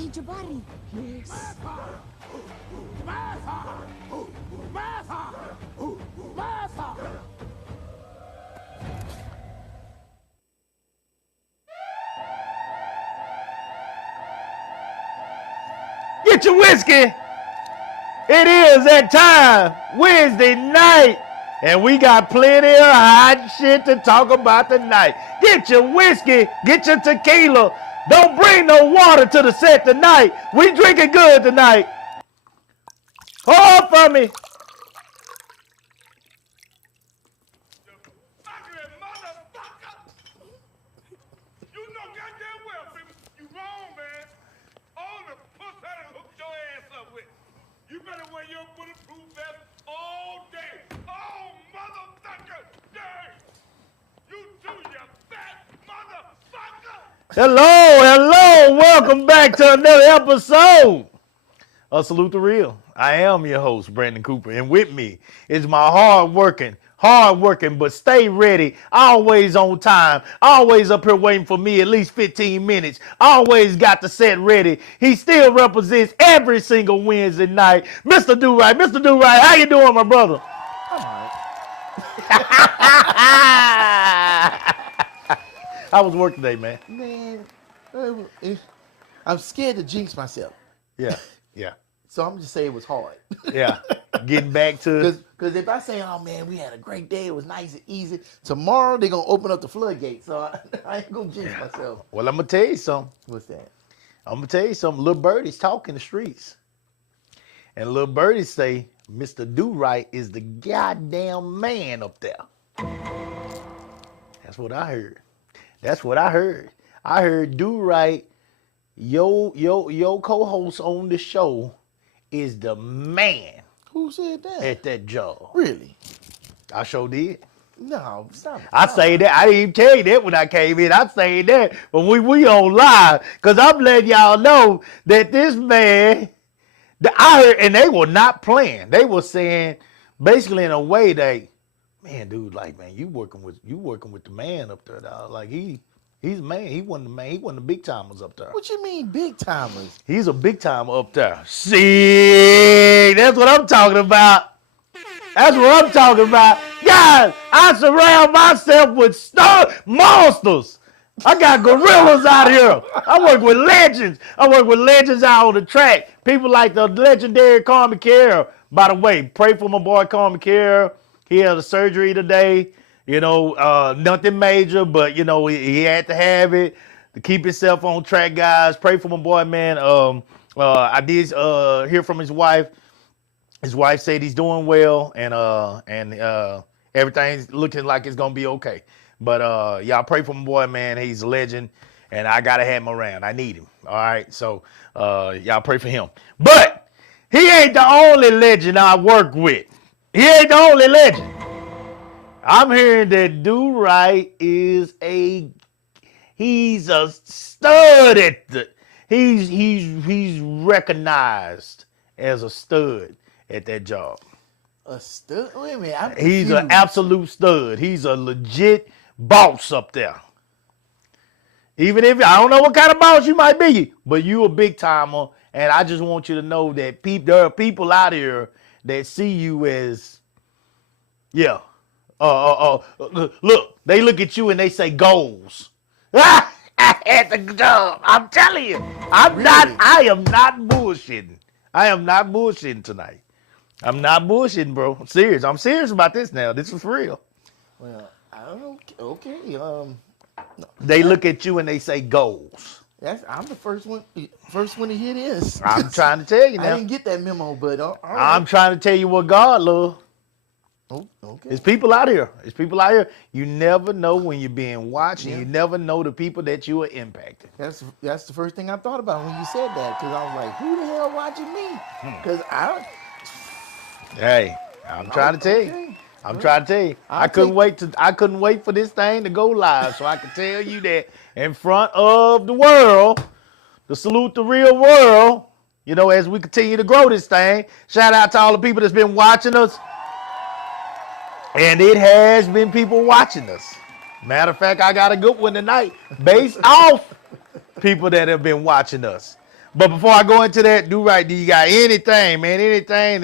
Hey, Jabari. Yes. Martha! Martha! Martha! Get your whiskey. It is that time, Wednesday night, and we got plenty of hot shit to talk about tonight. Get your whiskey, get your tequila. Don't bring no water to the set tonight. We drinking good tonight. Hold up for me. You know goddamn well, baby. You wrong, man. All the puss I done hooked your ass up with. You better wear your bulletproof vest all day. Oh, motherfucker! Day! You do, you fat motherfucker! Hello. Welcome back to another episode of Salute the Real. I am your host, Brandon Cooper, and with me is my hard-working, but stay ready, always on time, always up here waiting for me at least 15 minutes, always got the set ready. He still represents every single Wednesday night. Mr. Do-Right, how you doing, my brother? I'm all right. How was work today, man? Man, I'm scared to jinx myself. Yeah. So I'm just saying it was hard. Yeah. Getting back to... Because if I say, oh, man, we had a great day, it was nice and easy, tomorrow they're going to open up the floodgates. So I ain't going to jinx myself. Well, I'm going to tell you something. What's that? I'm going to tell you something. Little Birdie's talking the streets. And Little Birdie say, Mr. Do-Right is the goddamn man up there. That's what I heard. I heard Do-Right, your co-host on the show, is the man Who said that? at that job. Really? I sure did. No, stop. I say that. I didn't even tell you that when I came in. I say that when we on live. Because I'm letting y'all know that this man, I heard, and they were not playing. They were saying, basically in a way, man, dude, like, man, you working with the man up there, dog. Like, he's the man. He wasn't the man. He wasn't the big timers up there. What you mean big timers? He's a big timer up there. See, that's what I'm talking about. Guys, I surround myself with monsters. I got gorillas out here. I work with legends. Out on the track. People like the legendary Carmen Carroll. By the way, pray for my boy Carmen Carroll. He had a surgery today. Nothing major, but he had to have it to keep himself on track, guys. Pray for my boy, man. I did hear from his wife. His wife said he's doing well, and everything's looking like it's gonna be okay. But y'all pray for my boy, man. He's a legend, and I gotta have him around. I need him. All right, so y'all pray for him. But he ain't the only legend I work with. He ain't the only legend. I'm hearing that Do-Right is he's a stud at he's recognized as a stud at that job. A stud? Wait a minute. He's an absolute stud. He's a legit boss up there. Even if I don't know what kind of boss you might be, but you a big timer, and I just want you to know that there are people out here that see you as, look, they look at you and they say goals. At the job, I'm telling you, I am not bullshitting. I am not bullshitting tonight. I'm not bullshitting, bro. I'm serious. I'm serious about this now. This is real. Well, I don't know. Okay. They look at you and they say goals. I'm the first one to hear this. I'm trying to tell you now. I didn't get that memo, but all right. I'm trying to tell you what God loves. Oh, okay. It's people out here. You never know when you're being watched, and you never know the people that you are impacting. That's the first thing I thought about when you said that, because I was like, who the hell watching me? Because Hey, I'm trying to tell you. I couldn't wait for this thing to go live so I could tell you that in front of the world, to Salute the Real world, as we continue to grow this thing. Shout out to all the people that's been watching us. And it has been people watching us. Matter of fact, I got a good one tonight based off people that have been watching us. But before I go into that, do right. Do you got anything, man? Anything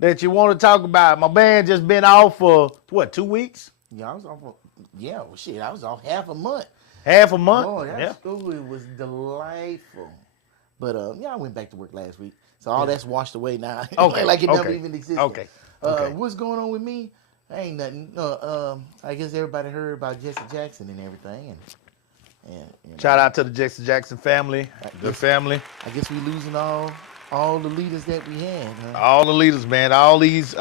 that you want to talk about? My band just been off for what, 2 weeks? Yeah, I was off. Yeah, well, shit, I was off half a month. Half a month? Oh, that Yeah. school it was delightful. But yeah, I went back to work last week, so all that's washed away now. Okay. Like it never okay. even existed. Okay. Okay. What's going on with me? Ain't nothing. I guess everybody heard about Jesse Jackson and everything, and you know, Shout out to the Jesse Jackson family, the family, I guess we losing all the leaders that we had. Huh? all the leaders, man, all these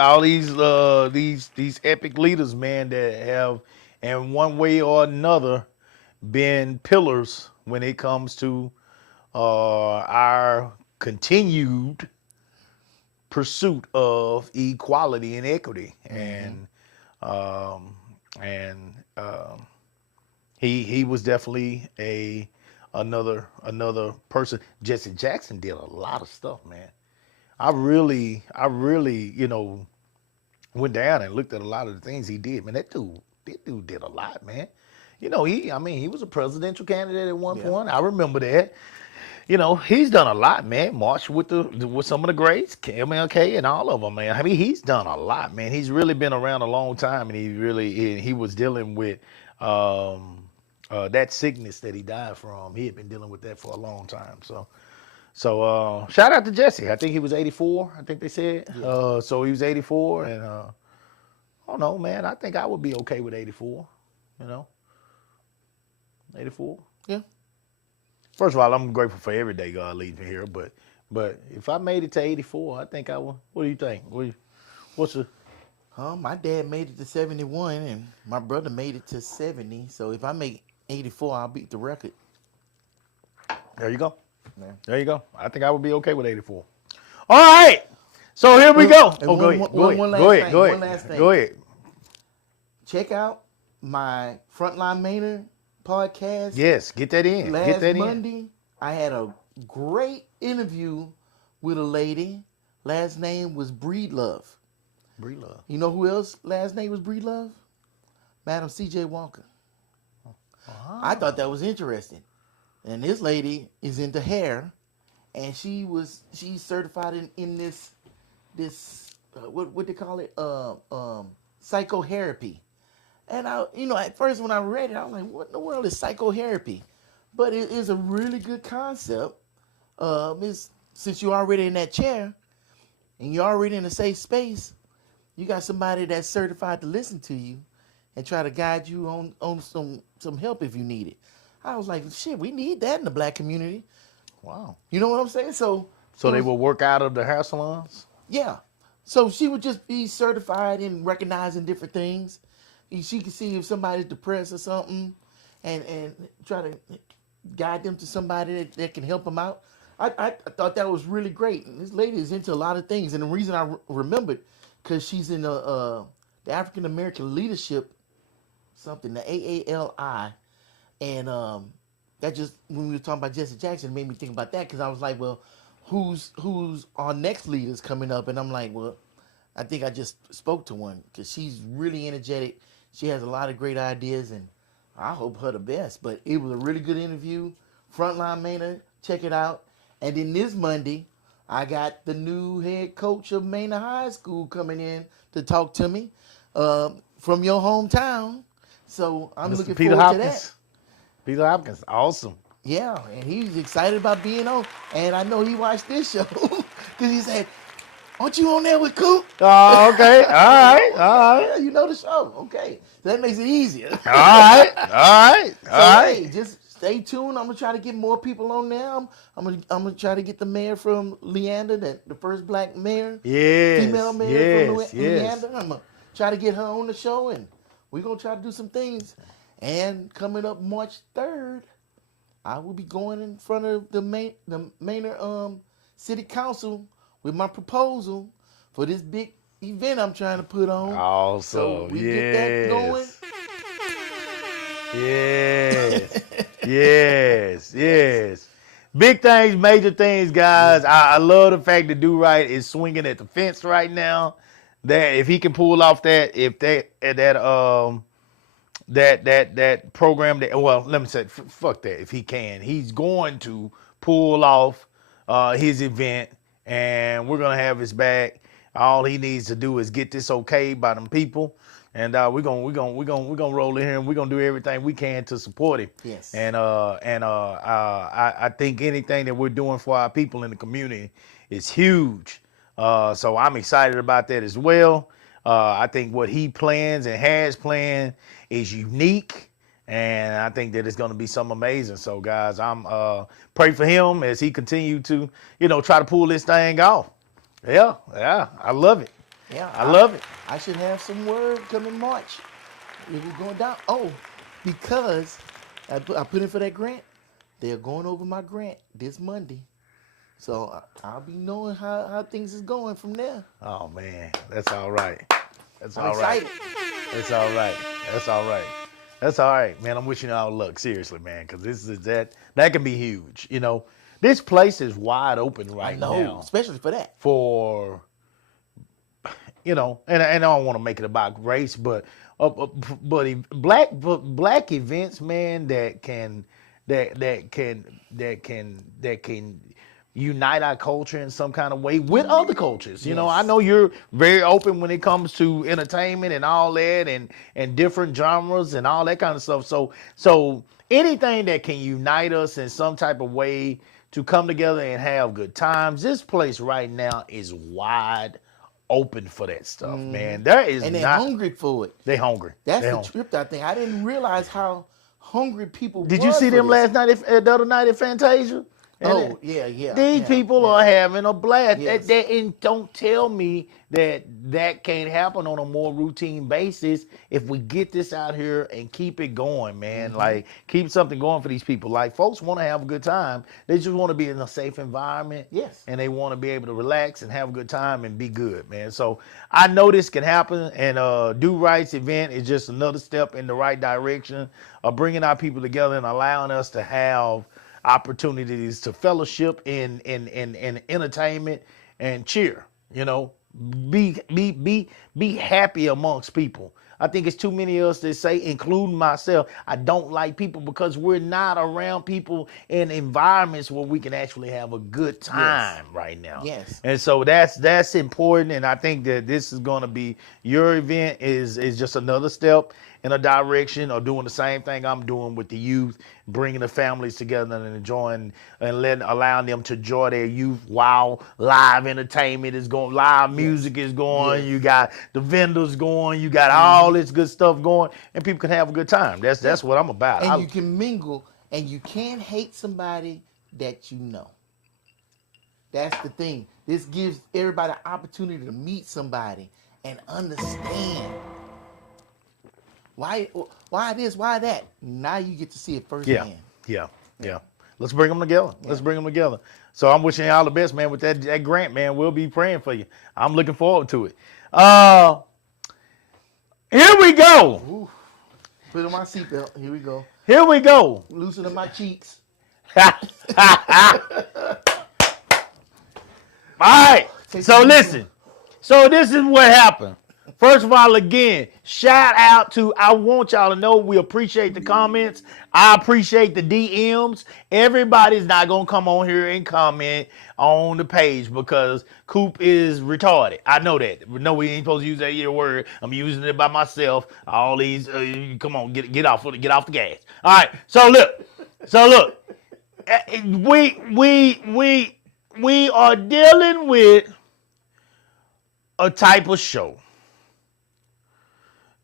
epic leaders, man, that have in one way or another been pillars when it comes to our continued pursuit of equality and equity, and he was definitely another person. Jesse Jackson did a lot of stuff, man. I really, went down and looked at a lot of the things he did. Man, that dude did a lot, man. He was a presidential candidate at one point. I remember that. He's done a lot, man. Marched with some of the greats, MLK and all of them, man. I mean, he's done a lot, man. He's really been around a long time, and he was dealing with that sickness that he died from. He had been dealing with that for a long time. So shout out to Jesse. I think he was 84. I think they said. Yeah. So he was 84, and I don't know, man. I think I would be okay with 84. 84. Yeah. First of all, I'm grateful for every day God leads me here, but if I made it to 84, I think I would. What do you think? What's the? My dad made it to 71, and my brother made it to 70. So if I make 84, I'll beat the record. There you go. Yeah. There you go. I think I would be okay with 84. All right. So here we go. And Oh, go ahead. Go last thing. Go ahead. Check out my Frontline Mainer podcast. Yes, get that in. Last Get that in. Monday, I had a great interview with a lady. Last name was Breedlove. Breedlove. You know who else last name was Breedlove? Madam C.J. Walker. I thought that was interesting. And this lady is into hair, and she's certified in this what they call it psychotherapy. And at first when I read it, I was like, what in the world is psychotherapy? But it is a really good concept. Since you're already in that chair and you're already in a safe space, you got somebody that's certified to listen to you and try to guide you on some help if you need it. I was like, shit, we need that in the black community. Wow. You know what I'm saying? So they will work out of the hair salons? yeah. So she would just be certified in recognizing different things. She could see if somebody's depressed or something and try to guide them to somebody that can help them out. I thought that was really great. And this lady is into a lot of things. And the reason I remembered, because she's in the African American Leadership, something, the AALI. And that just, when we were talking about Jesse Jackson, it made me think about that, because I was like, well, who's our next leaders coming up? And I'm like, well, I think I just spoke to one, because she's really energetic. She has a lot of great ideas, and I hope her the best. But it was a really good interview. Frontline Mainer, check it out. And then this Monday, I got the new head coach of Mainer High School coming in to talk to me from your hometown. So I'm looking Peter forward Hopkins. to that. Peter Hopkins, awesome. Yeah, and he's excited about being on. And I know he watched this show because he said, aren't you on there with Coop? Oh, okay. All right. All right. Yeah, you know the show. Okay. So that makes it easier. All right. All right. So, All right. hey, just stay tuned. I'm going to try to get more people on there. I'm gonna try to get the mayor from Leander, the first black mayor. Yes. Female mayor from Yes. Leander. I'm going to try to get her on the show, and we're going to try to do some things. And coming up March 3rd, I will be going in front of the Mainer City Council with my proposal for this big event I'm trying to put on. Awesome. So we get that going. Yes. Yes. Yes. Big things, major things, guys. I love the fact that Do Right is swinging at the fence right now. That if he can pull off that, that program, that, well, let me say, fuck that. If he can, he's going to pull off his event, and we're gonna have his back. All he needs to do is get this okay by them people, and we're gonna roll in here and we're gonna do everything we can to support him. Yes. I think anything that we're doing for our people in the community is huge. So I'm excited about that as well. I think what he plans and has planned is unique, and I think that it's going to be something amazing. So, guys, I'm pray for him as he continue to, try to pull this thing off. Yeah, I love it. Yeah, I love it. I should have some word coming March. If it's going down. Oh, because I put in for that grant. They're going over my grant this Monday. So I'll be knowing how things is going from there. Oh man, that's all right. That's I'm all right. excited. That's all right. That's all right. That's all right, man. I'm wishing you all luck, seriously, man, because that can be huge. This place is wide open right now especially for that. for, and I don't want to make it about race, but black events, man, that can unite our culture in some kind of way with other cultures. I know you're very open when it comes to entertainment and all that, and different genres and all that kind of stuff. So anything that can unite us in some type of way to come together and have good times. This place right now is wide open for that stuff, man. There is And they're not hungry for it. They hungry. That's They the hungry. trip I think. I didn't realize how hungry people Did was you see for them this. last night, the other night at Fantasia? Oh, yeah. These people are having a blast. Yes. And don't tell me that can't happen on a more routine basis if we get this out here and keep it going, man. Like, keep something going for these people. Like, folks want to have a good time. They just want to be in a safe environment. Yes. And they want to be able to relax and have a good time and be good, man. So I know this can happen. And Do Right's event is just another step in the right direction of bringing our people together and allowing us to have opportunities to fellowship in entertainment and cheer. Be happy amongst people. I think it's too many of us that say, including myself, I don't like people because we're not around people in environments where we can actually have a good time right now. Yes. And so that's important. And I think that this is going to be, your event is just another step in a direction of doing the same thing I'm doing with the youth, bringing the families together and enjoying and allowing them to enjoy their youth while live entertainment is going, live music is going, you got the vendors going, you got all this good stuff going, and people can have a good time. That's what I'm about. And you can mingle, and you can't hate somebody that you know. That's the thing. This gives everybody an opportunity to meet somebody and understand. Why this, why that? Now you get to see it firsthand. Yeah. Let's bring them together. Let's bring them together. So I'm wishing y'all the best, man, with that grant, man. We'll be praying for you. I'm looking forward to it. Here we go. Ooh. Put on my seatbelt. Here we go. Here we go. Loosen up my cheeks. All right. So listen. So this is what happened. First of all, again, shout out to, I want y'all to know we appreciate the comments. I appreciate the DMs. Everybody's not going to come on here and comment on the page because Coop is retarded. I know that. No, we ain't supposed to use that either word. I'm using it by myself. All these, come on, get off the gas. All right. So look, we are dealing with a type of show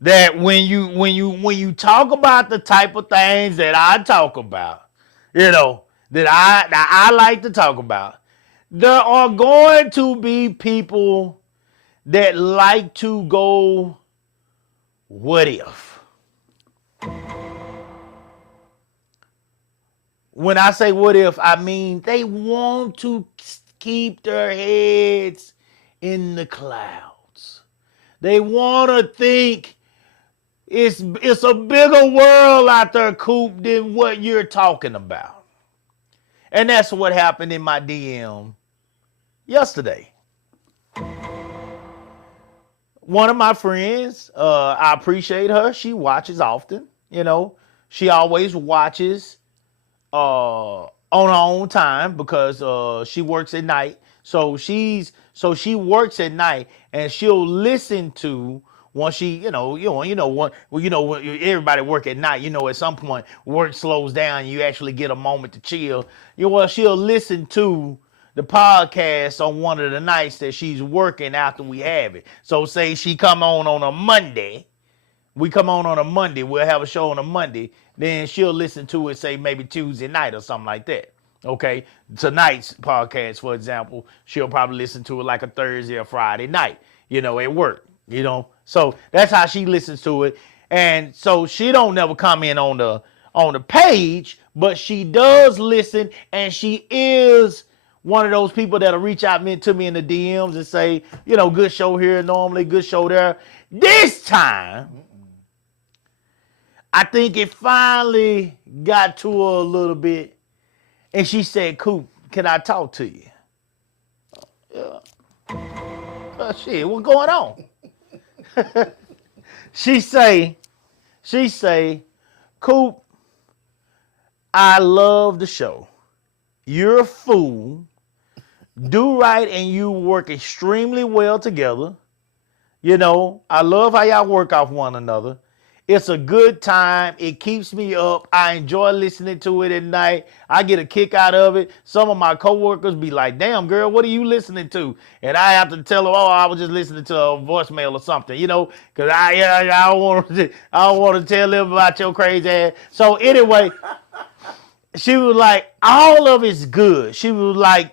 that when you talk about the type of things that I talk about, that I like to talk about, there are going to be people that like to go, what if? When I say what if, I mean they want to keep their heads in the clouds. They want to think it's a bigger world out there, Coop, than what you're talking about. And that's what happened in my DM yesterday. One of my friends, I appreciate her. She watches often. She always watches on her own time because she works at night. So she works at night and she'll listen to once she when everybody work at night. At some point work slows down. You actually get a moment to chill. She'll listen to the podcast on one of the nights that she's working after we have it. So say she come on a Monday. We come on a Monday. We'll have a show on a Monday. Then she'll listen to it, say maybe Tuesday night or something like that. Okay. Tonight's podcast, for example, she'll probably listen to it like a Thursday or Friday night, at work, So that's how she listens to it. And so she don't never comment on the page, but she does listen, and she is one of those people that'll reach out to me in the DMs and say, good show here normally, good show there. This time, I think it finally got to her a little bit, and she said, "Coop, can I talk to you?" Yeah. Shit, what's going on? She say, "Coop, I love the show. You're a fool. Do right, and you work extremely well together. I love how y'all work off one another. It's a good time. It keeps me up. I enjoy listening to it at night. I get a kick out of it. Some of my coworkers be like, damn, girl, what are you listening to? And I have to tell them, oh, I was just listening to a voicemail or something, because I don't want to tell them about your crazy ass. So anyway, she was like, all of it's good. She was like,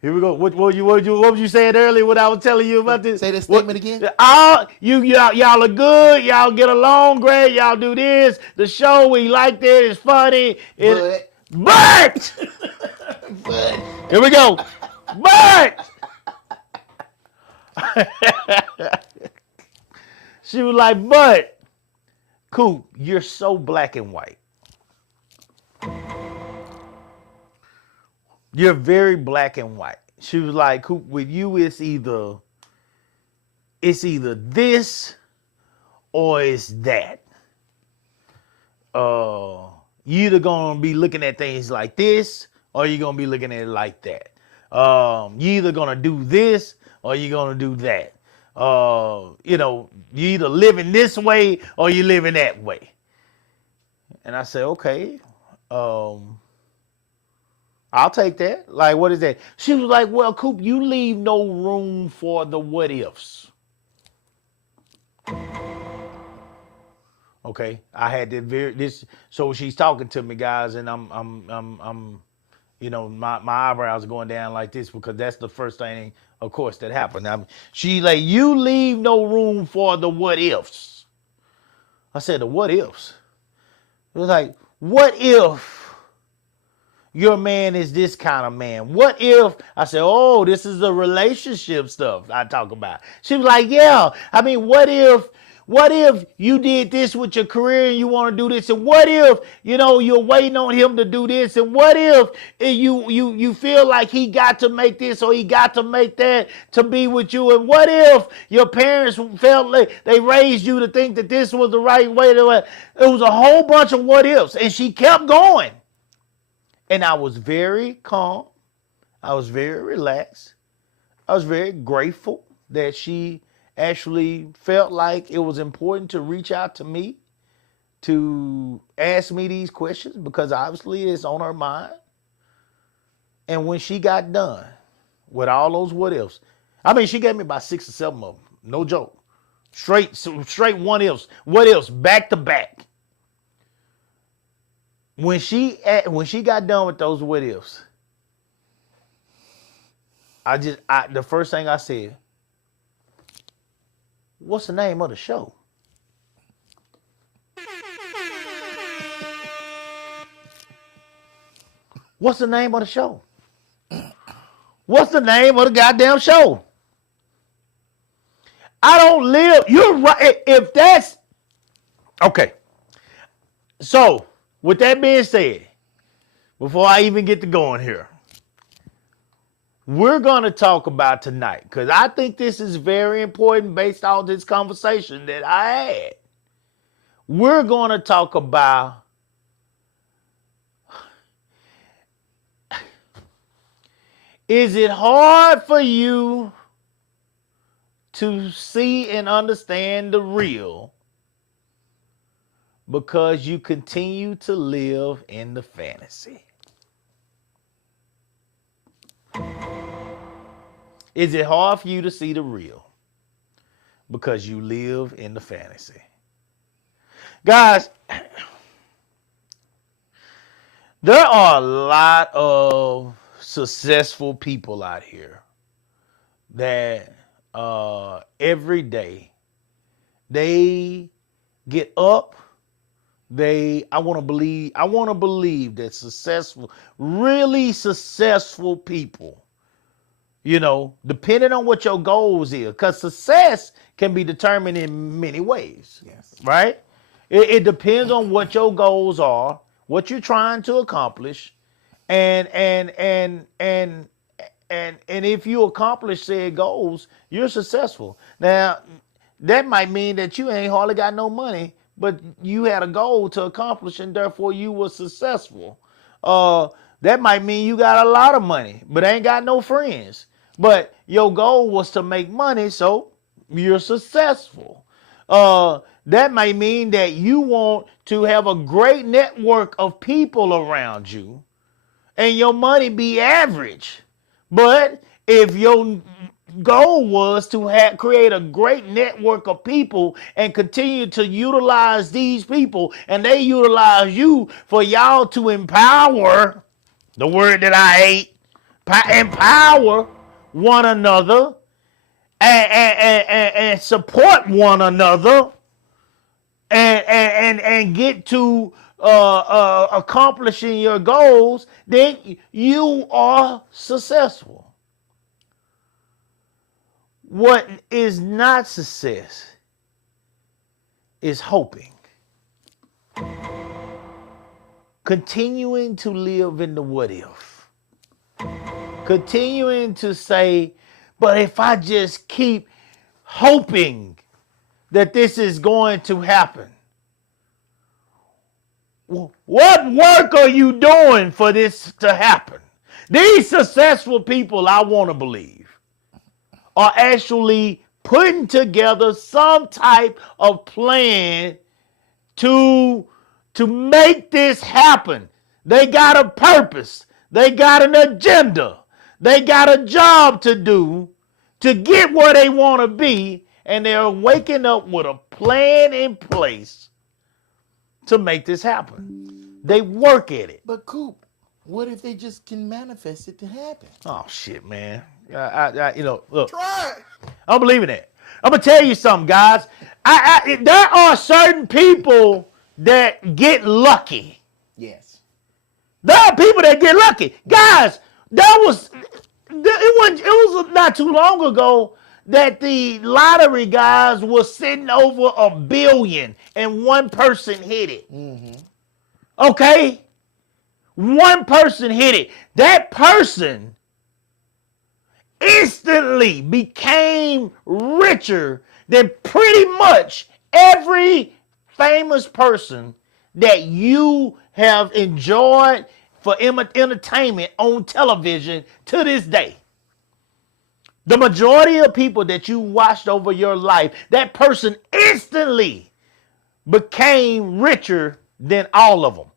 here we go. What was you saying earlier? What I was telling you about this? Say that statement again. Y'all are good. Y'all get along great. Y'all do this. The show, we liked it. It's funny. But here we go. But she was like, but Coop, you're so black and white. You're very black and white. She was like, Coop, with you, it's either this or it's that. You either gonna be looking at things like this or you're gonna be looking at it like that. You either gonna do this or you're gonna do that. You either living this way or you living that way. And I said, okay. I'll take that. Like, what is that? She was like, well, Coop, you leave no room for the what ifs. Okay. I had this. So she's talking to me, guys, and I'm my eyebrows are going down like this because that's the first thing, of course, that happened. She like, you leave no room for the what ifs. I said, the what ifs? It was like, what if your man is this kind of man? What if, I said, oh, this is the relationship stuff I talk about. She was like, yeah. I mean, what if you did this with your career and you want to do this? And what if, you're waiting on him to do this? And what if you feel like he got to make this or he got to make that to be with you? And what if your parents felt like they raised you to think that this was the right way to it? It was a whole bunch of what ifs. And she kept going. And I was very calm. I was very relaxed. I was very grateful that she actually felt like it was important to reach out to me to ask me these questions because obviously it's on her mind. And when she got done with all those what ifs, I mean, she gave me about 6 or 7 of them. No joke. Straight what ifs, back to back. When she got done with those what ifs, the first thing I said, what's the name of the show? What's the name of the show? What's the name of the goddamn show? I don't live. You're right. If that's okay. So, with that being said, before I even get to going here, we're going to talk about tonight, because I think this is very important based on this conversation that I had. We're going to talk about Is it hard for you to see and understand the real because you continue to live in the fantasy? Is it hard for you to see the real because you live in the fantasy? Guys, there are a lot of successful people out here that every day they get up. I want to believe that successful, really successful people, depending on what your goals is, because success can be determined in many ways. Yes. Right? It depends on what your goals are, what you're trying to accomplish, and if you accomplish said goals, you're successful. Now, that might mean that you ain't hardly got no money, but you had a goal to accomplish, and therefore you were successful. That might mean you got a lot of money, but ain't got no friends. But your goal was to make money, so you're successful. That might mean that you want to have a great network of people around you, and your money be average. But if your goal was to create a great network of people and continue to utilize these people, and they utilize you for y'all to empower, the word that I hate, empower one another and support one another and get to accomplishing your goals, then you are successful. What is not success is hoping. Continuing to live in the what if. Continuing to say, but if I just keep hoping that this is going to happen. What work are you doing for this to happen? These successful people, I want to believe, are actually putting together some type of plan to make this happen. They got a purpose. They got an agenda. They got a job to do to get where they want to be, and they're waking up with a plan in place to make this happen. They work at it. But Coop, what if they just can manifest it to happen? Oh shit, man! Look, Try. I'm believing that. I'm gonna tell you something, guys. There are certain people that get lucky. Yes. There are people that get lucky, guys. It was not too long ago that the lottery guys were sitting over $1 billion and one person hit it. Mm-hmm. Okay? One person hit it. That person instantly became richer than pretty much every famous person that you have enjoyed for entertainment on television to this day. The majority of people that you watched over your life, that person instantly became richer than all of them.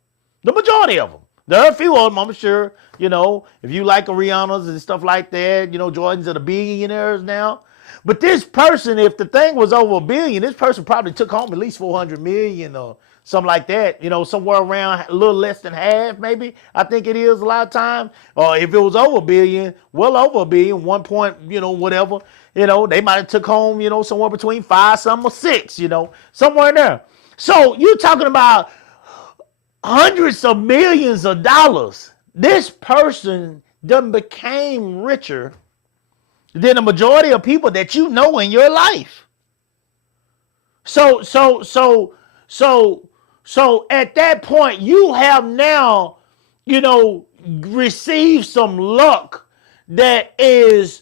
The majority of them. There are a few of them, I'm sure, if you like Rihanna's and stuff like that, Jordans are the billionaires now. But this person, if the thing was over $1 billion, this person probably took home at least 400 million or something like that, somewhere around a little less than half, maybe. I think it is a lot of time. Or if it was over $1 billion, well over $1 billion, 1 point, whatever, they might have took home, somewhere between 5 something or 6, somewhere in there. So you're talking about hundreds of millions of dollars. This person done became richer than the majority of people that you know in your life. So at that point, you have now, received some luck it is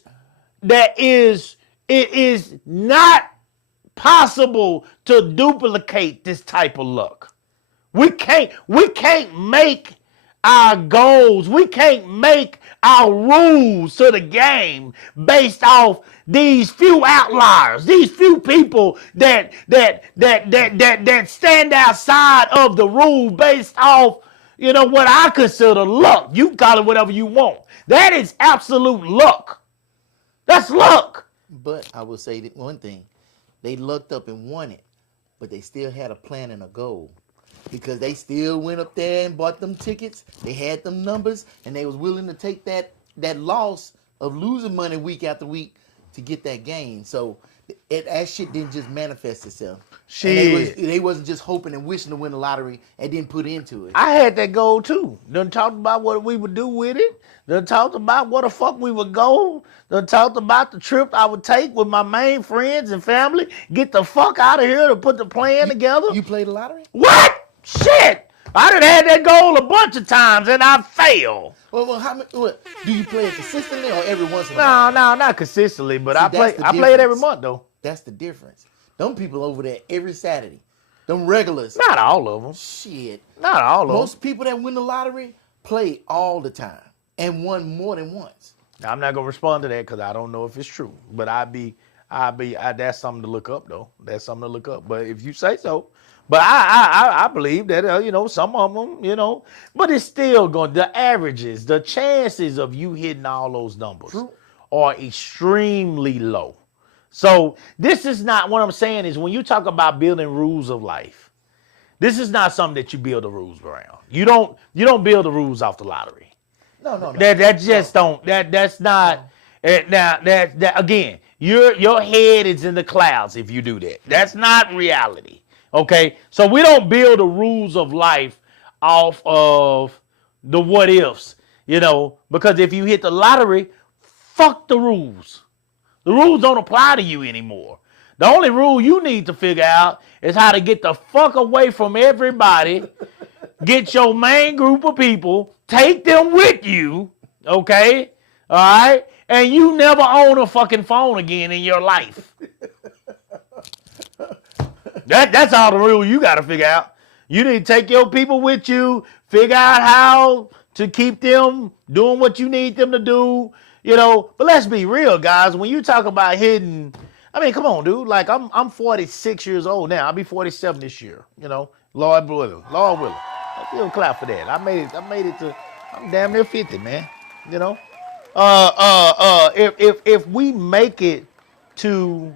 not possible to duplicate this type of luck. We can't make our goals. We can't make our rules to the game based off these few outliers, these few people that stand outside of the rule based off, what I consider luck. You can call it whatever you want. That is absolute luck. That's luck. But I will say that one thing, they lucked up and won it, but they still had a plan and a goal. Because they still went up there and bought them tickets. They had them numbers, and they was willing to take that loss of losing money week after week to get that gain. So that shit didn't just manifest itself. Shit. And they wasn't just hoping and wishing to win the lottery and didn't put into it. I had that goal too. Done talked about what we would do with it. Done talked about where the fuck we would go. Done talked about the trip I would take with my main friends and family. Get the fuck out of here to put the plan together. You played the lottery? What? Shit! I done had that goal a bunch of times and I failed. Well, what, do you play it consistently or every once in a while? No, not consistently, but See, I play it every month though. That's the difference. Them people over there every Saturday. Them regulars. Not all of them. Shit. Not all of them. Most people that win the lottery play all the time and won more than once. Now, I'm not gonna respond to that because I don't know if it's true. But that's something to look up though. That's something to look up. But if you say so. But I believe that, some of them, but it's still going, the averages, the chances of you hitting all those numbers are extremely low. So this is not, what I'm saying is when you talk about building rules of life, this is not something that you build the rules around. You don't build the rules off the lottery. No. That's not, now that again, your head is in the clouds if you do that. That's not reality. Okay, so we don't build the rules of life off of the what ifs, because if you hit the lottery, fuck the rules. The rules don't apply to you anymore. The only rule you need to figure out is how to get the fuck away from everybody, get your main group of people, take them with you, okay, all right, and you never own a fucking phone again in your life. That's all the rule you got to figure out. You need to take your people with you, figure out how to keep them doing what you need them to do, But let's be real, guys. When you talk about hitting, I mean, come on, dude. Like, I'm 46 years old now. I'll be 47 this year, Lord willing. I feel clap for that. I made it to, I'm damn near 50, man, If we make it to,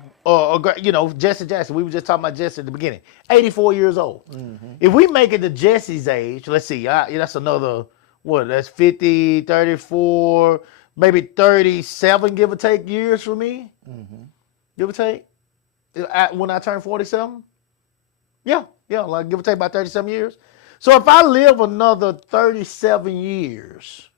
Jesse Jackson, we were just talking about Jesse at the beginning, 84 years old. Mm-hmm. If we make it to Jesse's age, let's see, that's another, that's 50, 34, maybe 37, give or take, years for me. Mm-hmm. Give or take. When I turn 47? Yeah, like give or take about 37 years. So if I live another 37 years,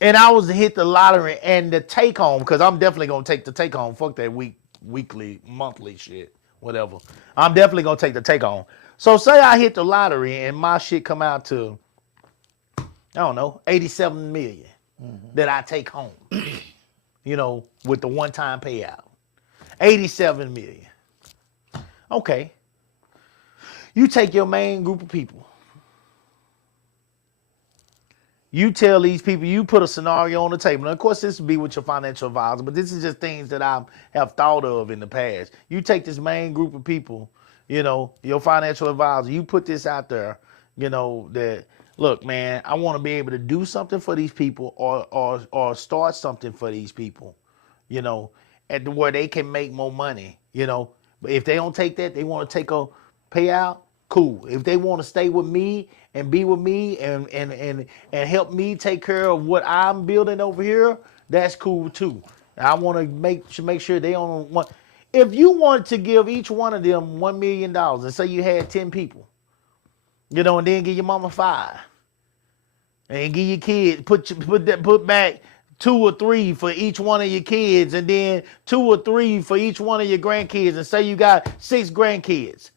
and I was to hit the lottery and the take home, because I'm definitely going to take the take home. Fuck that weekly, monthly shit, whatever. I'm definitely going to take the take home. So say I hit the lottery and my shit come out to, I don't know, 87 million that I take home, with the one-time payout. 87 million. Okay. You take your main group of people. You tell these people, you put a scenario on the table. Now, of course, this would be with your financial advisor, but this is just things that I have thought of in the past. You take this main group of people, your financial advisor, you put this out there, that, look, man, I want to be able to do something for these people or start something for these people, at where they can make more money, But if they don't take that, they want to take a payout, cool. If they want to stay with me and be with me and help me take care of what I'm building over here, that's cool too. I want to make sure they don't want. If you wanted to give each one of them $1 million and say you had 10 people, and then give your mama 5, and give your kids put back 2 or 3 for each one of your kids, and then 2 or 3 for each one of your grandkids, and say you got 6 grandkids.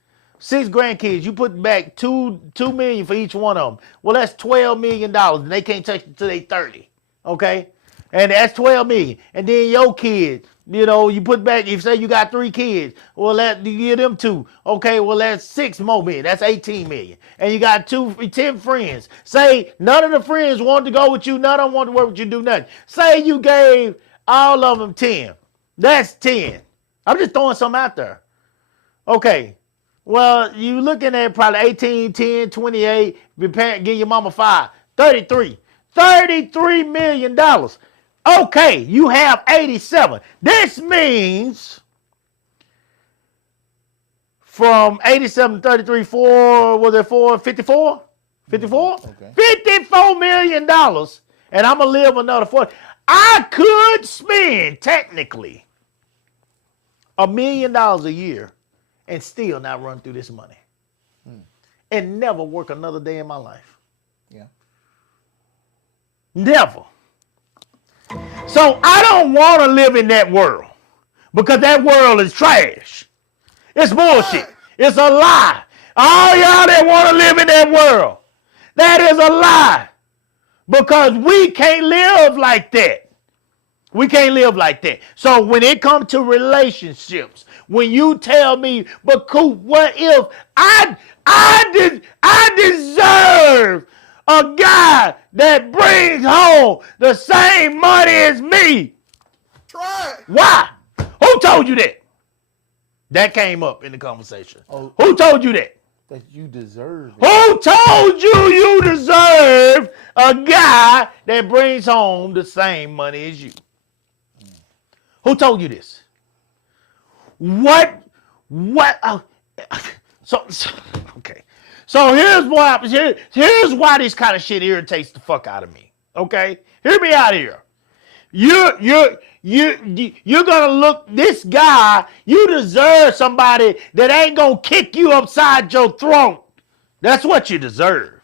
6 grandkids, you put back $2 million for each one of them. Well, that's $12 million, and they can't touch it till they 30. Okay, And that's 12 million. And then your kids, you know, you put back, if say you got 3 kids, well, you give them 2. Okay, well, that's 6 more million. That's 18 million. And you got 10 friends. Say none of the friends want to go with you. None of them want to work with you, do nothing. Say you gave all of them 10. That's 10. I'm just throwing something out there. Okay. Well, you looking at probably 18, 10, 28, give your mama 5, 33. $33 million. Okay, you have 87. This means from 87 to 33, 54? 54? Okay. $54 million. And I'm going to live another 40. I could spend, technically, $1 million a year and still not run through this money. And never work another day in my life. Yeah. Never. So I don't want to live in that world because that world is trash. It's bullshit. It's a lie. All y'all that want to live in that world, that is a lie because we can't live like that. We can't live like that. So when it comes to relationships, when you tell me, but Coop, what if I deserve a guy that brings home the same money as me? Try it. Why? Who told you that? That came up in the conversation. Oh. Who told you that? That you deserve it. Who told you deserve a guy that brings home the same money as you? Who told you this? What? Okay. So here's why this kind of shit irritates the fuck out of me. Okay, hear me out here. You're gonna look this guy. You deserve somebody that ain't gonna kick you upside your throat. That's what you deserve.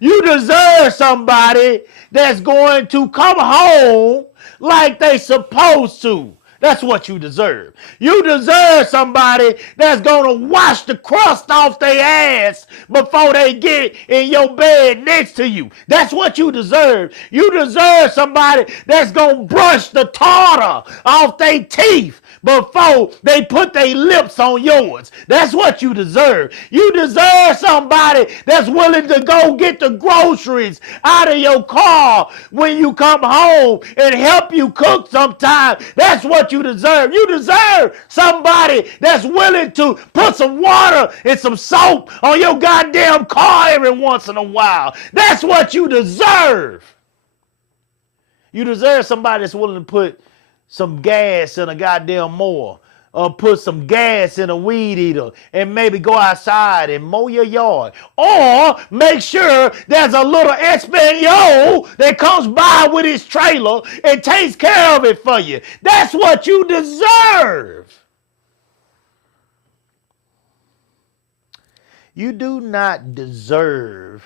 You deserve somebody that's going to come home like they supposed to. That's what you deserve. You deserve somebody that's going to wash the crust off their ass before they get in your bed next to you. That's what you deserve. You deserve somebody that's going to brush the tartar off their teeth before they put their lips on yours. That's what you deserve. You deserve somebody that's willing to go get the groceries out of your car when you come home and help you cook sometime. That's what you deserve. You deserve somebody that's willing to put some water and some soap on your goddamn car every once in a while. That's what you deserve. You deserve somebody that's willing to put some gas in a goddamn mower, or put some gas in a weed eater and maybe go outside and mow your yard. Or make sure there's a little Espanol that comes by with his trailer and takes care of it for you. That's what you deserve. You do not deserve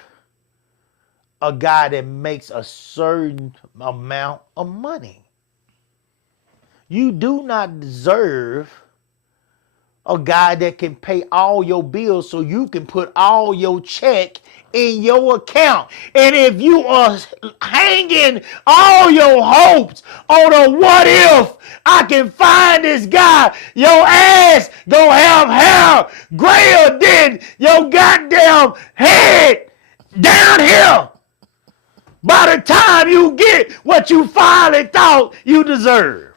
a guy that makes a certain amount of money. You do not deserve a guy that can pay all your bills so you can put all your check in your account. And if you are hanging all your hopes on a what if I can find this guy, your ass gonna have hair grayer than your goddamn head down here by the time you get what you finally thought you deserved.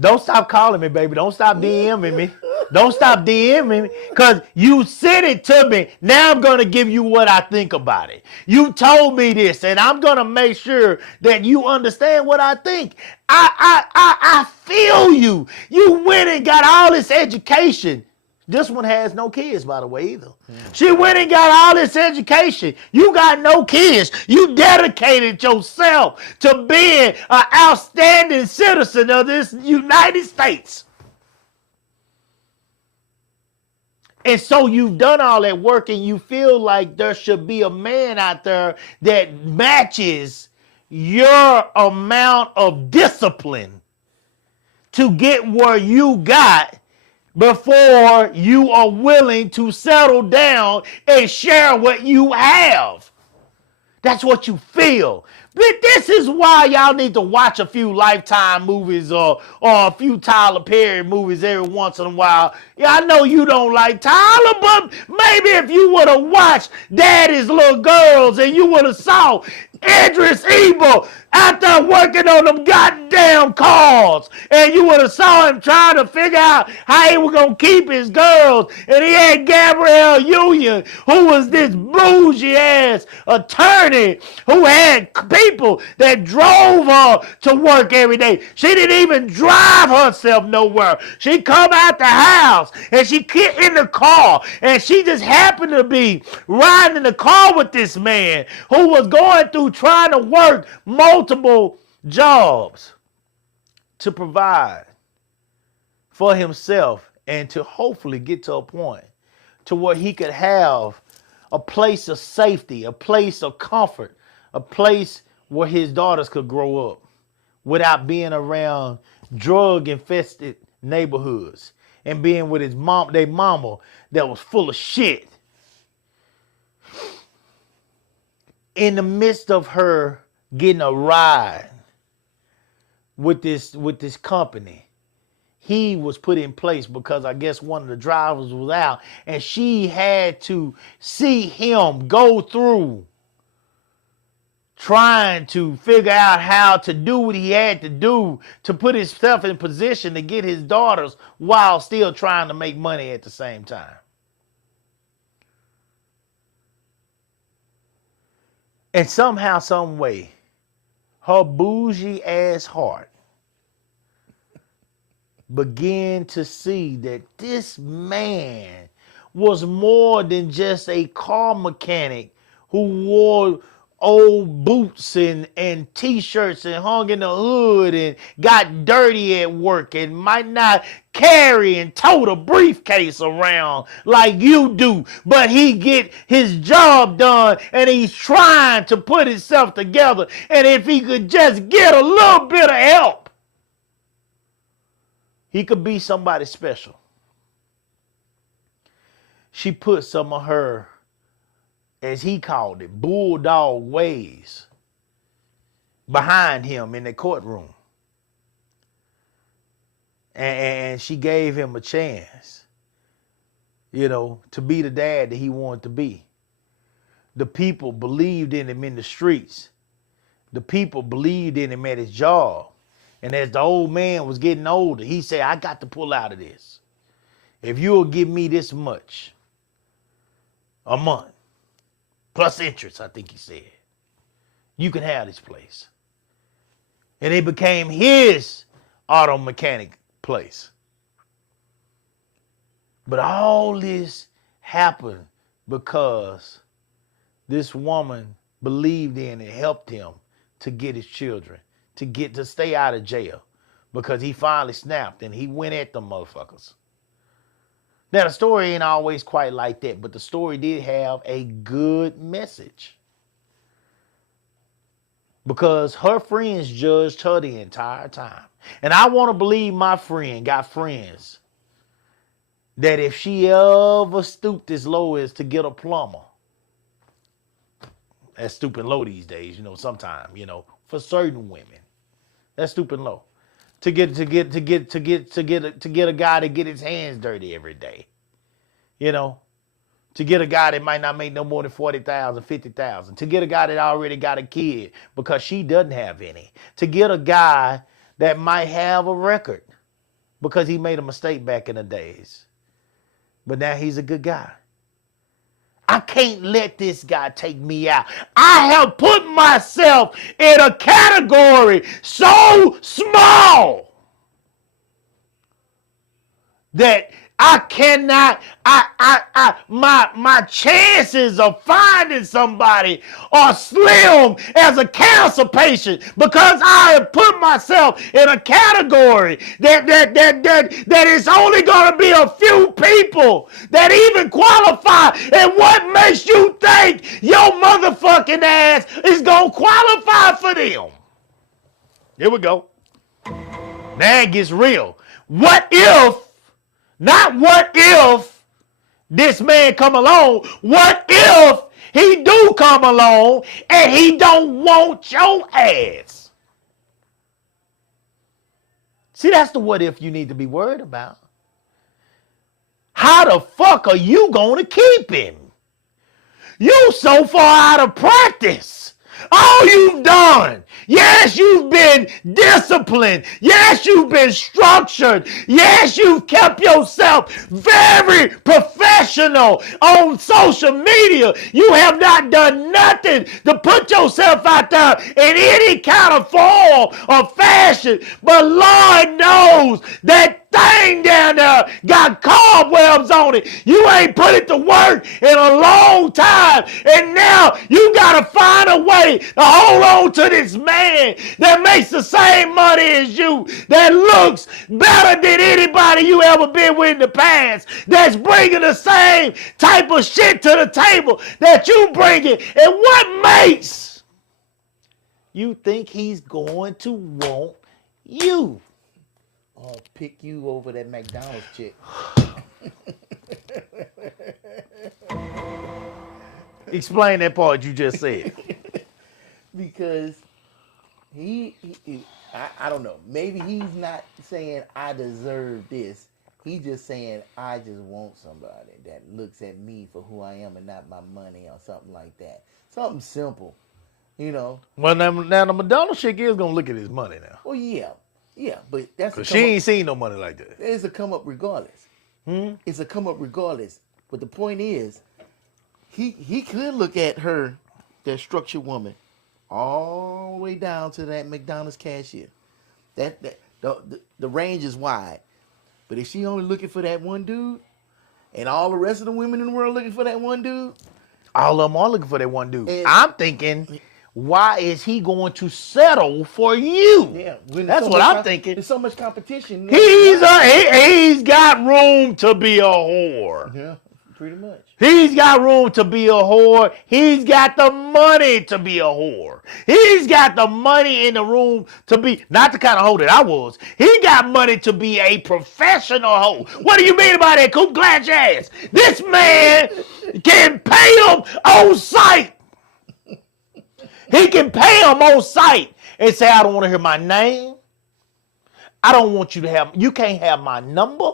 Don't stop calling me, baby. Don't stop DMing me. Don't stop DMing me because you sent it to me. Now I'm going to give you what I think about it. You told me this, and I'm going to make sure that you understand what I think. I feel you. You went and got all this education. This one has no kids, by the way, either. She went and got all this education. You got no kids. You dedicated yourself to being an outstanding citizen of this United States. And so you've done all that work and you feel like there should be a man out there that matches your amount of discipline to get where you got before you are willing to settle down and share what you have. That's what you feel. But this is why y'all need to watch a few Lifetime movies or a few Tyler Perry movies every once in a while. Yeah, I know you don't like Tyler, but maybe if you would have watched Daddy's Little Girls and you would have saw Idris Elba out there working on them goddamn cars, and you would have saw him trying to figure out how he was gonna keep his girls, and he had Gabrielle Union, who was this bougie ass attorney who had people that drove her to work every day. She didn't even drive herself nowhere. She come out the house and she get in the car, and she just happened to be riding in the car with this man who was going through trying to work multiple jobs to provide for himself and to hopefully get to a point to where he could have a place of safety, a place of comfort, a place where his daughters could grow up without being around drug-infested neighborhoods and being with his mom, their mama that was full of shit. In the midst of her getting a ride with this company, he was put in place because I guess one of the drivers was out, and she had to see him go through trying to figure out how to do what he had to do to put himself in position to get his daughters while still trying to make money at the same time. And somehow, some way, her bougie ass heart began to see that this man was more than just a car mechanic who wore old boots and t-shirts and hung in the hood and got dirty at work and might not carry and tote a briefcase around like you do, but he get his job done and he's trying to put himself together, and if he could just get a little bit of help, he could be somebody special. She put some of her, as he called it, bulldog ways behind him in the courtroom. And she gave him a chance, to be the dad that he wanted to be. The people believed in him in the streets. The people believed in him at his job. And as the old man was getting older, he said, I got to pull out of this. If you'll give me this much a month, plus interest, I think he said, you can have this place. And it became his auto mechanic place. But all this happened because this woman believed in and helped him to get his children, to stay out of jail, because he finally snapped and he went at them motherfuckers. Now, the story ain't always quite like that, but the story did have a good message. Because her friends judged her the entire time. And I want to believe my friend got friends that if she ever stooped as low as to get a plumber, that's stooping low these days, sometimes, for certain women, that's stooping low. To get a guy to get his hands dirty every day. To get a guy that might not make no more than 40,000, 50,000. To get a guy that already got a kid because she doesn't have any. To get a guy that might have a record because he made a mistake back in the days. But now he's a good guy. I can't let this guy take me out. I have put myself in a category so small that I cannot, my chances of finding somebody are slim as a cancer patient, because I have put myself in a category that is only going to be a few people that even qualify. And what makes you think your motherfucking ass is going to qualify for them? Here we go. Now it gets real. What if Not what if this man come along. What if he do come along and he don't want your ass? See, that's the what if you need to be worried about. How the fuck are you going to keep him? You so far out of practice. All you've done, yes, you've been disciplined. Yes, you've been structured. Yes, you've kept yourself very professional on social media. You have not done nothing to put yourself out there in any kind of form or fashion. But Lord knows that thing down there got cobwebs on it. You ain't put it to work in a long time. And now you got to find a way to hold on to this man that makes the same money as you, that looks better than anybody you ever been with in the past, that's bringing the same type of shit to the table that you bringing. And what makes you think he's going to want you? I'll pick you over that McDonald's chick. Explain that part you just said. Because I don't know. Maybe he's not saying I deserve this. He's just saying I just want somebody that looks at me for who I am and not my money or something like that. Something simple, you know. Well, now the Madonna chick is gonna look at his money now, Well, yeah, but that's cause she ain't seen no money like that. It's a come up regardless. It's a come up regardless. But the point is, he could look at her, that structured woman, all the way down to that McDonald's cashier. The range is wide. But if she only looking for that one dude, and all the rest of the women in the world looking for that one dude, All of them are looking for that one dude. And- I'm thinking, why is he going to settle for you? yeah, That's what I'm thinking. There's so much competition. He's got room to be a whore. Yeah, pretty much. He's got room to be a whore. He's got the money to be a whore. He's got the money in the room to be, not the kind of hoe that I was. He got money to be a professional hoe. What do you mean by that, Coop? Glad you asked. This man can pay him on site. He can pay him on site and say, I don't want to hear my name. I don't want you to have, you can't have my number.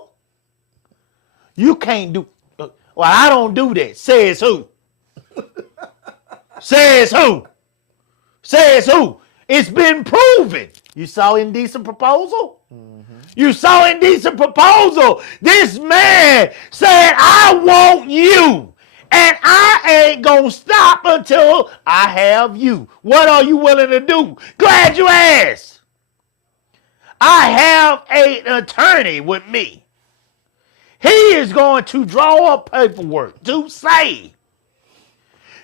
You can't do, well, I don't do that. Says who? Says who? Says who? It's been proven. You saw Indecent Proposal? You saw Indecent Proposal. This man said, I want you. And I ain't gonna stop until I have you. What are you willing to do? Glad you asked. I have an attorney with me. He is going to draw up paperwork to say,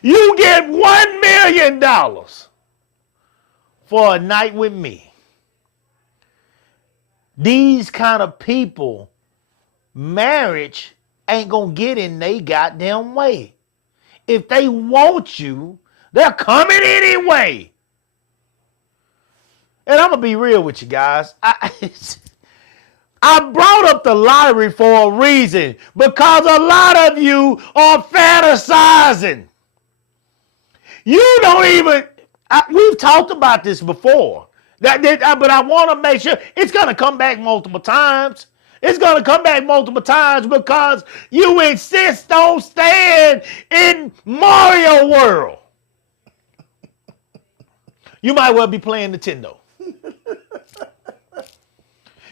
you get $1 million for a night with me. These kind of people, marriage ain't gonna get in they goddamn way. If they want you, they're coming anyway. And I'm gonna be real with you guys. I brought up the lottery for a reason, because a lot of you are fantasizing. You don't even, we've talked about this before, but I want to make sure it's going to come back multiple times. It's going to come back multiple times because you insist on staying in Mario World. You might well be playing Nintendo.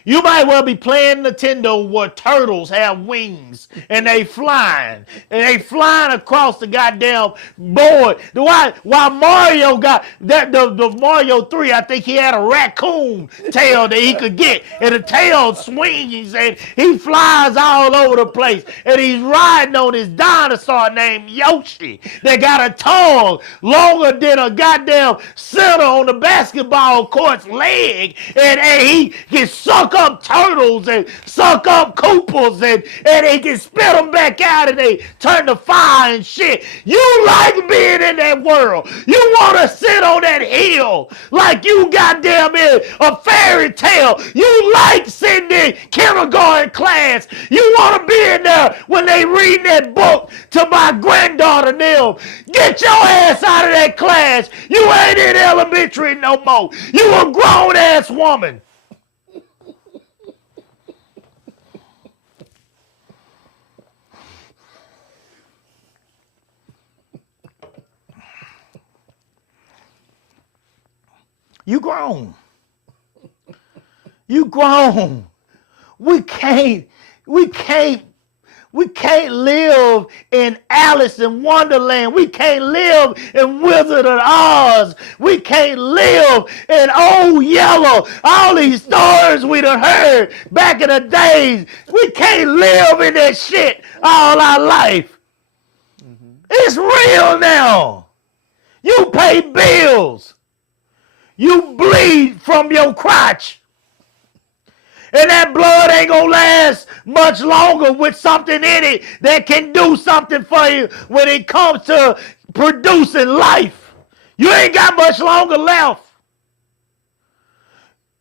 You might well be playing Nintendo where turtles have wings and they flying. And they flying across the goddamn board. While Mario got that the Mario 3, I think he had a raccoon tail that he could get. And the tail swings and he flies all over the place. And he's riding on this dinosaur named Yoshi that got a tongue longer than a goddamn center on the basketball court's leg. And he can suck suck up turtles and suck up Koopas and they can spit them back out and they turn to fire and shit. You like being in that world. You want to sit on that hill like you goddamn in a fairy tale. You like sitting in kindergarten class. You want to be in there when they read that book to my granddaughter and them. Get your ass out of that class. You ain't in elementary no more. You a grown ass woman. You grown. You grown. We can't live in Alice in Wonderland. We can't live in Wizard of Oz. We can't live in Old Yellow. All these stories we done heard back in the days. We can't live in that shit all our life. It's real now. You pay bills. You bleed from your crotch. And that blood ain't gonna last much longer with something in it that can do something for you when it comes to producing life. You ain't got much longer left.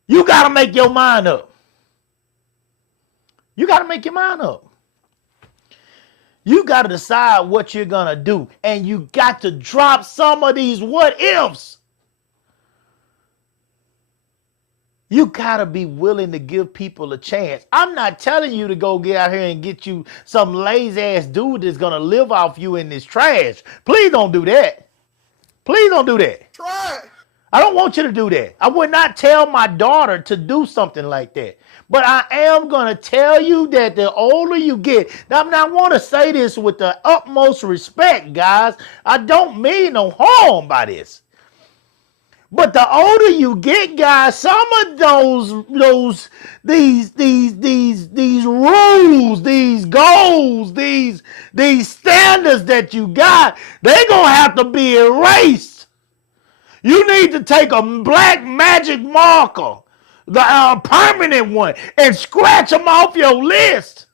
You gotta make your mind up. You gotta make your mind up. You gotta decide what you're gonna do. And you got to drop some of these what ifs. You gotta be willing to give people a chance. I'm not telling you to go get out here and get you some lazy ass dude that's gonna live off you in this trash. Please don't do that. Please don't do that. Try. I don't want you to do that. I would not tell my daughter to do something like that. But I am gonna tell you that the older you get, now I want to say this with the utmost respect, guys. I don't mean no harm by this. But the older you get, guys, some of these rules, these goals, these standards that you got, they're gonna have to be erased. You need to take a black magic marker, the permanent one, and scratch them off your list.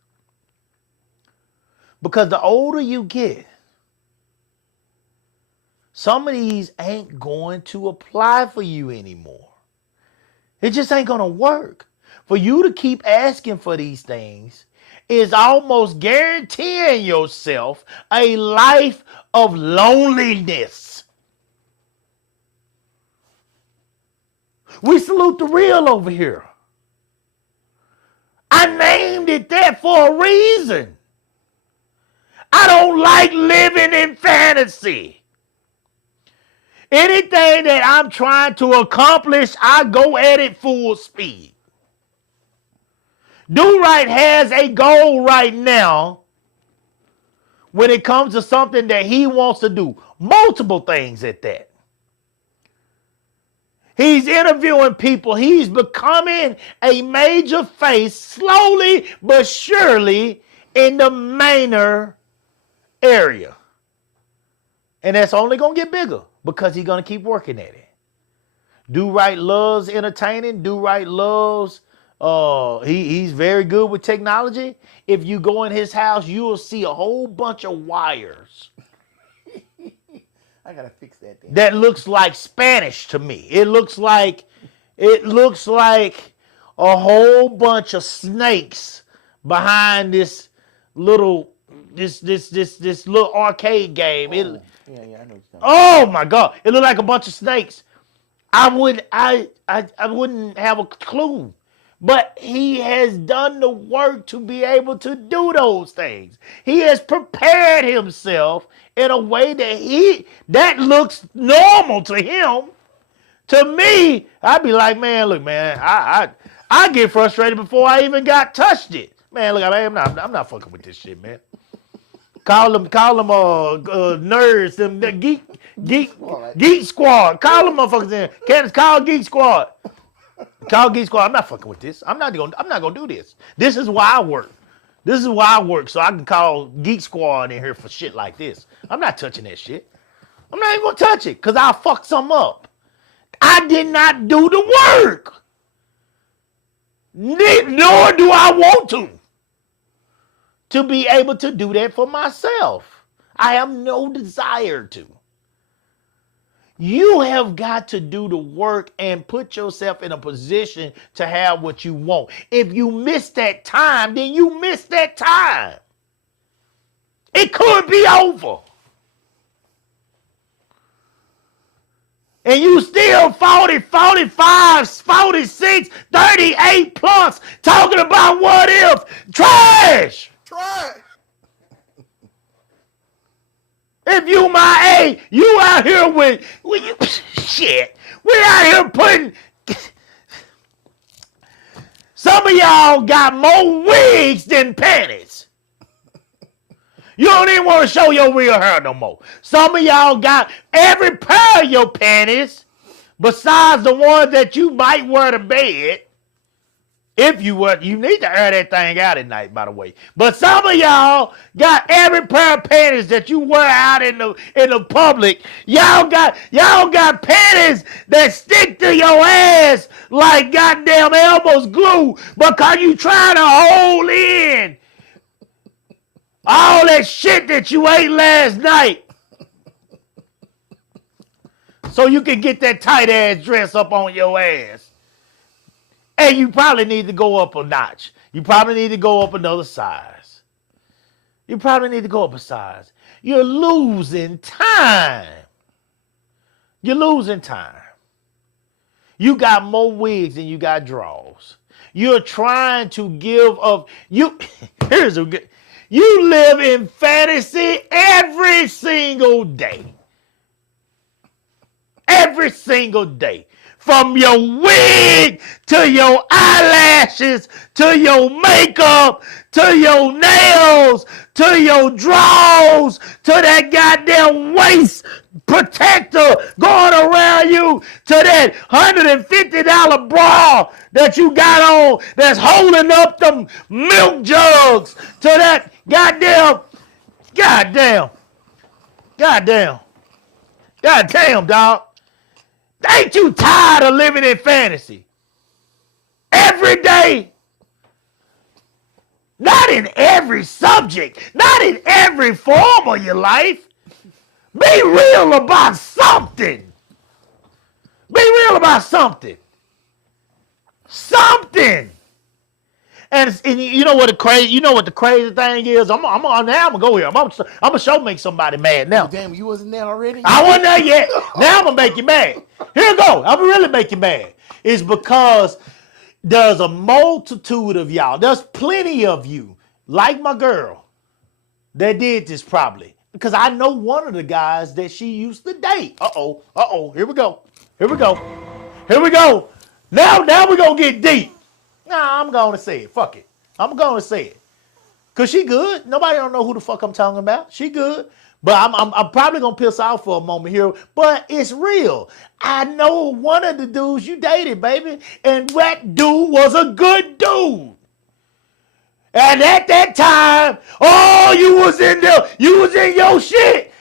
Because the older you get, some of these ain't going to apply for you anymore. It just ain't going to work. For you to keep asking for these things is almost guaranteeing yourself a life of loneliness. We salute the real over here. I named it that for a reason. I don't like living in fantasy. Anything that I'm trying to accomplish, I go at it full speed. Do Right has a goal right now when it comes to something that he wants to do. Multiple things at that. He's interviewing people. He's becoming a major face slowly but surely in the Manor area. And that's only going to get bigger because he's going to keep working at it. Do Right loves entertaining. Do Right loves, he's very good with technology. If you go in his house, you will see a whole bunch of wires. I got to fix that thing. That looks like Spanish to me. It looks like a whole bunch of snakes behind this little little arcade game. Yeah, I know what you're talking about. Oh my God! It looked like a bunch of snakes. I wouldn't have a clue. But he has done the work to be able to do those things. He has prepared himself in a way that looks normal to him. To me, I'd be like, man, look, man, I get frustrated before I even got touched it. Man, look, I'm not fucking with this shit, man. Call them nerds, them the geek squad. Call them motherfuckers in. Candace, call Geek Squad. Call Geek Squad. I'm not fucking with this. I'm not gonna do this. This is why I work. This is why I work, so I can call Geek Squad in here for shit like this. I'm not touching that shit. I'm not even gonna touch it, because I'll fuck something up. I did not do the work. Nor do I want to be able to do that for myself. I have no desire to. You have got to do the work and put yourself in a position to have what you want. If you miss that time, then you miss that time. It could be over. And you still 40, 45, 46, 38 plus talking about what if. Trash. Try. If you my age, you out here with you, shit. We out here putting. Some of y'all got more wigs than panties. You don't even want to show your real hair no more. Some of y'all got every pair of your panties, besides the ones that you might wear to bed. If you were, you need to air that thing out at night, by the way. But some of y'all got every pair of panties that you wear out in the public. Y'all got panties that stick to your ass like goddamn Elmer's glue because you trying to hold in all that shit that you ate last night. So you can get that tight ass dress up on your ass. And you probably need to go up a notch. You probably need to go up another size. You probably need to go up a size. You're losing time. You're losing time. You got more wigs than you got draws. You're trying to give up. Here's a good. You live in fantasy every single day. Every single day. From your wig to your eyelashes to your makeup to your nails to your drawers to that goddamn waist protector going around you to that $150 bra that you got on that's holding up them milk jugs to that goddamn dog. Ain't you tired of living in fantasy? Every day. Not in every subject. Not in every form of your life. Be real about something. Be real about something. Something. And you know what the crazy thing is? I'm gonna go here. I'm gonna show make somebody mad now. Oh, damn, you wasn't there already? I wasn't there yet. Now I'm gonna make you mad. Here you go. I'm gonna really make you mad. It's because there's a multitude of y'all. There's plenty of you, like my girl, that did this probably. Because I know one of the guys that she used to date. Here we go. Now we're gonna get deep. Nah, I'm going to say it. Fuck it. I'm going to say it. Because she good. Nobody don't know who the fuck I'm talking about. She good. But I'm probably going to piss off for a moment here. But it's real. I know one of the dudes you dated, baby. And that dude was a good dude. And at that time, you was in there. You was in your shit.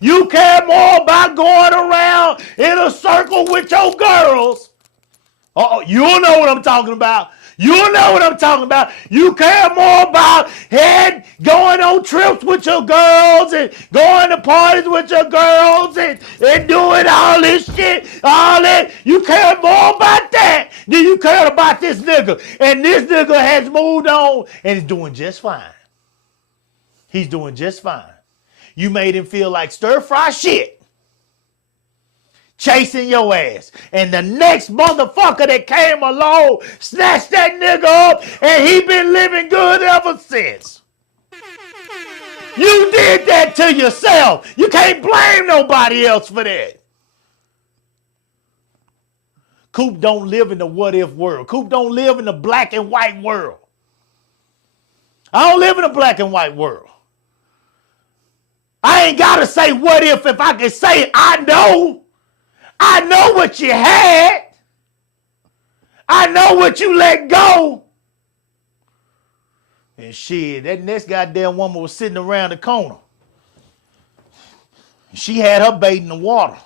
You care more about going around in a circle with your girls. You know what I'm talking about. You care more about going on trips with your girls and going to parties with your girls and doing all this shit, all that. You care more about that than you care about this nigga. And this nigga has moved on and is doing just fine. He's doing just fine. You made him feel like stir-fry shit. Chasing your ass. And the next motherfucker that came along snatched that nigga up and he been living good ever since. You did that to yourself. You can't blame nobody else for that. Coop don't live in the what if world. Coop don't live in the black and white world. I don't live in a black and white world. I ain't got to say what if I can say it. I know what you had. I know what you let go. And shit, that next goddamn woman was sitting around the corner. She had her bait in the water.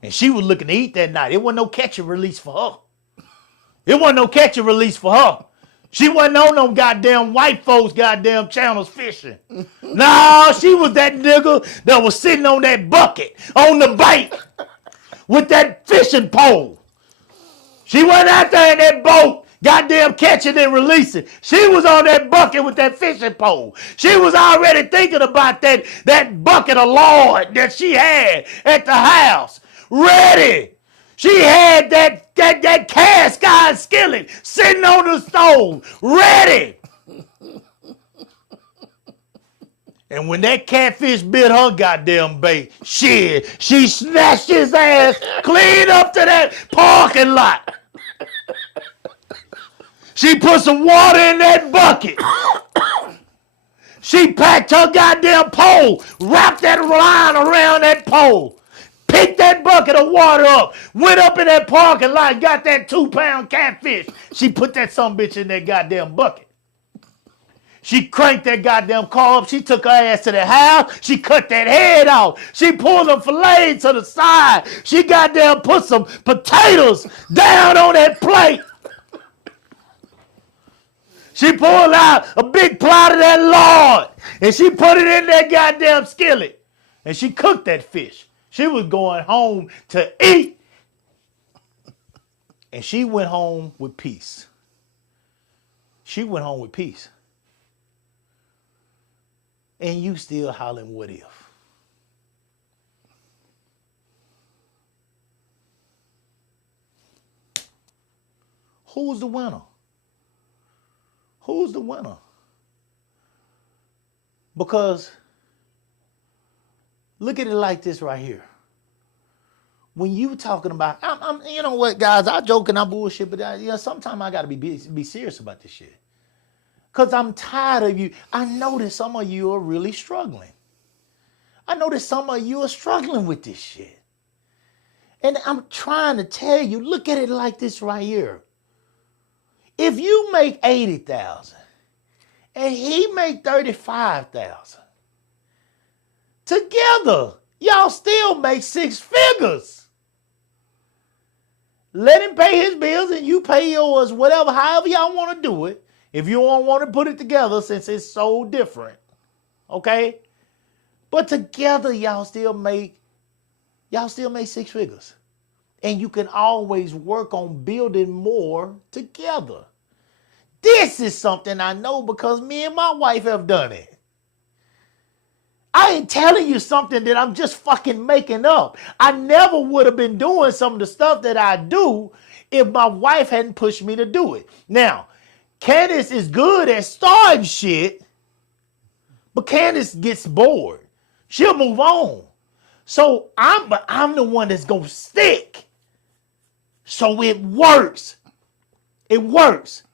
And she was looking to eat that night. It wasn't no catch and release for her. It wasn't no catch and release for her. She wasn't on no goddamn white folks goddamn channels fishing. No, she was that nigga that was sitting on that bucket on the bank with that fishing pole. She wasn't out there in that boat goddamn catching and releasing. She was on that bucket with that fishing pole. She was already thinking about that bucket of lard that she had at the house. Ready. She had that cast iron skillet sitting on the stove, ready. And when that catfish bit her goddamn bait, shit, she snatched his ass clean up to that parking lot. She put some water in that bucket. She packed her goddamn pole, wrapped that line around that pole. Picked that bucket of water up, went up in that parking lot, got that 2-pound catfish. She put that sumbitch in that goddamn bucket. She cranked that goddamn car up. She took her ass to the house. She cut that head off. She pulled the fillet to the side. She goddamn put some potatoes down on that plate. She pulled out a big plot of that lard and she put it in that goddamn skillet. And she cooked that fish. She was going home to eat. And she went home with peace. She went home with peace. And you still hollering, what if? Who's the winner? Who's the winner? Because look at it like this right here. When you talking about, I'm you know what, guys, I joke and I bullshit, but sometimes I got to be serious about this shit. Because I'm tired of you. I know that some of you are really struggling. I know that some of you are struggling with this shit. And I'm trying to tell you, look at it like this right here. If you make $80,000 and he make $35,000, together, y'all still make 6 figures. Let him pay his bills and you pay yours, whatever, however y'all want to do it. If you don't want to put it together since it's so different, okay? But together, y'all still make 6 figures. And you can always work on building more together. This is something I know because me and my wife have done it. I ain't telling you something that I'm just fucking making up. I never would have been doing some of the stuff that I do if my wife hadn't pushed me to do it. Now, Candace is good at starting shit, but Candace gets bored. She'll move on. So I'm the one that's gonna stick. So it works. It works.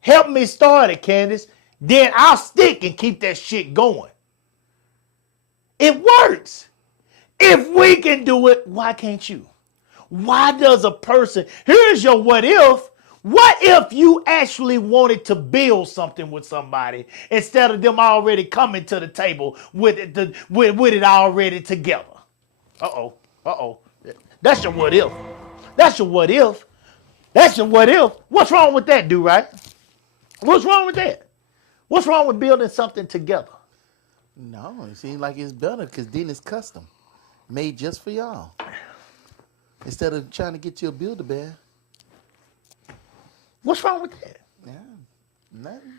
Help me start it, Candace. Then I'll stick and keep that shit going. It works. If we can do it, why can't you? Why does a person, here's your what if. What if you actually wanted to build something with somebody instead of them already coming to the table with it already together? Uh-oh. That's your what if. That's your what if. That's your what if. What's wrong with that, dude, right? What's wrong with that? What's wrong with building something together? No, it seems like it's better because then it's custom. Made just for y'all. Instead of trying to get you a Build-A-Bear. What's wrong with that? Yeah, nothing.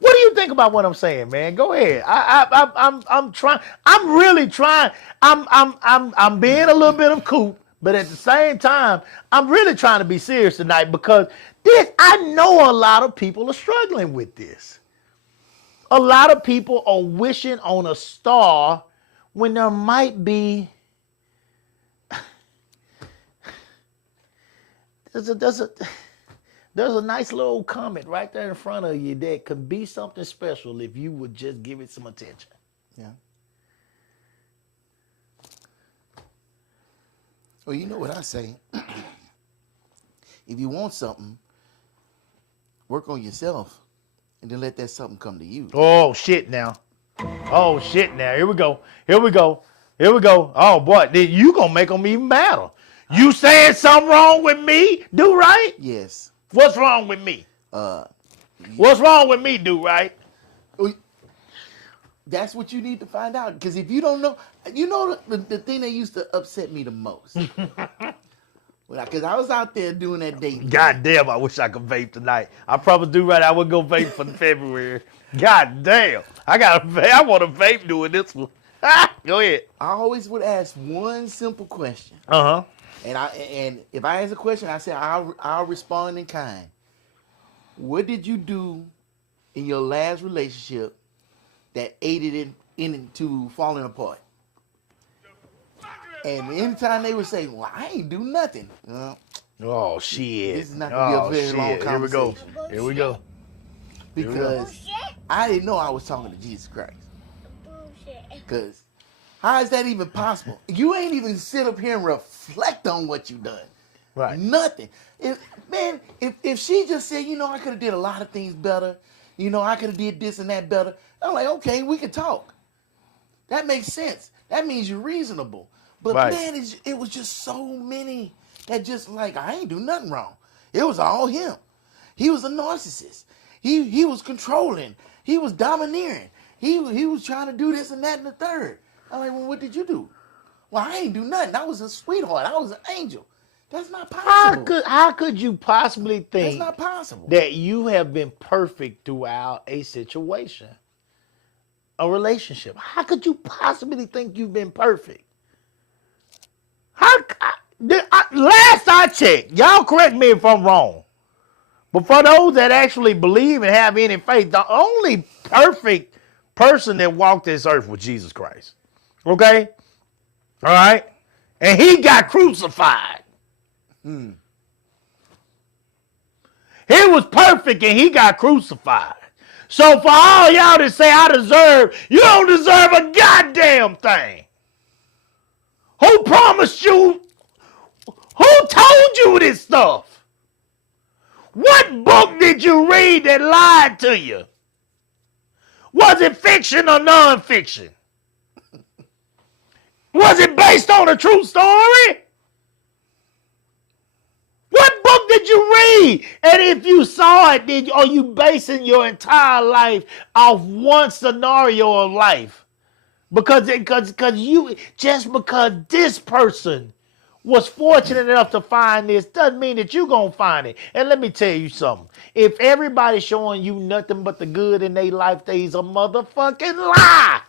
What do you think about what I'm saying, man? Go ahead. I'm trying. I'm really trying. I'm being a little bit of coop, but at the same time, I'm really trying to be serious tonight because I know a lot of people are struggling with this. A lot of people are wishing on a star when there might be. There's a nice little comment right there in front of you that could be something special if you would just give it some attention. Yeah. Well, you know what I say. If you want something, work on yourself and then let that something come to you. Oh, shit now. Oh, shit now. Here we go. Oh, boy. Then you going to make them even madder. You saying something wrong with me? Do right? Yes. What's wrong with me? Uh, What's wrong with me? Do right? That's what you need to find out. Because if you don't know, the thing that used to upset me the most. Because I was out there doing that dating. God damn, I wish I could vape tonight. I probably do right. I would go vape for February. God damn. I want to vape doing this one. Go ahead. I always would ask one simple question. Uh-huh. And if I ask a question, I say I'll respond in kind. What did you do in your last relationship that aided it into falling apart? And anytime they would say, "Well, I ain't do nothing," Oh, shit. this is not gonna be a very long Here we go. conversation. Here we go. Because I didn't know I was talking to Jesus Christ. Because how is that even possible? You ain't even sit up here and reflect on what you done. Right. Nothing. If she just said, I could have did a lot of things better. I could have did this and that better. I'm like, okay, we could talk. That makes sense. That means you're reasonable. But Right. man, it was just so many that just like, I ain't do nothing wrong. It was all him. He was a narcissist. He was controlling. He was domineering. He was trying to do this and that and the third. I'm like, well, what did you do? Well, I ain't do nothing. I was a sweetheart. I was an angel. That's not possible. How could you possibly That's think not possible. that you have been perfect throughout a situation, a relationship? How could you possibly think you've been perfect? Last I checked, y'all correct me if I'm wrong, but for those that actually believe and have any faith, the only perfect person that walked this earth was Jesus Christ. Okay? All right? And he got crucified. He was perfect and he got crucified. So for all y'all to say you don't deserve a goddamn thing. Who promised you? Who told you this stuff? What book did you read that lied to you? Was it fiction or non-fiction? Was it based on a true story? What book did you read? And if you saw it, are you basing your entire life off one scenario of life? Because this person was fortunate enough to find this doesn't mean that you're going to find it. And let me tell you something. If everybody's showing you nothing but the good in their life, they's a motherfucking lie.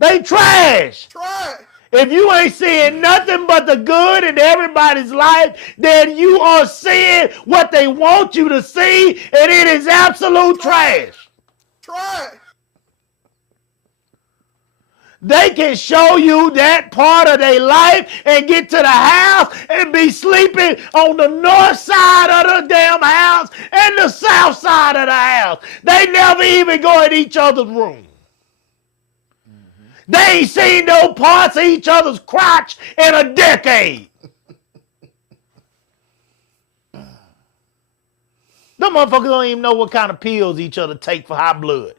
They trash. Try. If you ain't seeing nothing but the good in everybody's life, then you are seeing what they want you to see, and it is absolute trash. Try. They can show you that part of their life and get to the house and be sleeping on the north side of the damn house and the south side of the house. They never even go in each other's room. They ain't seen no parts of each other's crotch in a decade. Them motherfuckers don't even know what kind of pills each other take for high blood.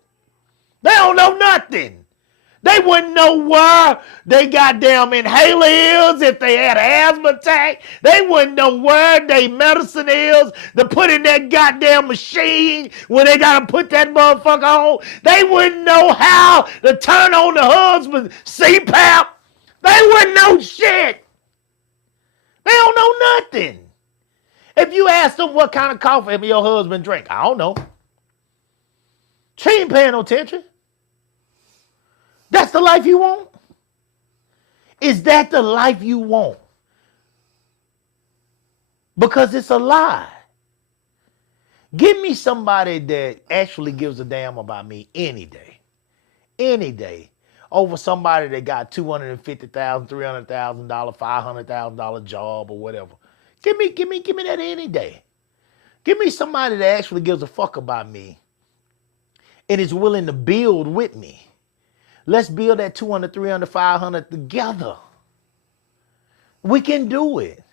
They don't know nothing. They wouldn't know where they goddamn inhaler is if they had an asthma attack. They wouldn't know where their medicine is to put in that goddamn machine when they got to put that motherfucker on. They wouldn't know how to turn on the husband's CPAP. They wouldn't know shit. They don't know nothing. If you ask them what kind of coffee your husband drink, I don't know. She ain't paying no attention. That's the life you want? Is that the life you want? Because it's a lie. Give me somebody that actually gives a damn about me any day. Any day. Over somebody that got $250,000, $300,000, $500,000 job or whatever. Give me that any day. Give me somebody that actually gives a fuck about me and is willing to build with me. Let's build that 200, 300, 500 together. We can do it.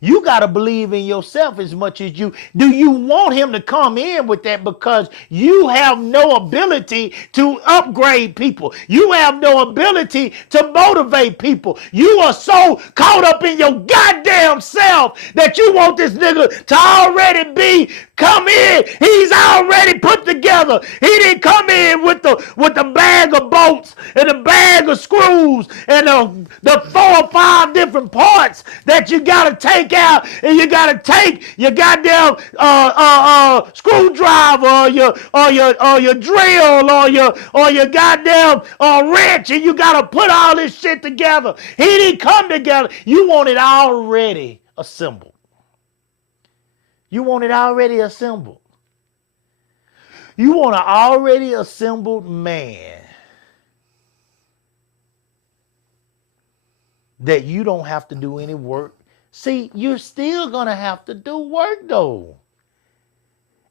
You got to believe in yourself as much as you. Do you want him to come in with that because you have no ability to upgrade people? You have no ability to motivate people. You are so caught up in your goddamn self that you want this nigga to already come in. He's already put together. He didn't come in with the bag of bolts and the bag of screws and the 4 or 5 different parts that you gotta take out, and you gotta take your goddamn screwdriver or your drill or your goddamn wrench, and you gotta put all this shit together. He didn't come together. You want it already assembled. You want it already assembled. You want an already assembled man that you don't have to do any work. See, you're still going to have to do work, though.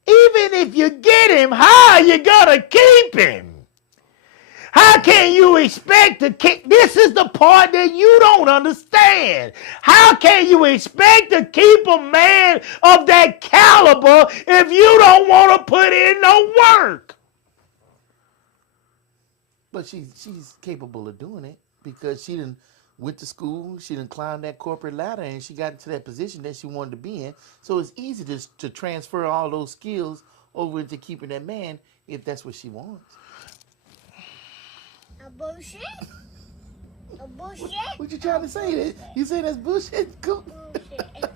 Even if you get him, how are you going to keep him? How can you expect to keep? This is the part that you don't understand. How can you expect to keep a man of that caliber if you don't want to put in no work? But she's capable of doing it because she done went to school, she done climbed that corporate ladder, and she got into that position that she wanted to be in. So it's easy to transfer all those skills over into keeping that man if that's what she wants. A bullshit? A bullshit? What you trying to say? You say that's bullshit? Cool. Bullshit.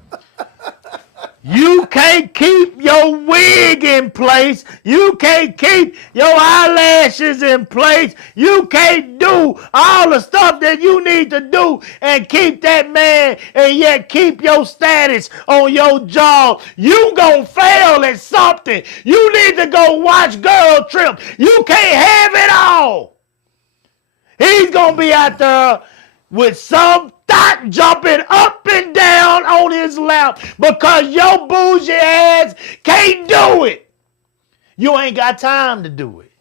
You can't keep your wig in place. You can't keep your eyelashes in place. You can't do all the stuff that you need to do and keep that man and yet keep your status on your job. You gonna fail at something. You need to go watch Girl Trip. You can't have it all. He's gonna be out there with some thought jumping up and down on his lap because your bougie ass can't do it. You ain't got time to do it.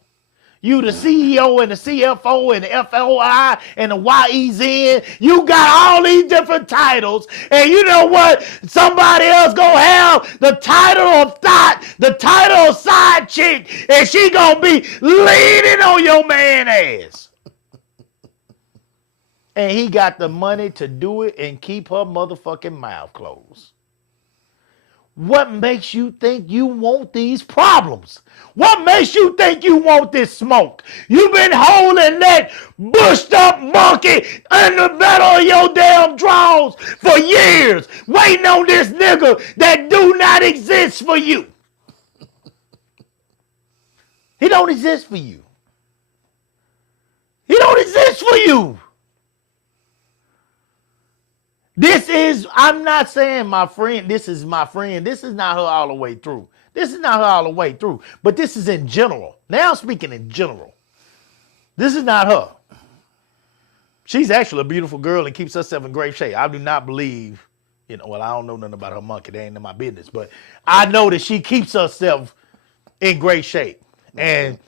You the CEO and the CFO and the FOI and the YEZN. You got all these different titles. And you know what? Somebody else gonna have the title of thought, the title of side chick, and she gonna be leaning on your man ass. And he got the money to do it and keep her motherfucking mouth closed. What makes you think you want these problems? What makes you think you want this smoke? You've been holding that bushed up monkey in the middle of your damn drawers for years, waiting on this nigga that do not exist for you. He don't exist for you. He don't exist for you. This is, I'm not saying my friend, this is my friend. This is not her all the way through. This is not her all the way through. But this is in general. Now I'm speaking in general. This is not her. She's actually a beautiful girl and keeps herself in great shape. I do not believe, well, I don't know nothing about her monkey. That ain't in my business. But I know that she keeps herself in great shape. And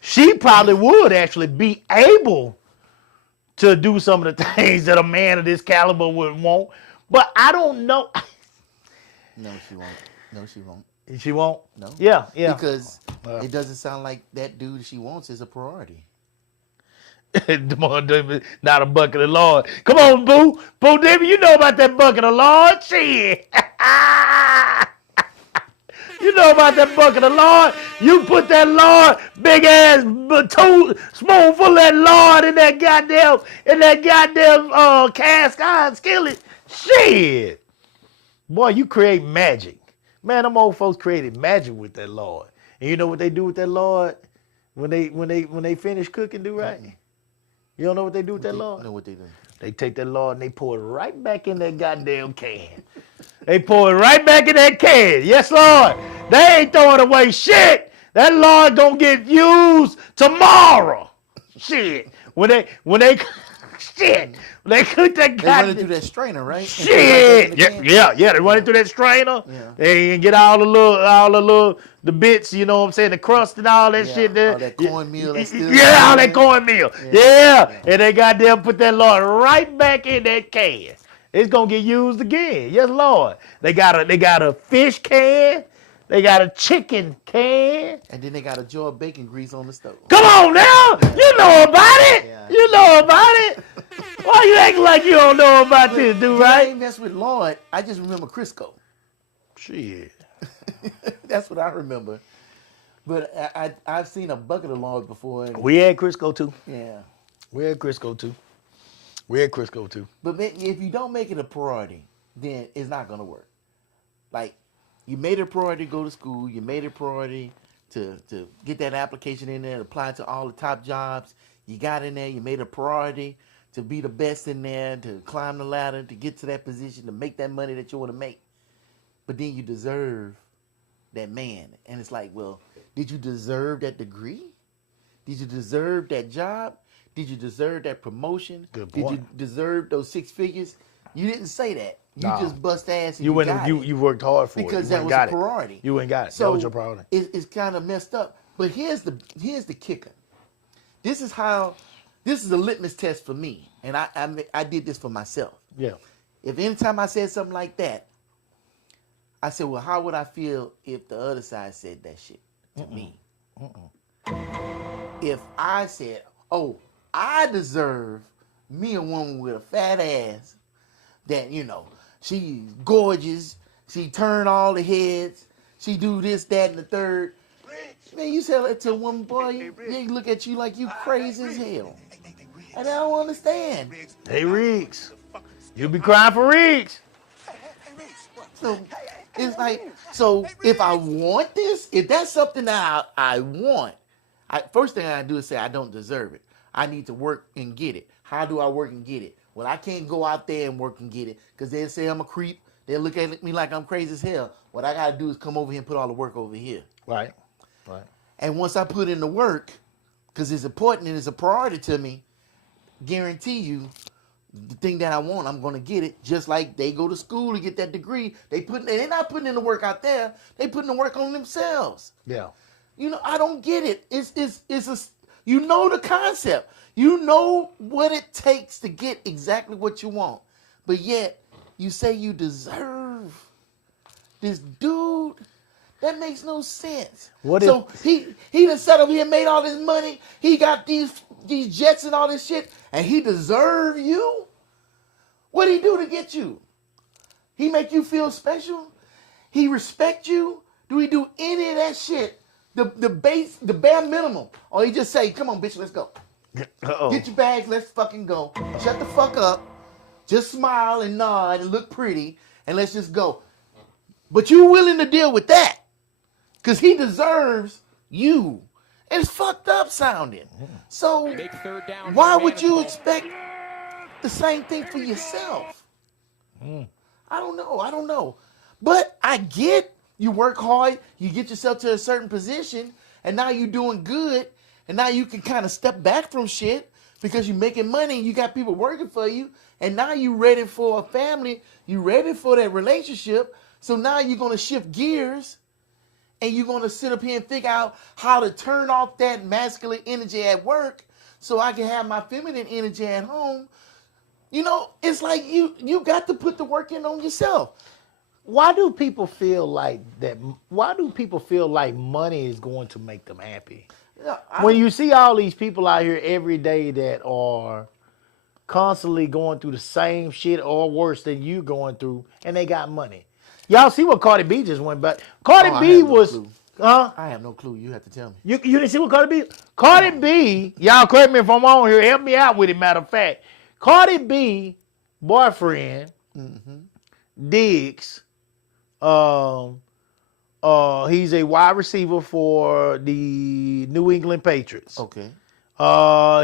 she probably would actually be able to do some of the things that a man of this caliber would want. But I don't know. No, she won't. No, she won't. She won't? No. Yeah. Because it doesn't sound like that dude she wants is a priority. Not a bucket of lard. Come on, Boo. Boo David, you know about that bucket of lard? Shit. You know about that bucket of lard? You put that lard, big ass spoonful of that lard in that goddamn cast iron skillet. Shit. Boy, you create magic. Man, them old folks created magic with that lard. And you know what they do with that lard when they finish cooking, do right? You don't know what they do with that lard? Know what they do. They take that lard and they pour it right back in that goddamn can. They pour it right back in that can. Yes, Lord. They ain't throwing away shit. That lard gonna get used tomorrow. Shit. When they shit. When they cook that They run it through that strainer, right? Shit. Yeah. They run it through that strainer. Yeah. They get all the bits, you know what I'm saying, the crust and all that shit there. All that cornmeal that's still all that cornmeal. Yeah. And they goddamn put that lard right back in that can. It's gonna get used again. Yes, Lord. They got a fish can. They got a chicken can. And then they got a jar of bacon grease on the stove. Come on now. You know about it. Yeah. You know about it. Why you acting like you don't know about this, dude, I right? ain't mess with Lord. I just remember Crisco. Shit. That's what I remember. But I've seen a bucket of Lord before. And, We had Crisco too. yeah. We had Crisco too. We had Crisco too. But if you don't make it a priority, then it's not going to work. Like, you made it a priority to go to school. You made it a priority to get that application in there, apply to all the top jobs. You got in there. You made it a priority to be the best in there, to climb the ladder, to get to that position, to make that money that you want to make. But then you deserve that man. And it's like, well, did you deserve that degree? Did you deserve that job? Did you deserve that promotion? Good Did you point. deserve those 6 figures? You didn't say that. You Nah. just bust ass and You went. got it. You worked hard for it. Because You that went was and a got it. priority. You went and got it. So That was your priority. It's kind of messed up. But here's the kicker. This is a litmus test for me, and I did this for myself. Yeah. If anytime I said something like that, I said, well, how would I feel if the other side said that shit to me? If I said, oh, I deserve me a woman with a fat ass that, she's gorgeous, she turn all the heads, she do this, that, and the third. Man, you tell that to a woman, boy, they look at you like you crazy as hell. And I don't understand. Hey, Riggs. You be crying for Riggs. So it's like, so if I want this, if that's something that I want, first thing I do is say I don't deserve it. I need to work and get it. How do I work and get it? Well, I can't go out there and work and get it because they'll say I'm a creep. They'll look at me like I'm crazy as hell. What I got to do is come over here and put all the work over here. Right. Right. And once I put in the work, because it's important and it's a priority to me, guarantee you, the thing that I want, I'm gonna get it. Just like they go to school to get that degree, they're not putting in the work out there. They putting the work on themselves. Yeah. I don't get it. It's the concept. You know what it takes to get exactly what you want, but yet you say you deserve this dude. That makes no sense. So he done set up here, made all this money. He got these jets and all this shit, and he deserve you? What'd he do to get you? He make you feel special? He respect you? Do he do any of that shit? The bare minimum? Or he just say, come on, bitch, let's go. Uh-oh. Get your bags, let's fucking go. Shut the fuck up. Just smile and nod and look pretty, and let's just go. But you willing to deal with that? Because he deserves you. And it's fucked up sounding. So why would you expect the same thing for yourself? I don't know. But I get you work hard, you get yourself to a certain position, and now you're doing good, and now you can kind of step back from shit because you're making money and you got people working for you, and now you're ready for a family, you're ready for that relationship. So now you're going to shift gears. And you're going to sit up here and figure out how to turn off that masculine energy at work so I can have my feminine energy at home. It's like you got to put the work in on yourself. Why do people feel like that? Why do people feel like money is going to make them happy? When you see all these people out here every day that are constantly going through the same shit or worse than you going through, and they got money. Y'all see what Cardi B just went back. Cardi B was, I have no clue. You have to tell me. You didn't see what Cardi B? Cardi B, y'all correct me if I'm wrong here. Help me out with it, matter of fact. Cardi B, boyfriend, Diggs, he's a wide receiver for the New England Patriots. Okay.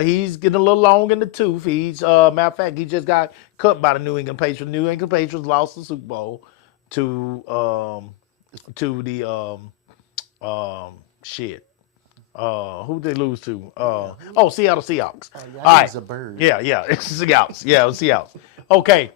He's getting a little long in the tooth. He's, matter of fact, he just got cut by the New England Patriots. New England Patriots lost the Super Bowl to the who they lose to? Seattle Seahawks. Yeah, All right. a bird. Yeah, it's the Seahawks. Yeah, it's the Seahawks. Okay.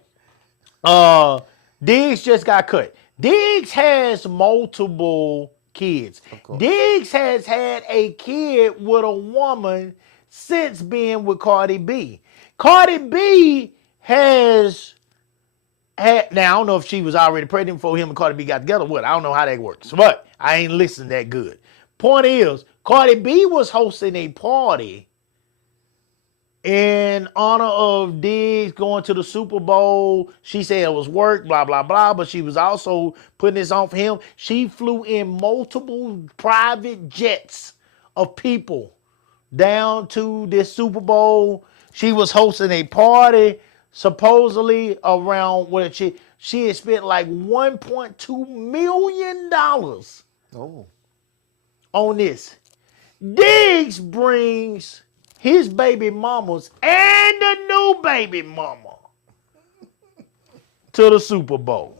Diggs just got cut. Diggs has multiple kids. Diggs has had a kid with a woman since being with Cardi B. Cardi B has now I don't know if she was already pregnant before him and Cardi B got together. What? I don't know how that works, but I ain't listening that good. Point is, Cardi B was hosting a party in honor of Diggs going to the Super Bowl. She said it was work, blah, blah, blah, but she was also putting this on for him. She flew in multiple private jets of people down to this Super Bowl. She was hosting a party supposedly around what she had spent like $1.2 million Oh. on this. Diggs brings his baby mamas and the new baby mama to the Super Bowl.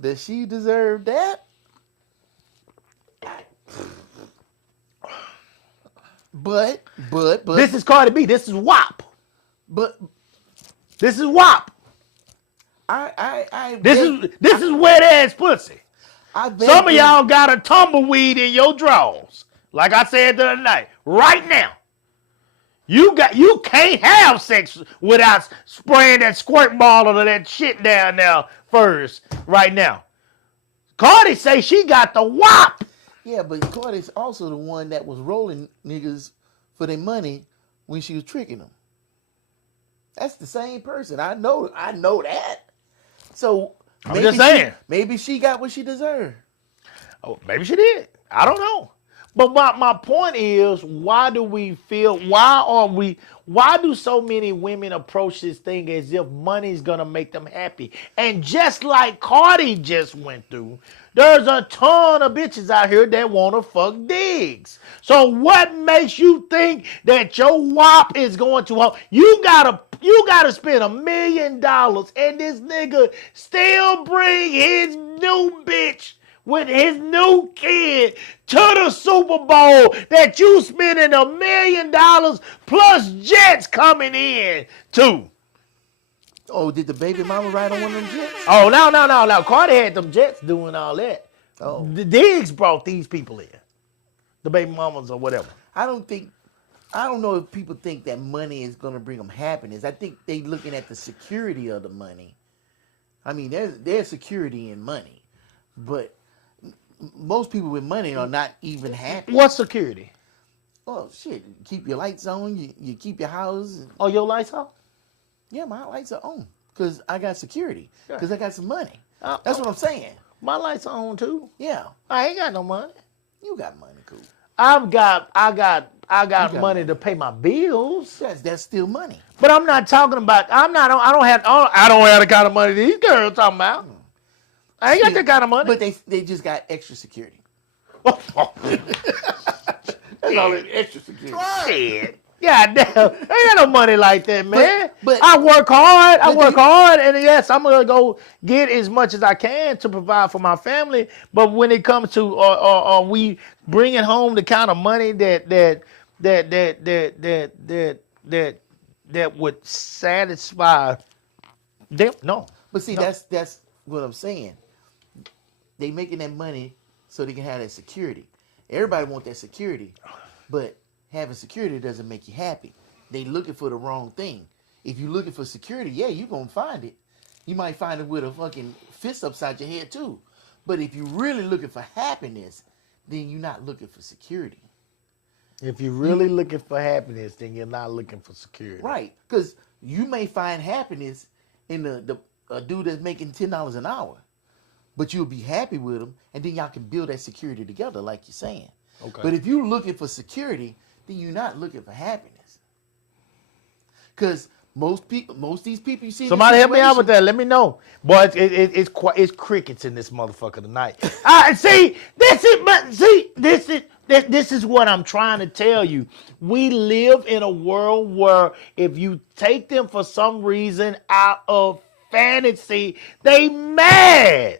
Does she deserve that? But This is Cardi B. This is WAP. but This is WAP. I This is wet ass pussy. Some of y'all got a tumbleweed in your drawers. Like I said the other night. Right now. You can't have sex without spraying that squirt bottle or that shit down there first. Right now. Cardi say she got the WAP. Yeah, but Cardi's also the one that was rolling niggas for their money when she was tricking them. That's the same person. I know that. So I'm just saying. Maybe she got what she deserved. Oh, maybe she did. I don't know. But my point is, why do so many women approach this thing as if money's gonna make them happy? And just like Cardi just went through, there's a ton of bitches out here that wanna fuck Diggs. So what makes you think that your WAP is going to help? You gotta spend $1 million and this nigga still bring his new bitch with his new kid to the Super Bowl that you spending $1 million plus jets coming in too. Oh, did the baby mama ride on one of them jets? Oh, no. Cardi had them jets doing all that. Oh. The Diggs brought these people in. The baby mamas or whatever. I don't know if people think that money is going to bring them happiness. I think they looking at the security of the money. I mean, there's security in money, but most people with money are not even happy. What security? Oh shit! You keep your lights on. You keep your house. Oh, your lights off? Yeah, my lights are on because I got security. Sure. Because I got some money. That's what I'm saying. My lights are on too. Yeah, I ain't got no money. you got money, cool. I got got money money. to pay my bills. That's still money. But I'm not talking about. I don't have the kind of money these girls talking about. I ain't got that kind of money. But they just got extra security. That's all that extra security. Shit. God damn. I ain't got no money like that, man. But- I work hard. but hard. And yes, I'm going to go get as much as I can to provide for my family. But when it comes to are we bringing home the kind of money that would satisfy them? No. But see, No. that's what I'm saying. They making that money so they can have that security. Everybody want that security, but having security doesn't make you happy. They looking for the wrong thing. If you're looking for security, yeah, you're gonna find it. You might find it with a fucking fist upside your head too. But if you're really looking for happiness, then you're not looking for security. If you're really looking for happiness, then you're not looking for security. Right. Because you may find happiness in a dude that's making $10 an hour. But you'll be happy with him, and then y'all can build that security together, like you're saying. Okay. But if you're looking for security, then you're not looking for happiness. Because most these people you see. Somebody help me out with that. Let me know, boy. It's crickets in this motherfucker tonight. This is what I'm trying to tell you. We live in a world where if you take them for some reason out of fantasy, they mad.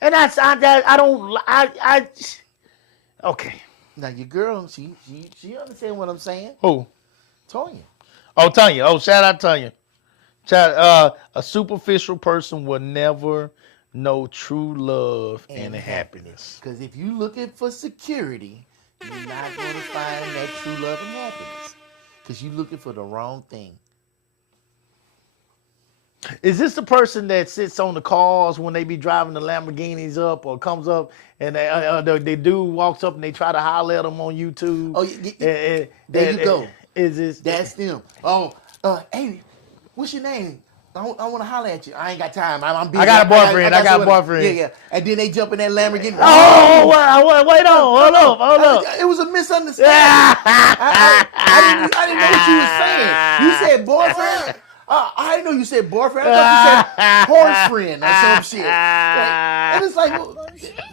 And okay. Now your girl, she understand what I'm saying. Who? Tonya. Oh, Tanya. Oh, shout out Tanya. A superficial person will never know true love and happiness. Because if you looking for security, you're not going to find that true love and happiness. Because you're looking for the wrong thing. Is this the person that sits on the cars when they be driving the Lamborghinis up or comes up and the dude walks up and they try to holler at them on YouTube? Oh, there you go. Is this? That's them. Oh, hey, what's your name? I want to holler at you. I ain't got time. I'm busy. I got a boyfriend. I got a somewhere. boyfriend. Yeah, yeah. And then they jump in that Lamborghini. Oh, wait on. Hold up. It was a misunderstanding. I didn't know what you were saying. You said boyfriend. I didn't know you said boyfriend. I thought you said horse friend or some shit. And it's like, well,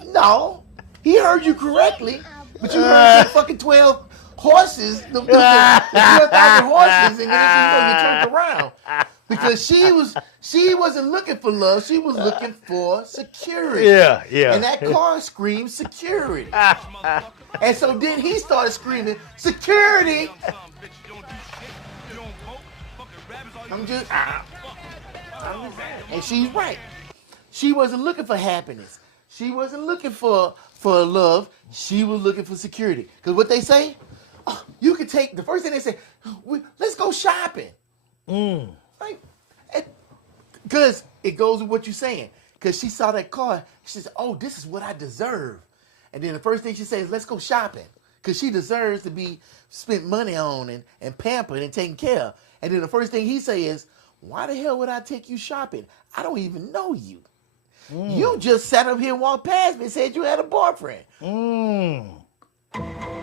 no, he heard you correctly, but you heard fucking 12 horses, the 12,000 horses, and then you turned around. Because she wasn't looking for love, she was looking for security. Yeah. And that car screamed security. And so then he started screaming, security! And she's right. She wasn't looking for happiness. She wasn't looking for love. She was looking for security. Because what they say, you could take, the first thing they say, let's go shopping. Like, because it goes with what you're saying. Because she saw that car, she said, oh, this is what I deserve. And then the first thing she says, let's go shopping. Because she deserves to be spent money on and pampered and taken care of. And then the first thing he say is, why the hell would I take you shopping? I don't even know you. You just sat up here and walked past me and said you had a boyfriend.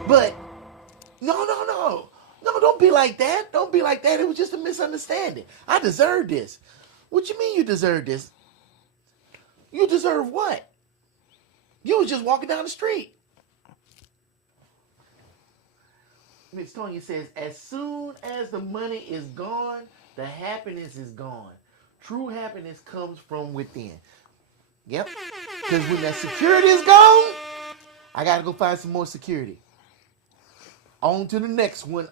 But, no, don't be like that. Don't be like that. It was just a misunderstanding. I deserve this. What you mean you deserve this? You deserve what? You was just walking down the street. Miss Tonya says, as soon as the money is gone, the happiness is gone. True happiness comes from within. Yep. Because when that security is gone, I got to go find some more security. On to the next one.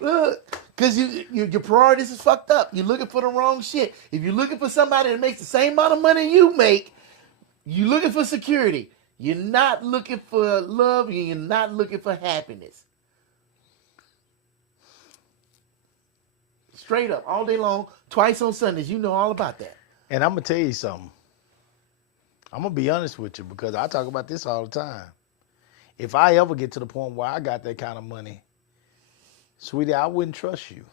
Look, because your priorities is fucked up. You're looking for the wrong shit. If you're looking for somebody that makes the same amount of money you make, you're looking for security. You're not looking for love. You're not looking for happiness. Straight up, all day long, twice on Sundays. You know all about that. And I'm going to tell you something. I'm going to be honest with you because I talk about this all the time. If I ever get to the point where I got that kind of money, sweetie, I wouldn't trust you.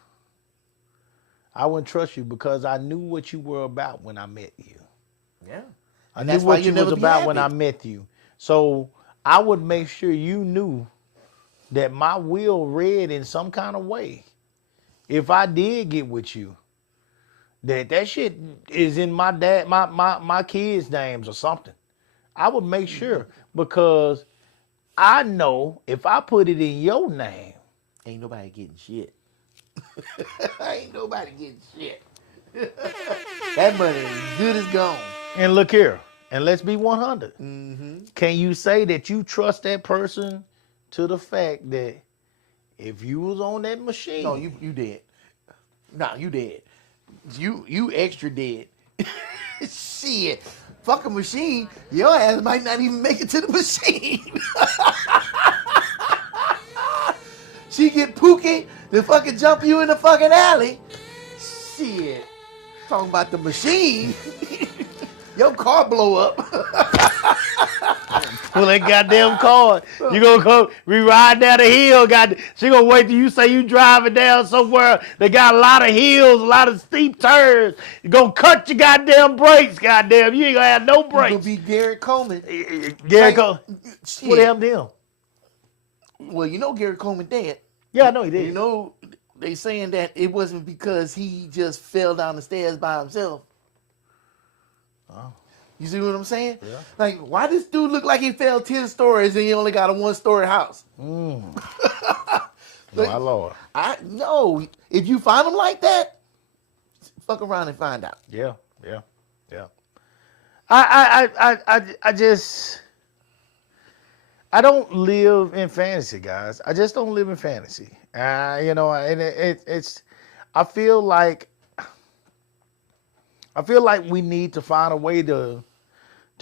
I wouldn't trust you because I knew what you were about when I met you. Yeah. I knew what you was about when I met you. So I would make sure you knew that my will read in some kind of way. If I did get with you, that shit is in my kids' names or something. I would make sure because I know if I put it in your name, ain't nobody getting shit. Ain't nobody getting shit. That money is good as gone. And look here, and let's be 100. Can you say that you trust that person to the fact that if you was on that machine? No, you dead. Nah, you dead. You extra dead. Shit. Fuck a machine. Your ass might not even make it to the machine. She get Pookie to fucking jump you in the fucking alley. Shit. Talking about the machine. Your car blow up. Pull that goddamn car. You gonna go ride down the hill. She gonna wait till you say you driving down somewhere that got a lot of hills, a lot of steep turns. You gonna cut your goddamn brakes, goddamn. You ain't gonna have no You brakes. gonna be Garrett Coleman. Garrett Coleman. Shit. What happened to him? Well, you know Garrett Coleman dead. Yeah, I know he did. You know, they saying that it wasn't because he just fell down the stairs by himself. Oh. You see what I'm saying? Yeah. Like, why this dude look like he fell 10 stories and he only got a 1-story house? My Like, Lord. I know. If you find him like that, fuck around and find out. Yeah. I just I don't live in fantasy, guys. I just don't live in fantasy. And it's I feel like we need to find a way to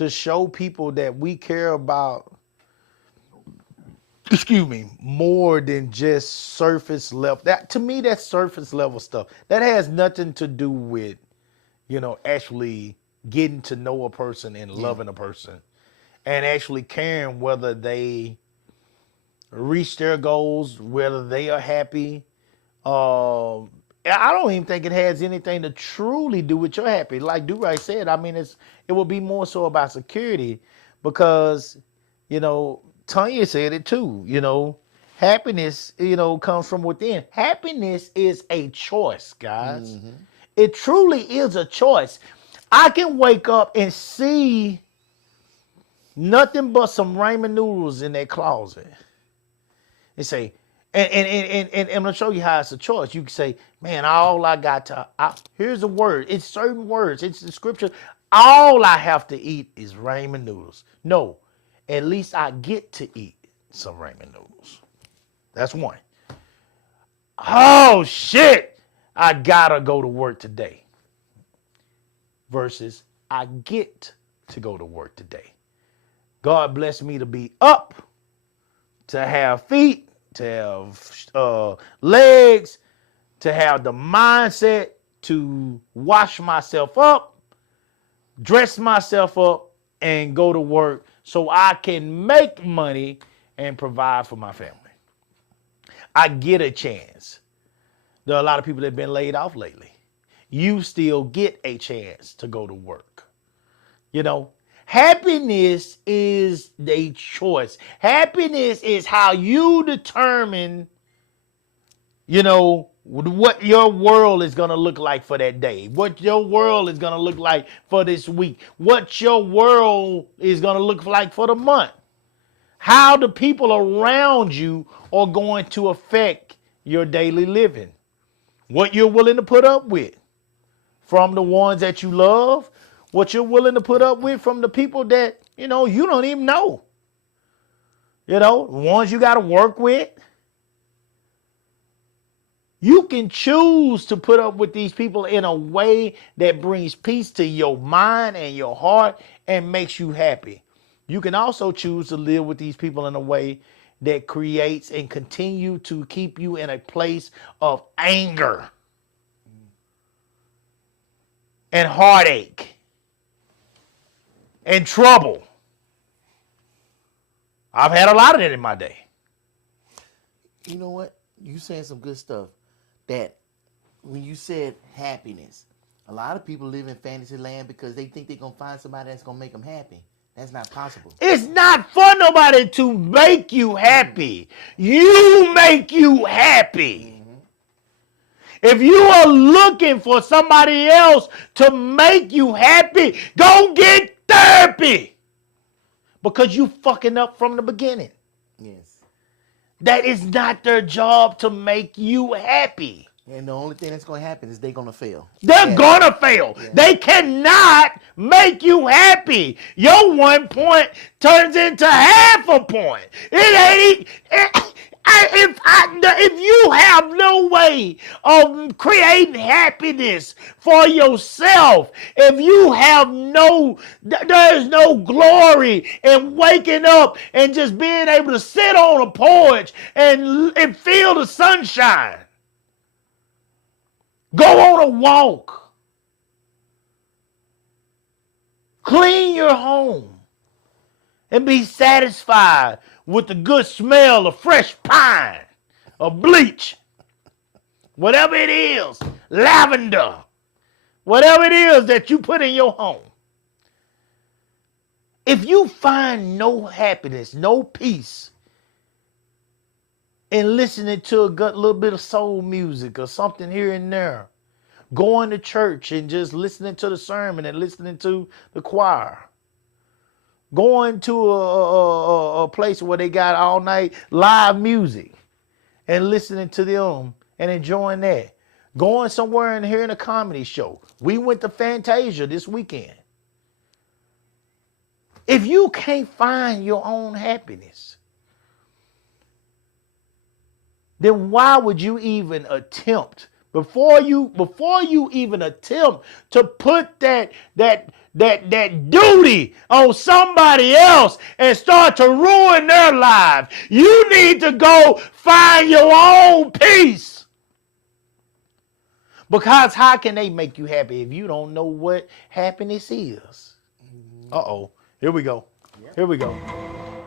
show people that we care about excuse me, more than just surface level. That to me, that's surface level stuff. That has nothing to do with, actually getting to know a person and loving a person and actually caring whether they reach their goals, whether they are happy. I don't even think it has anything to truly do with your happy. Like DuRay said, I mean, it would be more so about security because, Tanya said it too, happiness, comes from within. Happiness is a choice, guys. It truly is a choice. I can wake up and see nothing but some ramen noodles in that closet and say, and I'm gonna show you how it's a choice. You can say, man, all I got here's a word. It's certain words. It's the scripture. All I have to eat is ramen noodles. No, at least I get to eat some ramen noodles. That's one. Oh shit, I gotta go to work today. Versus I get to go to work today. God bless me to be up, to have feet, to have legs, to have the mindset to wash myself up, dress myself up, and go to work so I can make money and provide for my family. I get a chance. There are a lot of people that have been laid off lately. You still get a chance to go to work. Happiness is a choice. Happiness is how you determine, what your world is going to look like for that day, what your world is going to look like for this week, what your world is going to look like for the month, how the people around you are going to affect your daily living, what you're willing to put up with from the ones that you love, what you're willing to put up with from the people that, you don't even know. The ones you got to work with. You can choose to put up with these people in a way that brings peace to your mind and your heart and makes you happy. You can also choose to live with these people in a way that creates and continue to keep you in a place of anger and heartache and trouble. I've had a lot of that in my day. You know what? You saying some good stuff. That when you said happiness, a lot of people live in fantasy land because they think they're going to find somebody that's going to make them happy. That's not possible. It's not for nobody to make you happy. You make you happy. If you are looking for somebody else to make you happy, go get therapy. Because you fucking up from the beginning. Yes. That is not their job to make you happy. And the only thing that's going to happen is they're going to fail. They're gonna fail. Yeah. They cannot make you happy. Your 1 point turns into half a point. It ain't. If you have no way of creating happiness for yourself, if you have there's no glory in waking up and just being able to sit on a porch and feel the sunshine. Go on a walk. Clean your home and be satisfied with the good smell of fresh pine, of bleach, whatever it is, lavender, whatever it is that you put in your home. If you find no happiness, no peace in listening to a little bit of soul music or something here and there, going to church and just listening to the sermon and listening to the choir, going to a place where they got all night live music and listening to them and enjoying that. Going somewhere and hearing a comedy show. We went to Fantasia this weekend. If you can't find your own happiness, then why would you even attempt Before you even attempt to put that duty on somebody else and start to ruin their life, you need to go find your own peace. Because how can they make you happy if you don't know what happiness is? Uh-oh. Here we go. Here we go.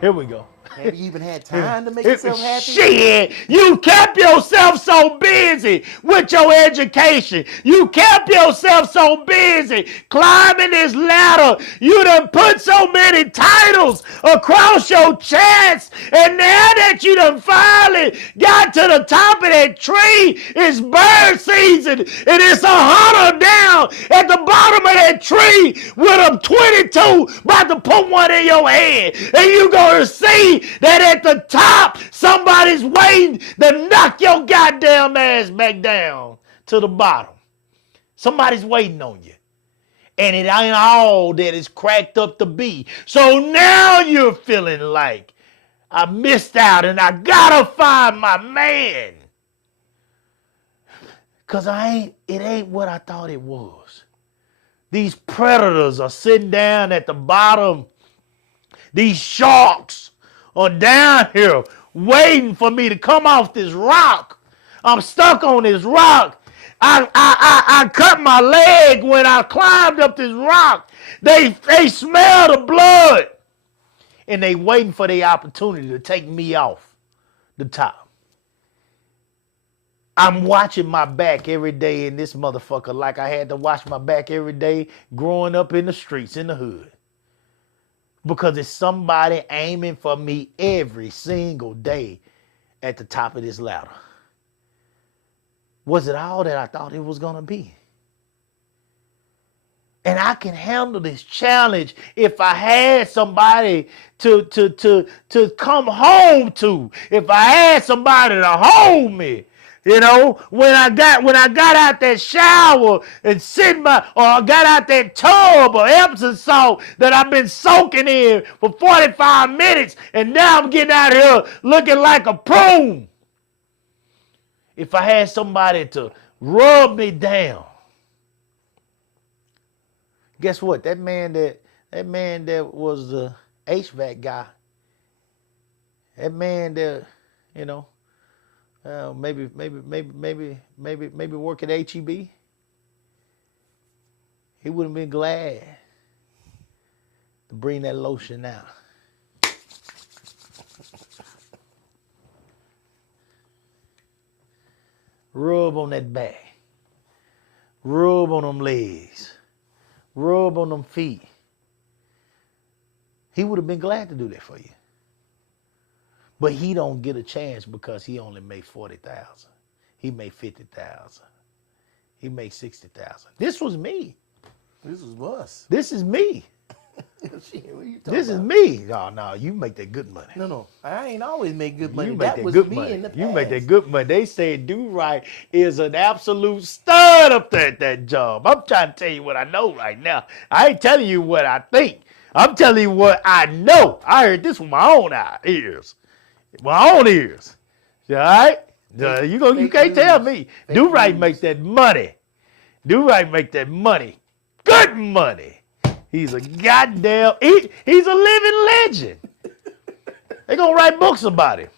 Here we go. Have you even had time to make yourself happy? Shit, you kept yourself so busy with your education. You kept yourself so busy climbing this ladder. You done put so many titles across your chest. And now that you done finally got to the top of that tree, it's bird season. And it's a hunter down at the bottom of that tree with a 22 about to put one in your head. And you gonna see that at the top, somebody's waiting to knock your goddamn ass back down to the bottom. Somebody's waiting on you. And it ain't all that it's cracked up to be. So now you're feeling like, I missed out and I gotta find my man. Cause it ain't what I thought it was. These predators are sitting down at the bottom. These sharks are down here waiting for me to come off this rock. I'm stuck on this rock. I cut my leg when I climbed up this rock. They smell the blood. And they waiting for the opportunity to take me off the top. I'm watching my back every day in this motherfucker like I had to watch my back every day growing up in the streets in the hood. Because it's somebody aiming for me every single day at the top of this ladder. Was it all that I thought it was going to be? And I can handle this challenge if I had somebody to come home to. If I had somebody to hold me. You know, when I got out that shower and or I got out that tub of Epsom salt that I've been soaking in for 45 minutes, and now I'm getting out here looking like a prune. If I had somebody to rub me down, guess what? That man that was the HVAC guy, that man that, you know, maybe work at HEB. He would have been glad to bring that lotion out. Rub on that back. Rub on them legs. Rub on them feet. He would have been glad to do that for you. But he don't get a chance because he only made 40,000. He made 50,000. He made 60,000. This was me. This was us. This is me. Shit, what you talking This is about? me. No, you make that good money. No, I ain't always make good money. You make That that was good me money. in the past. You make that good money. They said Do Right is an absolute stud up there at that job. I'm trying to tell you what I know right now. I ain't telling you what I think. I'm telling you what I know. I heard this with my own ears. My own ears. All right? You can't tell me. Do Right make that money. Do Right make that money. Good money. He's a goddamn, he's a living legend. They're going to write books about him.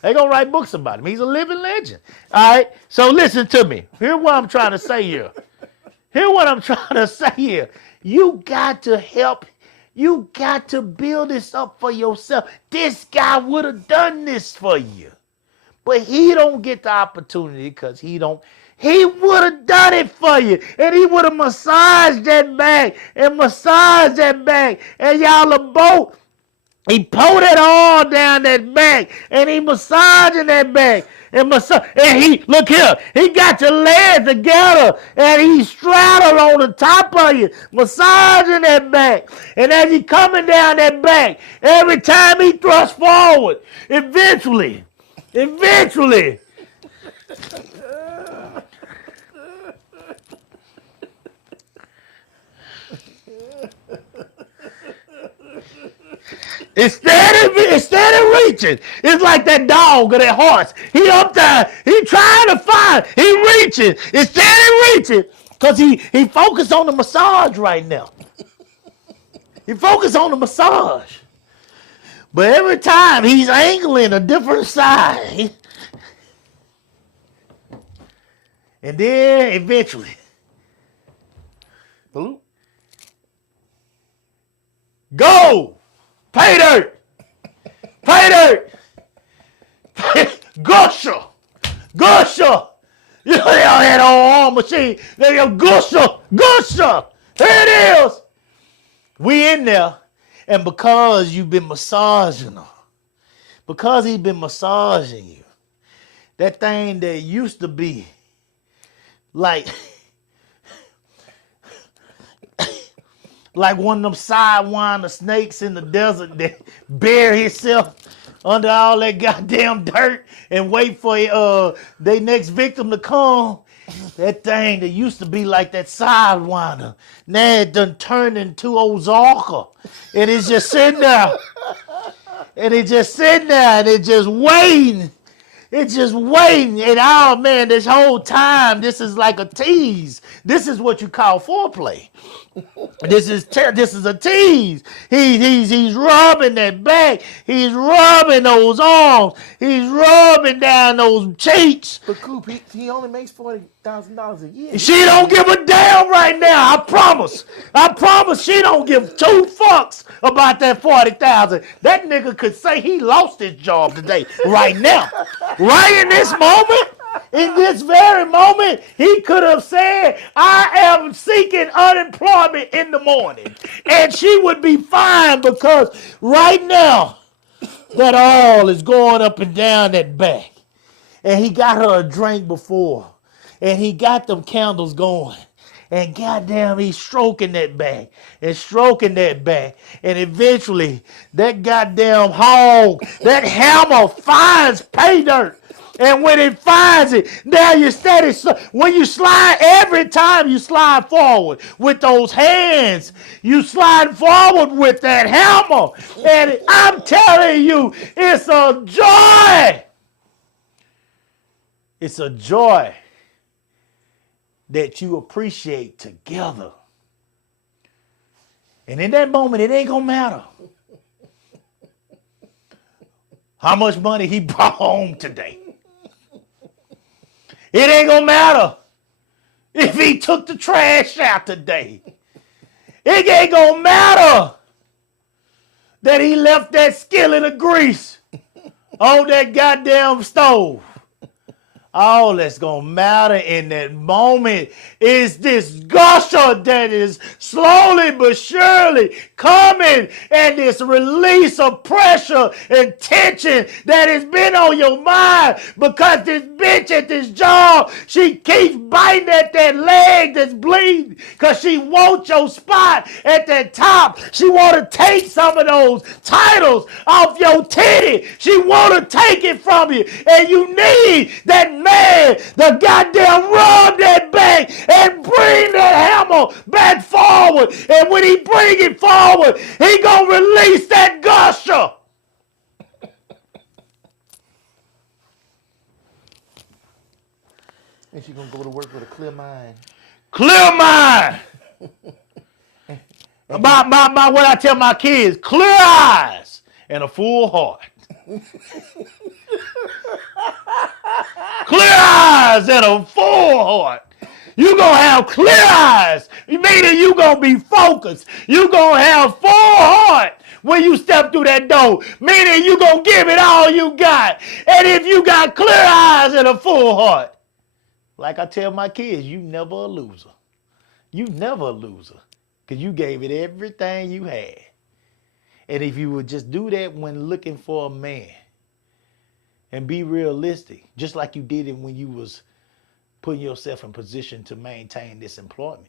They're going to write books about him. He's a living legend. All right? So listen to me. Here's what I'm trying to say here. Here's what I'm trying to say here. You got to help. You got to build this up for yourself. This guy would have done this for you. But he don't get the opportunity because he would have done it for you. And he would have massaged that back and massaged that back. And y'all are both, he pulled it all down that back. And he massaging that back. And he, look here, he got your legs together and he straddled on the top of you, massaging that back. And as he coming down that back, every time he thrusts forward, eventually, It's steady reaching. It's like that dog or that horse. He up there. He trying to find. He reaching. It's steady reaching. Because he focused on the massage right now. He focused on the massage. But every time he's angling a different side. And then eventually. Blue. Go! Pay dirt! Pay dirt! Gusher! Gusher! You know they all had on machine. They go Gusher! Gusher! Here it is! We in there. And because you've been massaging her, because he's been massaging you, that thing that used to be like one of them sidewinder snakes in the desert that bury himself under all that goddamn dirt and wait for their next victim to come. That thing that used to be like that sidewinder, now it done turned into Ozarka. And it's just sitting there. And it's just sitting there and it's just waiting. It's just waiting. And oh man, this whole time, this is like a tease. This is what you call foreplay. This is a tease. He's rubbing that back. He's rubbing those arms. He's rubbing down those cheeks. But Coop, he only makes $40,000 a year. She don't give a damn right now. I promise. I promise she don't give two fucks about that 40,000. That nigga could say he lost his job today, right now, right in this moment. In this very moment, he could have said, I am seeking unemployment in the morning. And she would be fine because right now, that all is going up and down that back. And he got her a drink before. And he got them candles going. And goddamn, he's stroking that back and stroking that back. And eventually, that goddamn hog, that hammer finds pay dirt. And when it finds it, now you steady. When you slide, every time you slide forward with those hands, you slide forward with that hammer. And I'm telling you, it's a joy. It's a joy that you appreciate together. And in that moment, it ain't gonna matter how much money he brought home today. It ain't gonna matter if he took the trash out today. It ain't gonna matter that he left that skillet of grease on that goddamn stove. All that's gonna matter in that moment is this gusher that is slowly but surely coming, and this release of pressure and tension that has been on your mind because this bitch at this job, she keeps biting at that leg that's bleeding because she wants your spot at that top. She want to take some of those titles off your titty. She want to take it from you, and you need that man to goddamn rub that back and bring that hammer back forward. And when he bring it forward, he gonna release that gusher. And she gonna go to work with a clear mind. Clear mind. About what I tell my kids, clear eyes and a full heart. Clear eyes and a full heart. You gonna have clear eyes, meaning you gonna be focused. You gonna have full heart when you step through that door, meaning you gonna give it all you got. And if you got clear eyes and a full heart, like I tell my kids, you never a loser. You never a loser, because you gave it everything you had. And if you would just do that when looking for a man and be realistic, just like you did it when you was putting yourself in position to maintain this employment,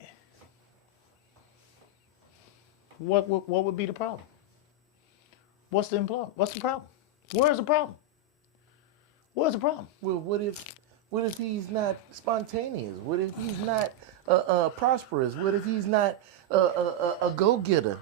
what would be the problem? What's the problem? Where's the problem? Where's the problem? Well, what if he's not spontaneous? What if he's not prosperous? What if he's not a go-getter?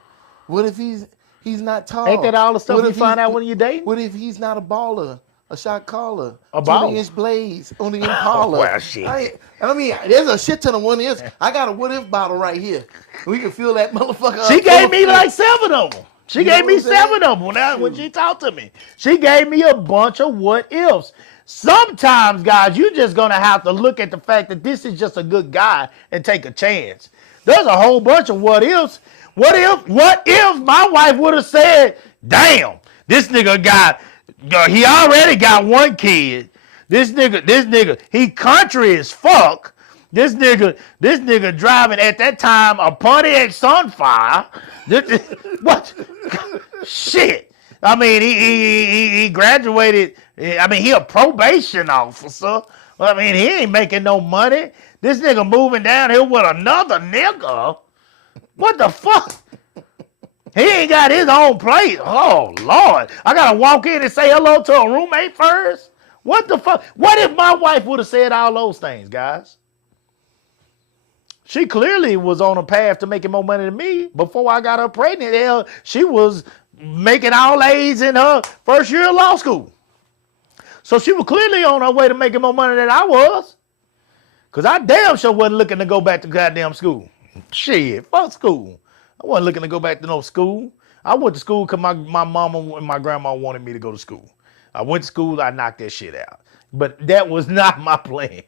What if he's He's not tall. Ain't that all the stuff What you if find he- out when you're dating? What if he's not a baller, a shot caller, A baller? 20-inch blades on the Impala? Well, shit. I mean, there's a shit ton of what ifs. I got a what if bottle right here. We can fill that motherfucker up. She gave me like 7 of them. She You know gave me what I'm saying? 7 of them when she talked to me. She gave me a bunch of what ifs. Sometimes, guys, you're just going to have to look at the fact that this is just a good guy and take a chance. There's a whole bunch of what ifs. What if my wife would have said, damn, this nigga he already got 1 kid. This nigga, he country as fuck. This nigga driving at that time a Pontiac Sunfire. What? Shit. I mean, he graduated. I mean, he a probation officer. I mean, he ain't making no money. This nigga moving down here with another nigga. What the fuck? He ain't got his own place. Oh, Lord. I got to walk in and say hello to a roommate first? What the fuck? What if my wife would have said all those things, guys? She clearly was on a path to making more money than me. Before I got her pregnant, hell, she was making all A's in her first year of law school. So she was clearly on her way to making more money than I was. Because I damn sure wasn't looking to go back to goddamn school. Shit, fuck school. I wasn't looking to go back to no school. I went to school because my mama and my grandma wanted me to go to school. I went to school, I knocked that shit out. But that was not my plan.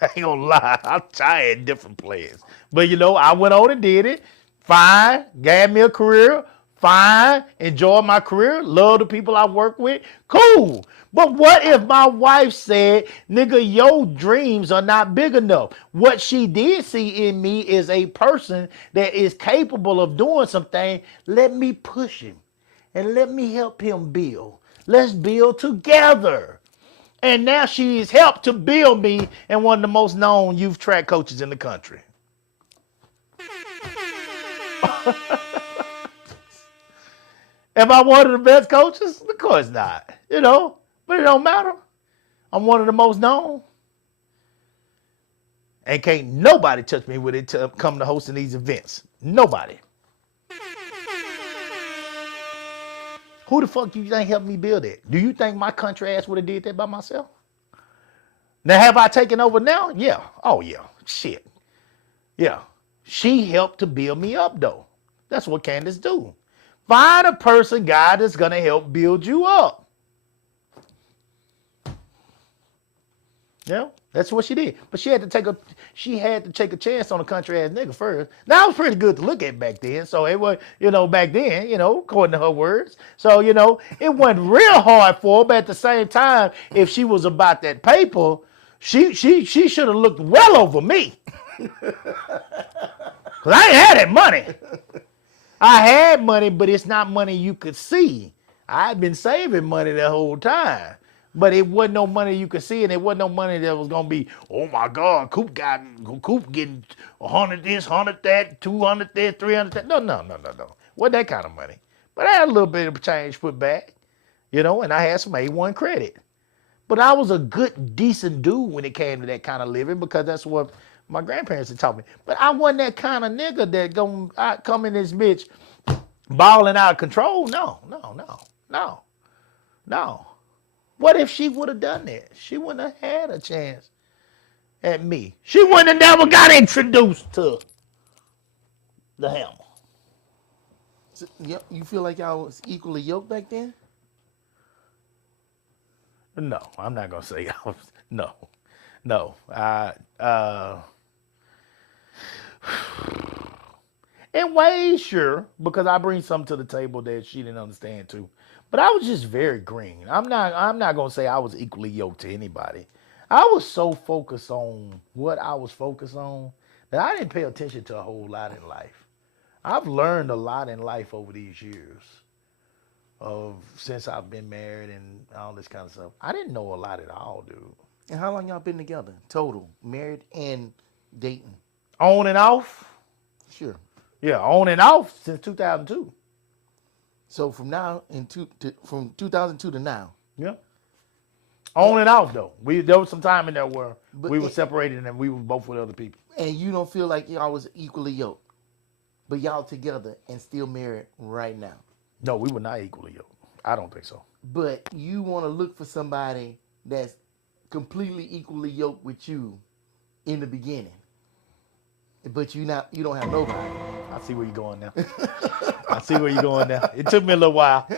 I ain't gonna lie, I had different plans. But you know, I went on and did it. Fine, gave me a career. Fine, enjoyed my career. Love the people I work with. Cool. But what if my wife said, nigga, your dreams are not big enough? What she did see in me is a person that is capable of doing something. Let me push him and let me help him build. Let's build together. And now she's helped to build me and one of the most known youth track coaches in the country. Am I one of the best coaches? Of course not. You know, but it don't matter. I'm one of the most known. And can't nobody touch me with it to come to hosting these events. Nobody. Who the fuck do you think helped me build it? Do you think my country ass would have did that by myself? Now, have I taken over now? Yeah. Oh, yeah. Shit. Yeah. She helped to build me up, though. That's what Candace do. Find a person, God, that's going to help build you up. Yeah, that's what she did. But she had to take a chance on a country ass nigga first. Now, it was pretty good to look at back then. So it was, back then, according to her words. So, it wasn't real hard for her, but at the same time, if she was about that paper, she should have looked well over me. Because I ain't had that money. I had money, but it's not money you could see. I'd been saving money the whole time. But it wasn't no money you could see, and it wasn't no money that was going to be, oh, my God, Coop getting 100 this, 100 that, 200 this, 300 that. No. Wasn't that kind of money. But I had a little bit of change put back, and I had some A1 credit. But I was a good, decent dude when it came to that kind of living because that's what my grandparents had taught me. But I wasn't that kind of nigga that gonna come in this bitch balling out of control. No. What if she would have done that? She wouldn't have had a chance at me. She wouldn't have never got introduced to the hammer. So, you feel like y'all was equally yoked back then? No, I'm not gonna say I was. No. In ways, sure, because I bring something to the table that she didn't understand too. But I was just very green. I'm not gonna say I was equally yoked to anybody. I was so focused on what I was focused on that I didn't pay attention to a whole lot in life. I've learned a lot in life over these years since I've been married and all this kind of stuff. I didn't know a lot at all, dude. And how long y'all been together? Total. Married and dating? On and off? Sure. Yeah, on and off since 2002. So from from 2002 to now. Yeah. On and off, though. There was some time in there where we were separated and we were both with other people. And you don't feel like y'all was equally yoked, but y'all together and still married right now? No, we were not equally yoked. I don't think so. But you want to look for somebody that's completely equally yoked with you in the beginning. But you don't have nobody. I see where you're going now. I see where you're going now. It took me a little while.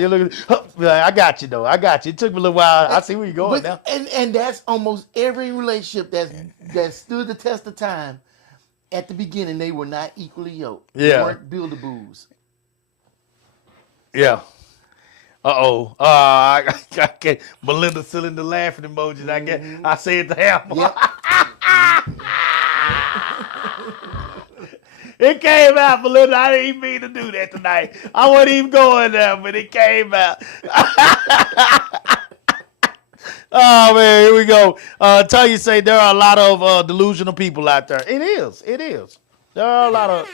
You look at, I got you though. I got you. It took me a little while. I see where you're going now. And that's almost every relationship that stood the test of time. At the beginning, they were not equally yoked. They Yeah. weren't build-a-boos. Yeah. Uh-oh. I can't. Melinda still in the laughing emojis. I guess I said to him. Yep. It came out, Melinda. I didn't even mean to do that tonight. I wasn't even going there, but it came out. Oh, man, here we go. Tell you say there are a lot of delusional people out there. It is. There are a lot of,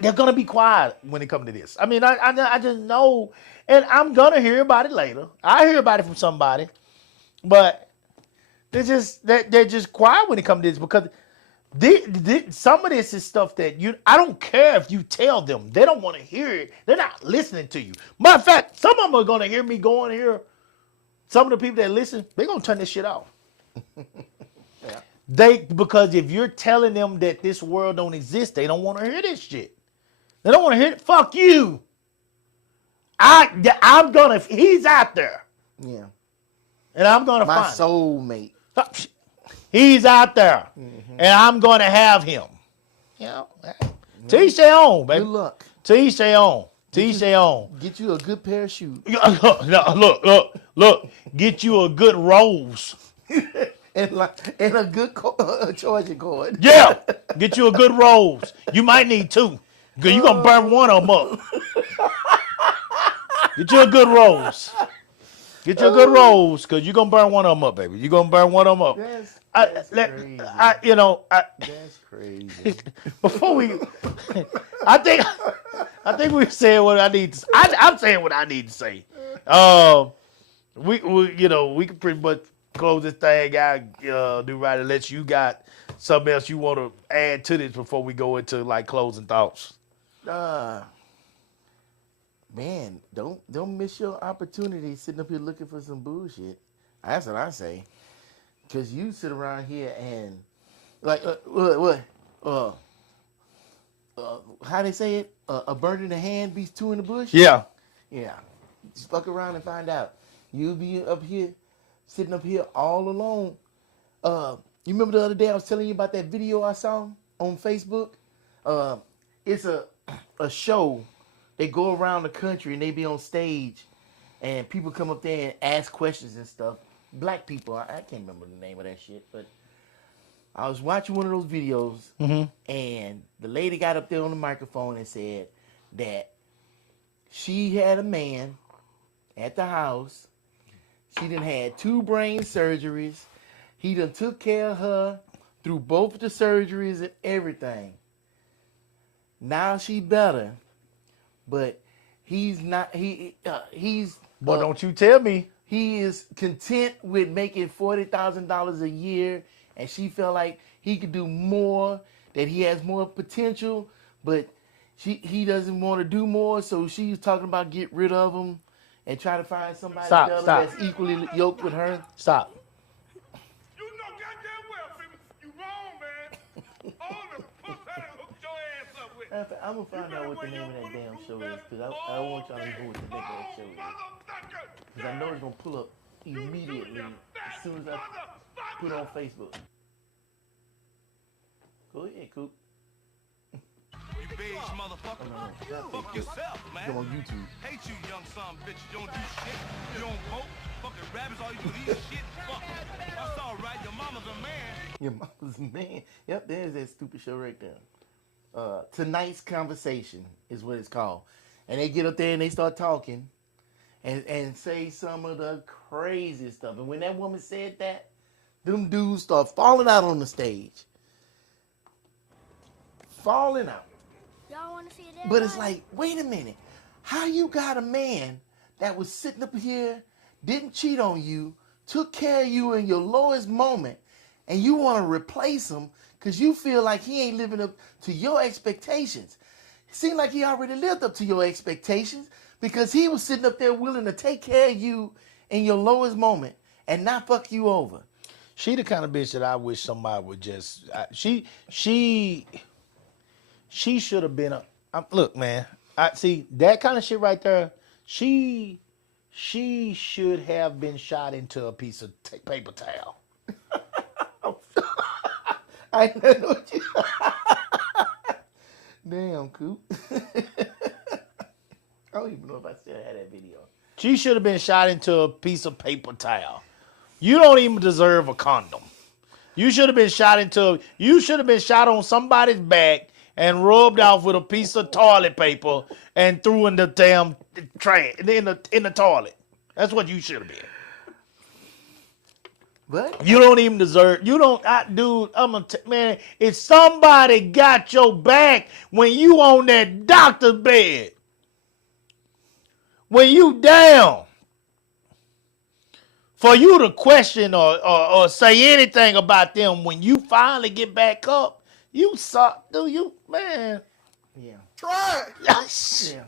they're going to be quiet when it comes to this. I mean, I just know, and I'm going to hear about it later. I hear about it from somebody, but they're just quiet when it comes to this because some of this is stuff that I don't care if you tell them. They don't want to hear it. They're not listening to you. Matter of fact, some of them are going to hear me going here. Some of the people that listen, they're going to turn this shit off. Yeah. Because if you're telling them that this world don't exist, they don't want to hear this shit. They don't want to hear it. Fuck you. He's out there. Yeah. And I'm going to My find soulmate. him. He's out there. Mm-hmm. And I'm going to have him. You know, to each their own, baby. Good luck. To each their own. To each their own. Get you a good pair of shoes. Look. Get you a good rose. and a good charging cord. Yeah. Get you a good rose. You might need two. Because you're going to burn one of them up. Get you a good rose. Get you a good rose because you're going to burn one of them up, baby. You're going to burn one of them up. That's crazy. That's crazy. Before we, I think we've said what I need to say. I'm saying what I need to say. We can pretty much close this thing out, do right, unless you got something else you want to add to this before we go into like closing thoughts. Man, don't miss your opportunity sitting up here looking for some bullshit. That's what I say. Cause you sit around here and like how they say it? A bird in the hand beats two in the bush. Yeah. Just fuck around and find out. You'll be up here, sitting up here all alone. You remember the other day I was telling you about that video I saw on Facebook? It's a show. They go around the country and they be on stage, and people come up there and ask questions and stuff. Black people, I can't remember the name of that shit, but I was watching one of those videos, and the lady got up there on the microphone and said that she had a man at the house. She done had 2 brain surgeries. He done took care of her through both the surgeries and everything. Now she better, but he's not. He's. But don't you tell me. He is content with making $40,000 a year, and she felt like he could do more, that he has more potential, but he doesn't want to do more, so she's talking about get rid of him and try to find somebody better that's equally yoked with her. Stop. You know goddamn well, baby, you wrong, man. All the puss I done hooked your ass up with. I'm going to find out what the name of that damn show is, because I want y'all to know what the name of that show is. Because I know it's going to pull up immediately as soon as I put it on Facebook. Go ahead, Coop. You beige motherfucker. Fuck yourself, man. Go on YouTube. Hate you, young son bitch. You don't do shit. You don't vote. Fucking rabbits, all you do is eat shit. Fuck. That's all right. Your mama's a man. Your mama's a man. Yep, there's that stupid show right there. Tonight's Conversation is what it's called. And they get up there and they start talking and say some of the craziest stuff. And when that woman said that, them dudes start falling out on the stage. Falling out. Y'all want to see that? But it's like, wait a minute. How you got a man that was sitting up here, didn't cheat on you, took care of you in your lowest moment, and you want to replace him because you feel like he ain't living up to your expectations? seemed like he already lived up to your expectations because he was sitting up there willing to take care of you in your lowest moment and not fuck you over. She the kind of bitch that I wish somebody would just. She should have been a. Look, man. I see that kind of shit right there. She should have been shot into a piece of paper towel. I know what you. Damn, Coop. I don't even know if I still had that video. She should have been shot into a piece of paper towel. You don't even deserve a condom. You should have been shot into. You should have been shot on somebody's back and rubbed off with a piece of toilet paper and threw in the damn trash in the toilet. That's what you should have been. But You don't even deserve. You don't, dude. Man. If somebody got your back when you on that doctor's bed, when you down, for you to question or say anything about them when you finally get back up, you suck, dude. You man. yeah, Try. yeah.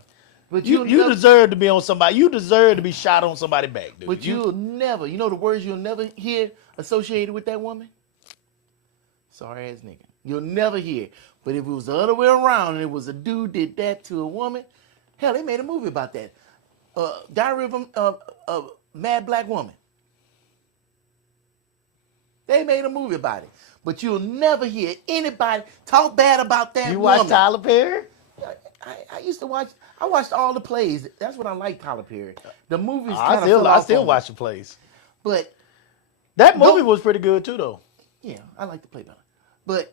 But You never, deserve to be on somebody. You deserve to be shot on somebody's back, dude. But you'll never. You know the words you'll never hear associated with that woman. Sorry ass nigga. You'll never hear. But if it was the other way around and it was a dude did that to a woman, hell, they made a movie about that. Diary of a Mad Black Woman. They made a movie about it. But you'll never hear anybody talk bad about that You woman. watch Tyler Perry? I used to watch. I watched all the plays. That's what I like, Tyler Perry. The movies. I still watch the plays. But That movie was pretty good too, though. yeah, I like to play better. But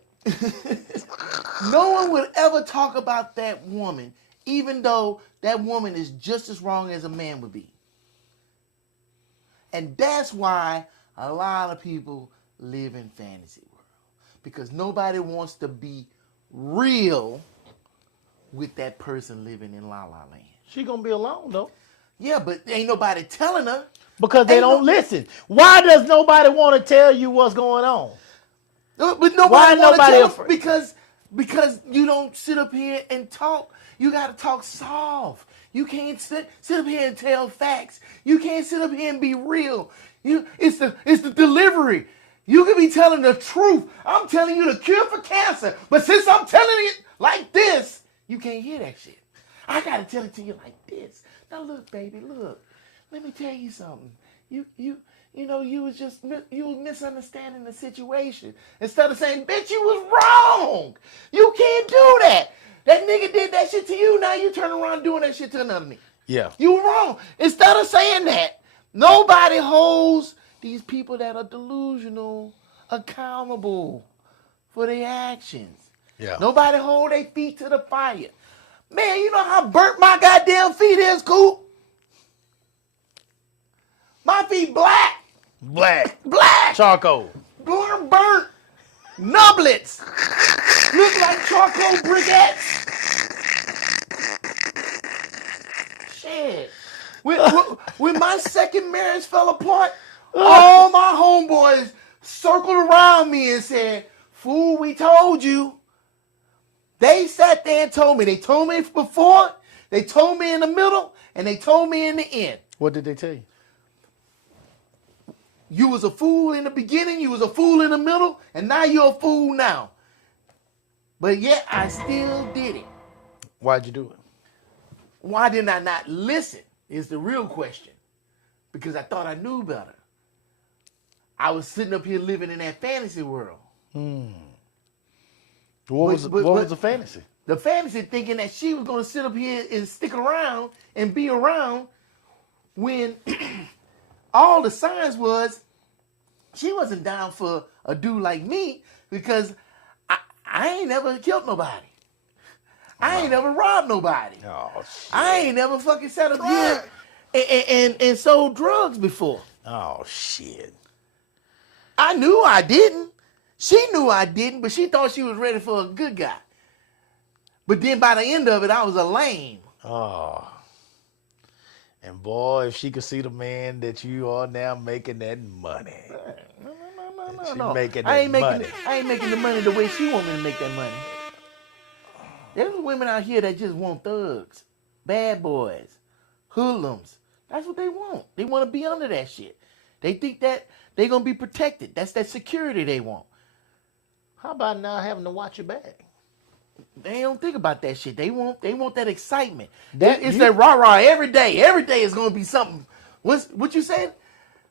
no one would ever talk about that woman, even though that woman is just as wrong as a man would be. And that's why a lot of people live in fantasy world. Because nobody wants to be real with that person living in La La Land. She gonna be alone though, Yeah, but ain't nobody telling her. because they Ain't don't no- listen. Why does nobody want to tell you what's going on? But Why nobody want to nobody tell afraid? because you don't sit up here and talk. You got to talk soft. You can't sit up here and tell facts. You can't sit up here and be real. It's the delivery. You can be telling the truth. I'm telling you the cure for cancer, but since I'm telling it like this, you can't hear that shit. I got to tell it to you like this. Now look, baby, look. Let me tell you something. You was misunderstanding the situation. Instead of saying, bitch, you was wrong. You can't do that. That nigga did that shit to you. Now you turn around doing that shit to another nigga. Yeah. You were wrong. Instead of saying that, nobody holds these people that are delusional accountable for their actions. Yeah. Nobody hold their feet to the fire. Man, you know how burnt my goddamn feet is, Coop? My feet black. Black. Black. Charcoal. Burnt. Nublets. Look like charcoal briquettes. Shit. When my second marriage fell apart, all my homeboys circled around me and said, fool, we told you. They sat there and told me. They told me before, they told me in the middle, and they told me in the end. What did they tell you? You was a fool in the beginning, you was a fool in the middle, and now you're a fool now. But yet I still did it. Why'd you do it? Why did I not listen is the real question. Because I thought I knew better. I was sitting up here living in that fantasy world. What was the fantasy? The fantasy thinking that she was going to sit up here and stick around and be around when all the signs was she wasn't down for a dude like me because I ain't never killed nobody. I ain't never robbed nobody. Oh, shit. I ain't never fucking sat up here and sold drugs before. Oh, shit. I knew I didn't. She knew I didn't, but she thought she was ready for a good guy. But then by the end of it, I was a lame. Oh. And boy, if she could see the man that you are now making that money. She making that I ain't money. making the money the way she want me to make that money. There's women out here that just want thugs, bad boys, hoodlums. That's what they want. They want to be under that shit. They think that they're gonna be protected. That's that security they want. How about not having to watch your back? They don't think about that shit. They want that excitement. That- It's you- that rah-rah every day. Every day is gonna be something. What you said?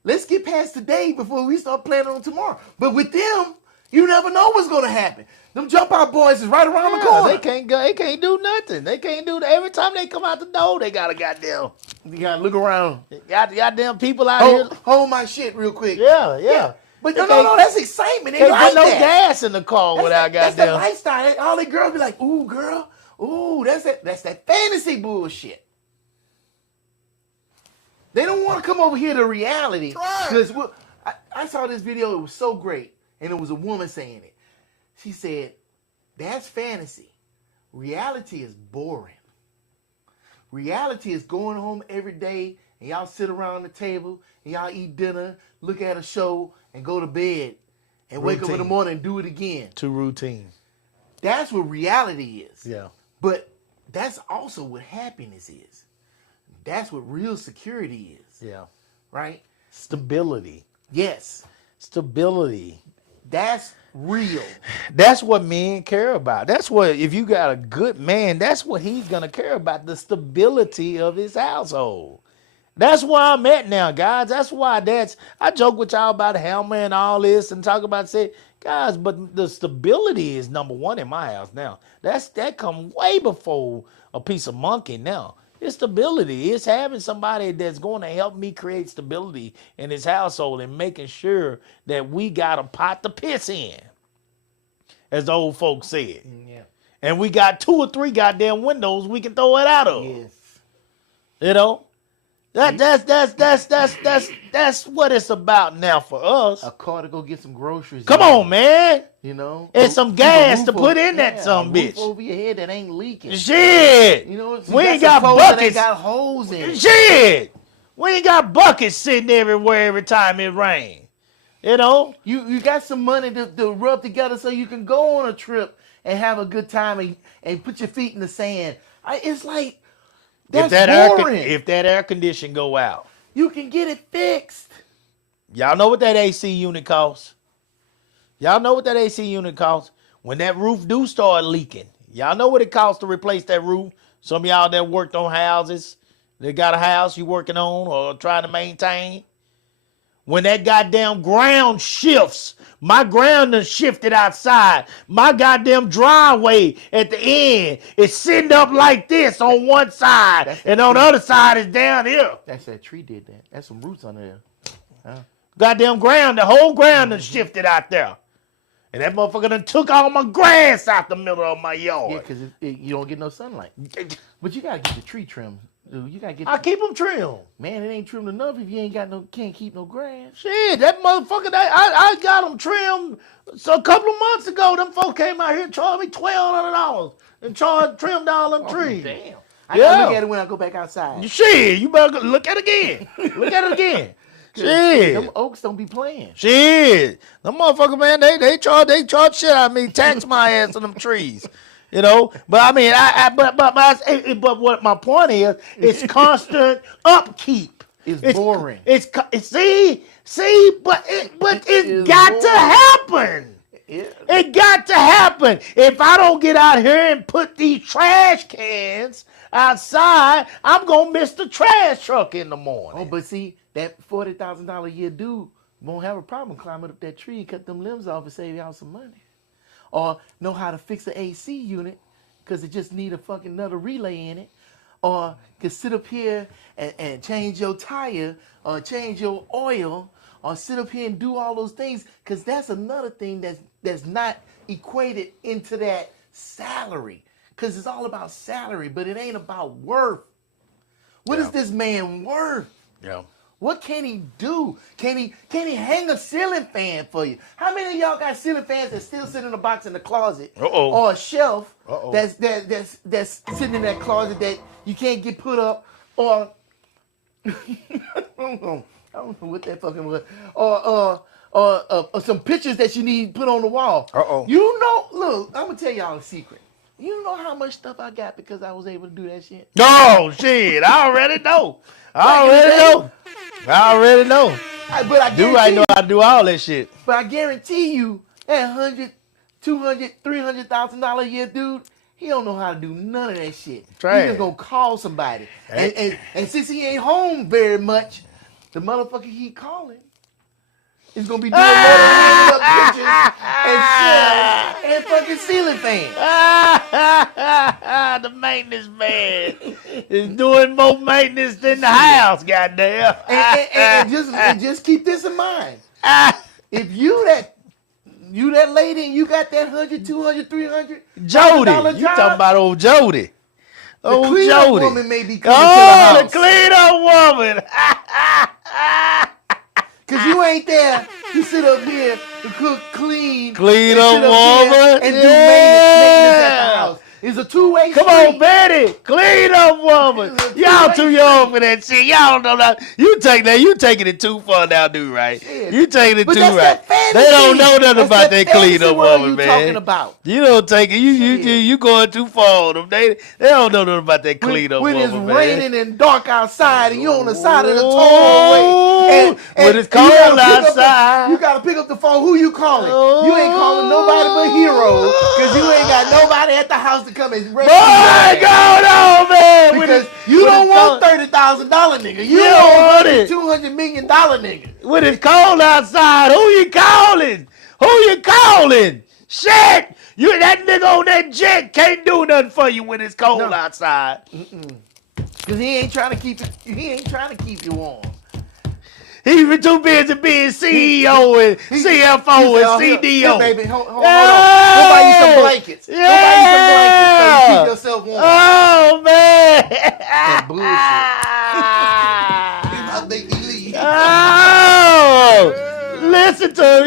Let's get past today before we start planning on tomorrow. But with them, you never know what's gonna happen. Them jump out boys is right around the Yeah, corner. they can't go. They can't do nothing. They can't do that. Every time they come out the door, they got a goddamn. You gotta look around. Goddamn people out here. Hold my shit real quick. Yeah. But They no, that's excitement. They Can't like get no that. gas in the car without That's the goddamn. lifestyle. All the girls be like, ooh, girl. Ooh, that's that fantasy bullshit. They don't want to come over here to reality. Because I saw this video. It was so great. And it was a woman saying it. She said, that's fantasy. Reality is boring. Reality is going home every day and y'all sit around the table and y'all eat dinner, look at a show, and go to bed and wake up in the Routine. morning and do it again. Too routine. That's what reality is. Yeah. But that's also what happiness is. That's what real security is. Yeah. Right? Stability. Yes. Stability. That's real. That's what men care about. That's what, if you got a good man, that's what he's going to care about, the stability of his household. That's where I'm at now, guys. That's why I joke with y'all about Helmer and all this and talk about, say, guys, but the stability is number one in my house now. That come way before a piece of monkey now. It's stability. It's having somebody that's going to help me create stability in his household and making sure that we got a pot to piss in, as the old folks said. Yeah. And we got 2 or 3 goddamn windows we can throw it out of. Yes. You know? That's what it's about now for us. A car to go get some groceries. Come on, man. You know? And some Keep a gas roof to put in that a some roof bitch. over your head that ain't leaking. Shit. You know, We ain't some got clothes that buckets. ain't got holes in it. Shit. We ain't got buckets sitting everywhere every time it rains. You know? You got some money to rub together so you can go on a trip and have a good time and put your feet in the sand. It's like, that's boring. If that air condition go out, You can get it fixed. y'all know what that AC unit costs? Y'all know what that AC unit costs? When that roof do start leaking, y'all know what it costs to replace that roof? Some of y'all that worked on houses, they got a house you working on or trying to maintain. When that goddamn ground shifts, my ground done shifted outside. My goddamn driveway at the end is sitting up like this on one side, and on the other side is down here. That's that tree did that. That's some roots on there. Goddamn ground, the whole ground done shifted out there. And that motherfucker done took all my grass out the middle of my Yeah, yard. because you don't get no sunlight. But you gotta get the tree trimmed, dude. You gotta get. I keep them trimmed. Man, it ain't trimmed enough if you ain't got can't keep no grass. Shit, that motherfucker, I got them trimmed. So a couple of months ago, them folks came out here and charged me $1,200 and trimmed all them trees. Damn. I Yeah. gotta look at it when I go back outside. Shit, you better go look at it again. Look at it again. Shit. Them oaks don't be playing. Shit. Them motherfucker, man, they charge shit out of me, tax my ass on them trees. You know? But I mean, but what my point is, it's constant upkeep. It's boring. But it's got to happen. Yeah. It got to happen. If I don't get out here and put these trash cans outside, I'm going to miss the trash truck in the morning. Oh, but see, that $40,000 a year dude won't have a problem climbing up that tree, cut them limbs off, and save y'all some money. Or know how to fix an AC unit because it just need a fucking another relay in it. Or can sit up here and change your tire or change your oil or sit up here and do all those things because that's another thing that's not equated into that salary because it's all about salary, but it ain't about worth. What is this man worth? Yeah. What can he do? Can he hang a ceiling fan for you? How many of y'all got ceiling fans that still sit in a box in the closet Uh-oh. or a shelf Uh-oh. that's sitting in that closet that you can't get put up or I don't know what that fucking was or some pictures that you need put on the wall. Uh-oh. You know, look, I'm gonna tell y'all a secret. You know how much stuff I got because I was able to do that shit. Oh shit! I already know. Back in the day. I already know. But I Do I guarantee know how to do all that shit? But I guarantee you, that $100, $200, $300,000 a year dude, he don't know how to do none of that shit. Trash. He just gonna call somebody, and since he ain't home very much, the motherfucker he calling is gonna be doing more than hanging up pictures and shelves and fucking ceiling fans. The maintenance man is doing more maintenance than the house. Goddamn. And just keep this in mind. If you that lady and you got that $100, $200, $300 Jody, job, you talking about old Jody? Old cleanup Jody. woman may be coming to the house. The cleanup woman. Cause you ain't there to sit up here and cook, clean, Clean and up sit up here woman. and do maintenance at the house. It's a two-way street. Come on, Betty. Clean up woman. Y'all too young for that shit. Y'all don't know that. You taking it too far now, dude, right? Shit. You taking it But too that's right. that fantasy. They don't know nothing That's about that that clean fantasy up world woman, you man. talking about. You don't take it. You Shit. going too far on them. They don't know nothing about that clean up When woman, it's man. raining and dark outside and you're on the side of the tollway. And When it's you gotta cold pick up outside. you gotta pick up the phone. Who you calling? You ain't calling nobody but Hero because you ain't got nobody at the house to come and rescue Boy, your go ass. on, man. Because you don't want $30,000 nigga. You don't want want it. $200 million nigga. When it's cold outside, who you calling? Who you calling? Shit! You that nigga on that jet can't do nothing for you when it's cold outside. Cause he ain't trying to keep you warm. He was too busy being CEO and CFO and CDO. Here, baby, hold on. Go buy you some blankets. Go buy you some blankets so you keep yourself warm. Oh man! That bullshit. Oh, listen to him,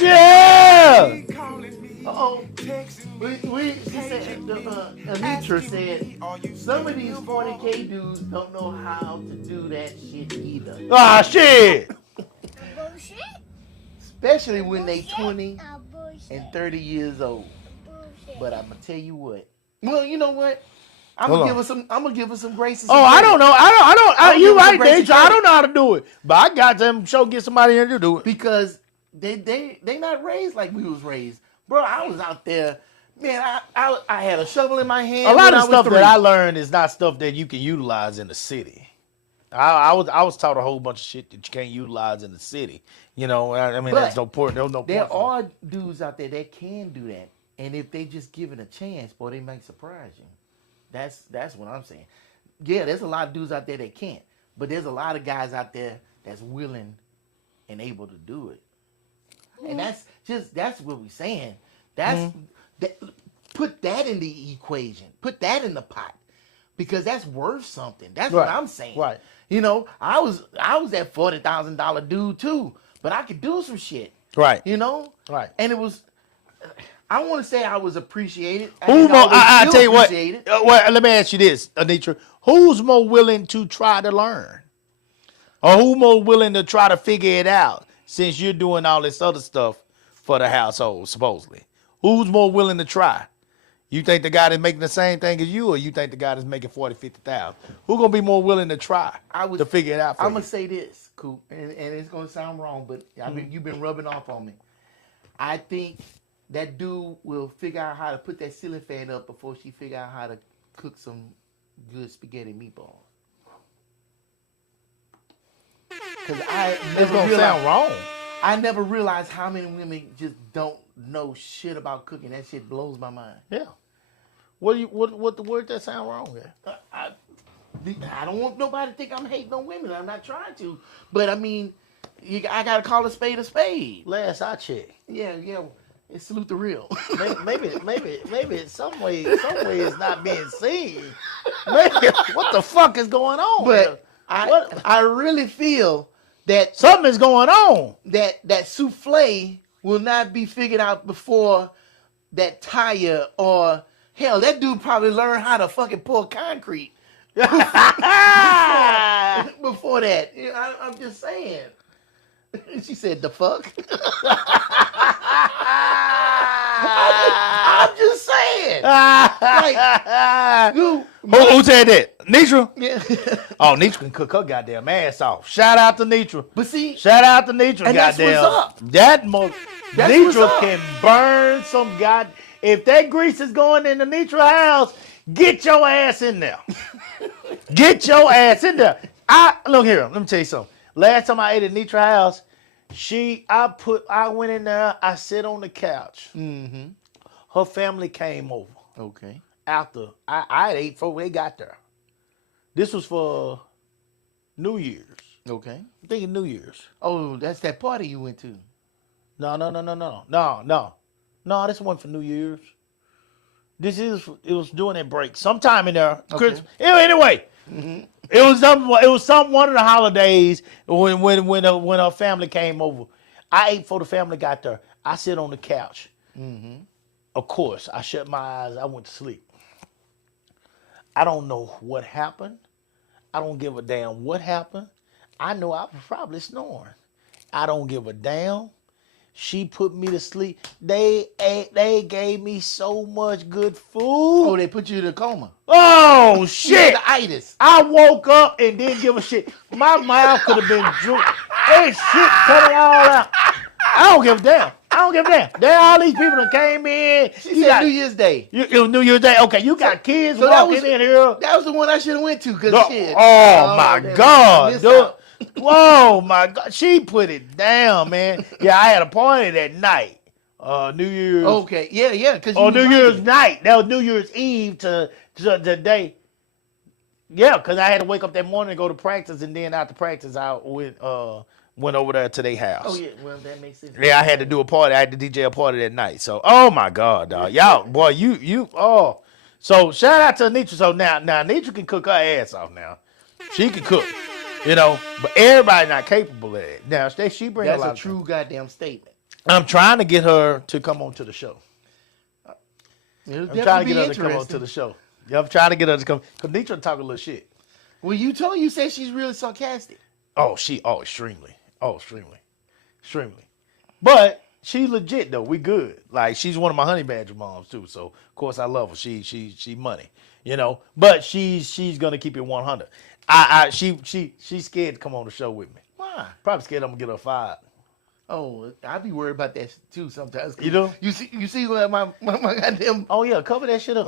yeah. Uh-oh. Anitra said, some of these 40K dudes don't know how to do that shit either. Ah, shit. Bullshit. Especially when they 20 Bullshit. and 30 years old. Bullshit. But I'm gonna tell you what. Well, you know what? I'm Hold gonna on. give her some grace. And Oh, some I credit. don't know. You give them right, grace and Dave. I credit. don't know how to do it, but I got them. Get somebody here to do it. Because they not raised like we was raised, bro. I was out there, man. I had a shovel in my hand. A lot when of I was stuff 3. that I learned is not stuff that you can utilize in the city. I was taught a whole bunch of shit that you can't utilize in the city. You know, I mean, But there's no point. There's no point. There for are dudes out there that can do that, and if they just give it a chance, boy, they might surprise you. That's what I'm saying. Yeah, there's a lot of dudes out there that can't, but there's a lot of guys out there that's willing and able to do it. And that's what we're saying. That, put that in the equation. Put that in the pot. Because that's worth something. That's what Right. I'm saying. Right. You know, I was that $40,000 dude too, but I could do some shit. Right. You know? Right. And it was, I want to say I was appreciated. Who more? I tell you what. Appreciated. Well, let me ask you this, Anitra. Who's more willing to try to learn, or who more willing to try to figure it out? Since you're doing all this other stuff for the household, supposedly, who's more willing to try? You think the guy that's making the same thing as you, or you think the guy that's making 40, 50,000? Who gonna be more willing to try to figure it out for I'm you? gonna say this, Coop, and it's gonna sound wrong, but you've been rubbing off on me. I think that dude will figure out how to put that ceiling fan up before she figure out how to cook some good spaghetti meatballs. Because It's gonna sound wrong. I never realized how many women just don't know shit about cooking. That shit blows my mind. Yeah. What the word that sound wrong with? I don't want nobody to think I'm hating on women. I'm not trying to. But I mean, I gotta call a spade a spade. Last I checked. Yeah. It's salute the real. Maybe in some way it's not being seen. Maybe, what the fuck is going on? But here? I really feel that Something is going on. that souffle will not be figured out before that tire, or hell, that dude probably learned how to fucking pour concrete before that. You know, I'm just saying. She said, "The fuck." I'm just saying. Who? Who said that? Nitra? Yeah. Oh, Nitra can cook her goddamn ass off. Shout out to Nitra. But see, Shout out to Nitra, And that's goddamn. what's up. That's what's Nitra up. can burn some god. If that grease is going in the Nitra house, get your ass in there. Get your ass in there. Look here. Let me tell you something. Last time I ate at Nitra house, I went in there. I sit on the couch. Mm-hmm. Her family came over Okay. after I ate before they got there. This was for New Year's. Okay. I'm thinking New Year's. Oh, that's that party you went to. No. This one for New Year's. It was during that break. Sometime in there. Okay. Christmas. Anyway. It was one of the holidays when our family came over. I ate before the family got there. I sit on the couch. Mm-hmm. Of course, I shut my eyes. I went to sleep. I don't know what happened. I don't give a damn what happened. I know I was probably snoring. I don't give a damn. She put me to sleep. They gave me so much good food. Oh, they put you in a coma. Oh, You shit. had the itis. I woke up and didn't give a shit. My mouth could have been drooped. Hey, shit coming all out. I don't give a damn. There all these people that came in. She said New Year's Day. It was New Year's Day. Okay, you got kids so that walking was- in here. That was the one I should have went to. Cause No, shit. oh my damn, I God, missed dude. out. Whoa, my God. She put it down, man. Yeah, I had a party that night. New Year's. Okay. Yeah. Cause Oh, you New was Year's right. night. That was New Year's Eve to the day. Yeah, because I had to wake up that morning and go to practice, and then after practice, I went over there to their house. Oh yeah. Well, that makes sense. Yeah, I had to do a party. I had to DJ a party that night. So, oh my God, dog. Y'all, boy, oh. So, shout out to Anitra. So, now Anitra can cook her ass off now. She can cook, but everybody not capable of that. Now, she bring That's a lot a of true goddamn statement. I'm trying to get her to come on to the show. It'll I'm trying to definitely get her be to come on to interesting. the show. Yeah, I'm trying to get her to come. Because Anitra talk a little shit. Well, you said she's really sarcastic. Extremely. Extremely. But she's legit though. We good. Like she's one of my honey badger moms too. So of course I love her. She money. But she's gonna keep it 100. She's scared to come on the show with me. Why? Probably scared I'm gonna get her fired. Oh, I be worried about that too sometimes. You do? You see what my goddamn. Oh yeah, cover that shit up.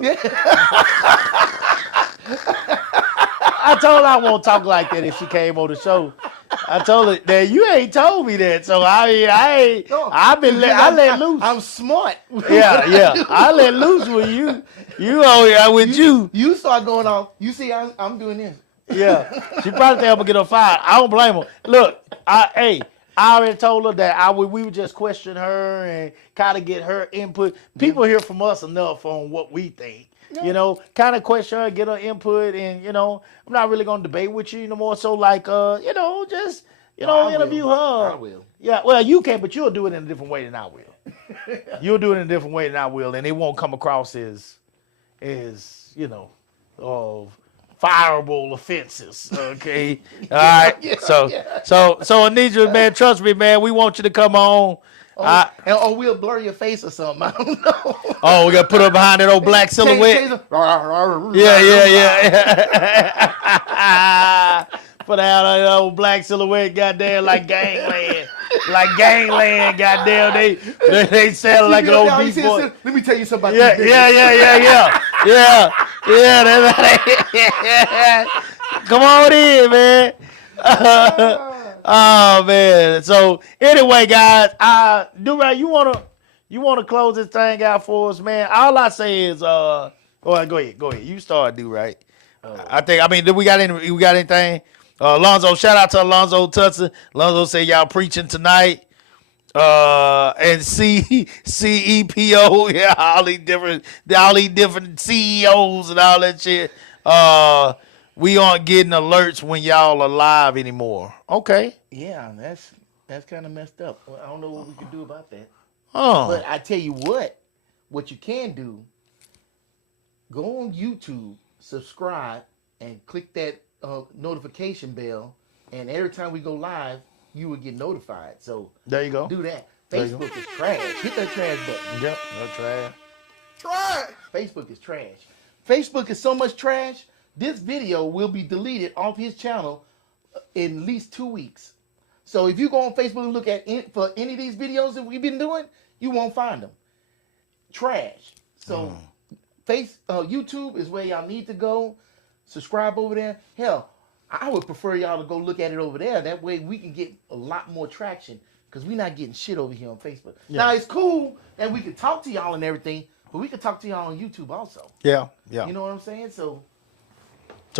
I told her I won't talk like that if she came on the show. I told her that you ain't told me that, so I ain't. No, I let loose. I'm smart. Yeah. I let loose with you. You with you. You start going off. You see, I'm doing this. Yeah. She probably think I'm gonna get her fired. I don't blame her. Look, I already told her that we would just question her and kind of get her input. People hear from us enough on what we think. Yeah. Kind of question her, get her input, and I'm not really gonna debate with you no more. So like, just I interview will. her. I will. Yeah, well, you can, but you'll do it in a different way than I will. You'll do it in a different way than I will, and it won't come across as fireable offenses. Okay, all right. Yeah, so Anitra, man, trust me, man, we want you to come on. Or we'll blur your face or something. I don't know. Oh, we got to put her behind that old black silhouette. Yeah. Put out that old black silhouette, goddamn, like gangland. Goddamn. They sound like an old beat boy. Let me tell you something Yeah. about Come on in, man. Oh man. So anyway, guys, Do-Right, you wanna close this thing out for us, man? All I say is go ahead. You start, Do-Right. Do we got anything? Alonzo, shout out to Alonzo Tutson. Alonzo said y'all preaching tonight. And CEPO, yeah, all these different CEOs and all that shit. We aren't getting alerts when y'all are live anymore. Okay. Yeah, that's kind of messed up. Well, I don't know what we can do about that. Oh. But I tell you what you can do, go on YouTube, subscribe, and click that notification bell, and every time we go live, you will get notified. So There you go. do that. There you go. Facebook is trash. Hit that trash button. Yep, no trash. Trash. Facebook is trash. Facebook is so much trash. This video will be deleted off his channel in at least 2 weeks. So if you go on Facebook and look at for any of these videos that we've been doing, you won't find them. Trash. So YouTube is where y'all need to go. Subscribe over there. Hell, I would prefer y'all to go look at it over there. That way we can get a lot more traction because we're not getting shit over here on Facebook. Yeah. Now, it's cool that we can talk to y'all and everything, but we can talk to y'all on YouTube also. Yeah. You know what I'm saying? So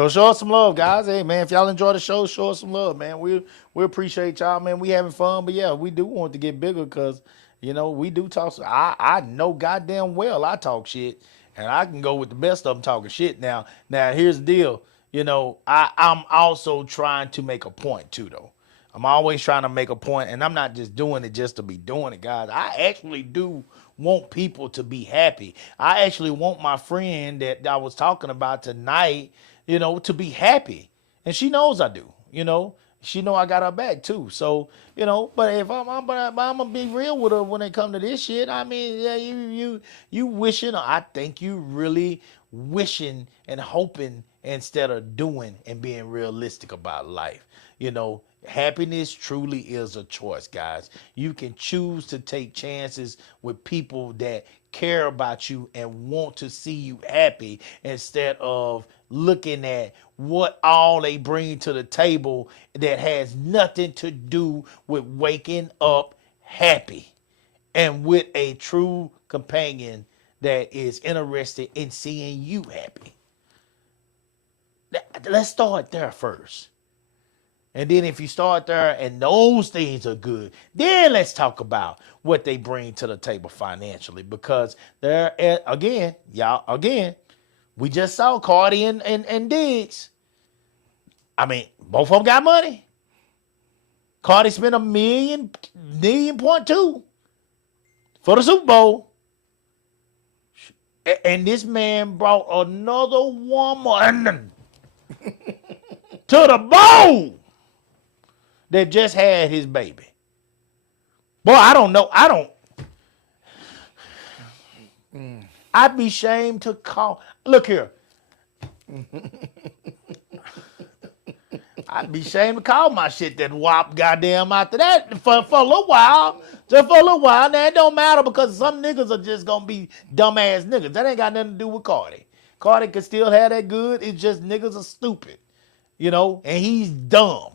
show us some love, guys. Hey, man, if y'all enjoy the show, show us some love, man. We appreciate y'all, man. We having fun, but yeah, we do want to get bigger because, you know, we do talk. I know goddamn well I talk shit, and I can go with the best of them talking shit. Now, here's the deal. You know, I'm also trying to make a point, too, though. I'm always trying to make a point, and I'm not just doing it just to be doing it, guys. I actually do want people to be happy. I actually want my friend that I was talking about tonight, you know, to be happy. And she knows I do, you know. She know I got her back, too. So, you know, but if I'm going to be real with her when it come to this shit, I mean, yeah, you wishing, I think you really wishing and hoping instead of doing and being realistic about life. You know, happiness truly is a choice, guys. You can choose to take chances with people that care about you and want to see you happy instead of looking at what all they bring to the table that has nothing to do with waking up happy and with a true companion that is interested in seeing you happy. Let's start there first. And then if you start there and those things are good, then let's talk about what they bring to the table financially. Because there, again, we just saw Cardi and Diggs. I mean, both of them got money. Cardi spent $1.2 million for the Super Bowl. And this man brought another woman to the bowl that just had his baby. Boy, I don't know. I'd be ashamed to call. Look here. I'd be ashamed to call my shit that WAP goddamn after that for a little while. Just for a little while. Now, it don't matter because some niggas are just going to be dumbass niggas. That ain't got nothing to do with Cardi. Cardi can still have that good. It's just niggas are stupid. You know? And he's dumb.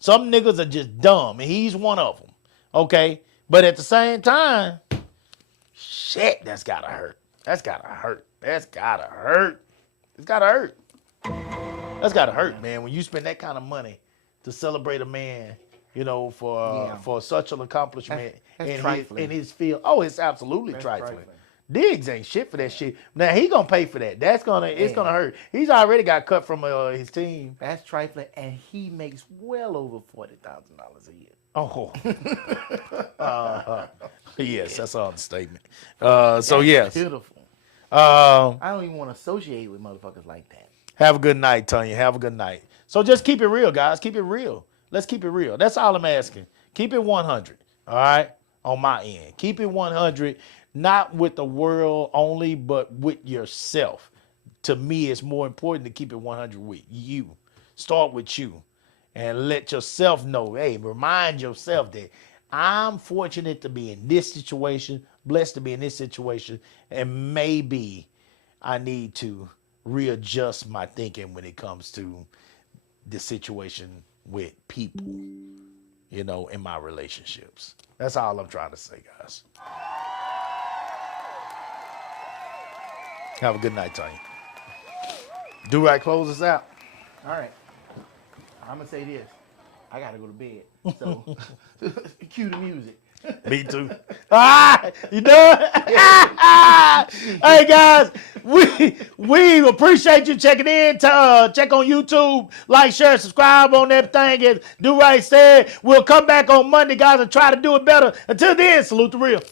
Some niggas are just dumb, and he's one of them, okay? But at the same time, shit, that's gotta hurt. That's gotta hurt. That's gotta hurt. It's gotta hurt. That's gotta hurt, man, when you spend that kind of money to celebrate a man, you know, for such an accomplishment in his field. Oh, it's absolutely trifling. Diggs ain't shit for that shit. Now he gonna pay for that. It's gonna hurt. He's already got cut from his team. That's trifling, and he makes well over $40,000 a year. Oh, yes, that's an understatement. So yes, Beautiful. I don't even want to associate with motherfuckers like that. Have a good night, Tanya. Have a good night. So just keep it real, guys. Keep it real. Let's keep it real. That's all I'm asking. Keep it 100. All right, on my end. Keep it 100. Not with the world only, but with yourself. To me, it's more important to keep it 100 with you. Start with you and let yourself know, hey, remind yourself that I'm fortunate to be in this situation, blessed to be in this situation, and maybe I need to readjust my thinking when it comes to the situation with people, you know, in my relationships. That's all I'm trying to say, guys. Have a good night, Tanya. Do right, close us out. All right. I'm going to say this. I got to go to bed. So, cue the music. Me too. You done? Hey, guys, we appreciate you checking in. Check on YouTube. Like, share, subscribe on everything. As Do Right said, we'll come back on Monday, guys, and try to do it better. Until then, salute the real.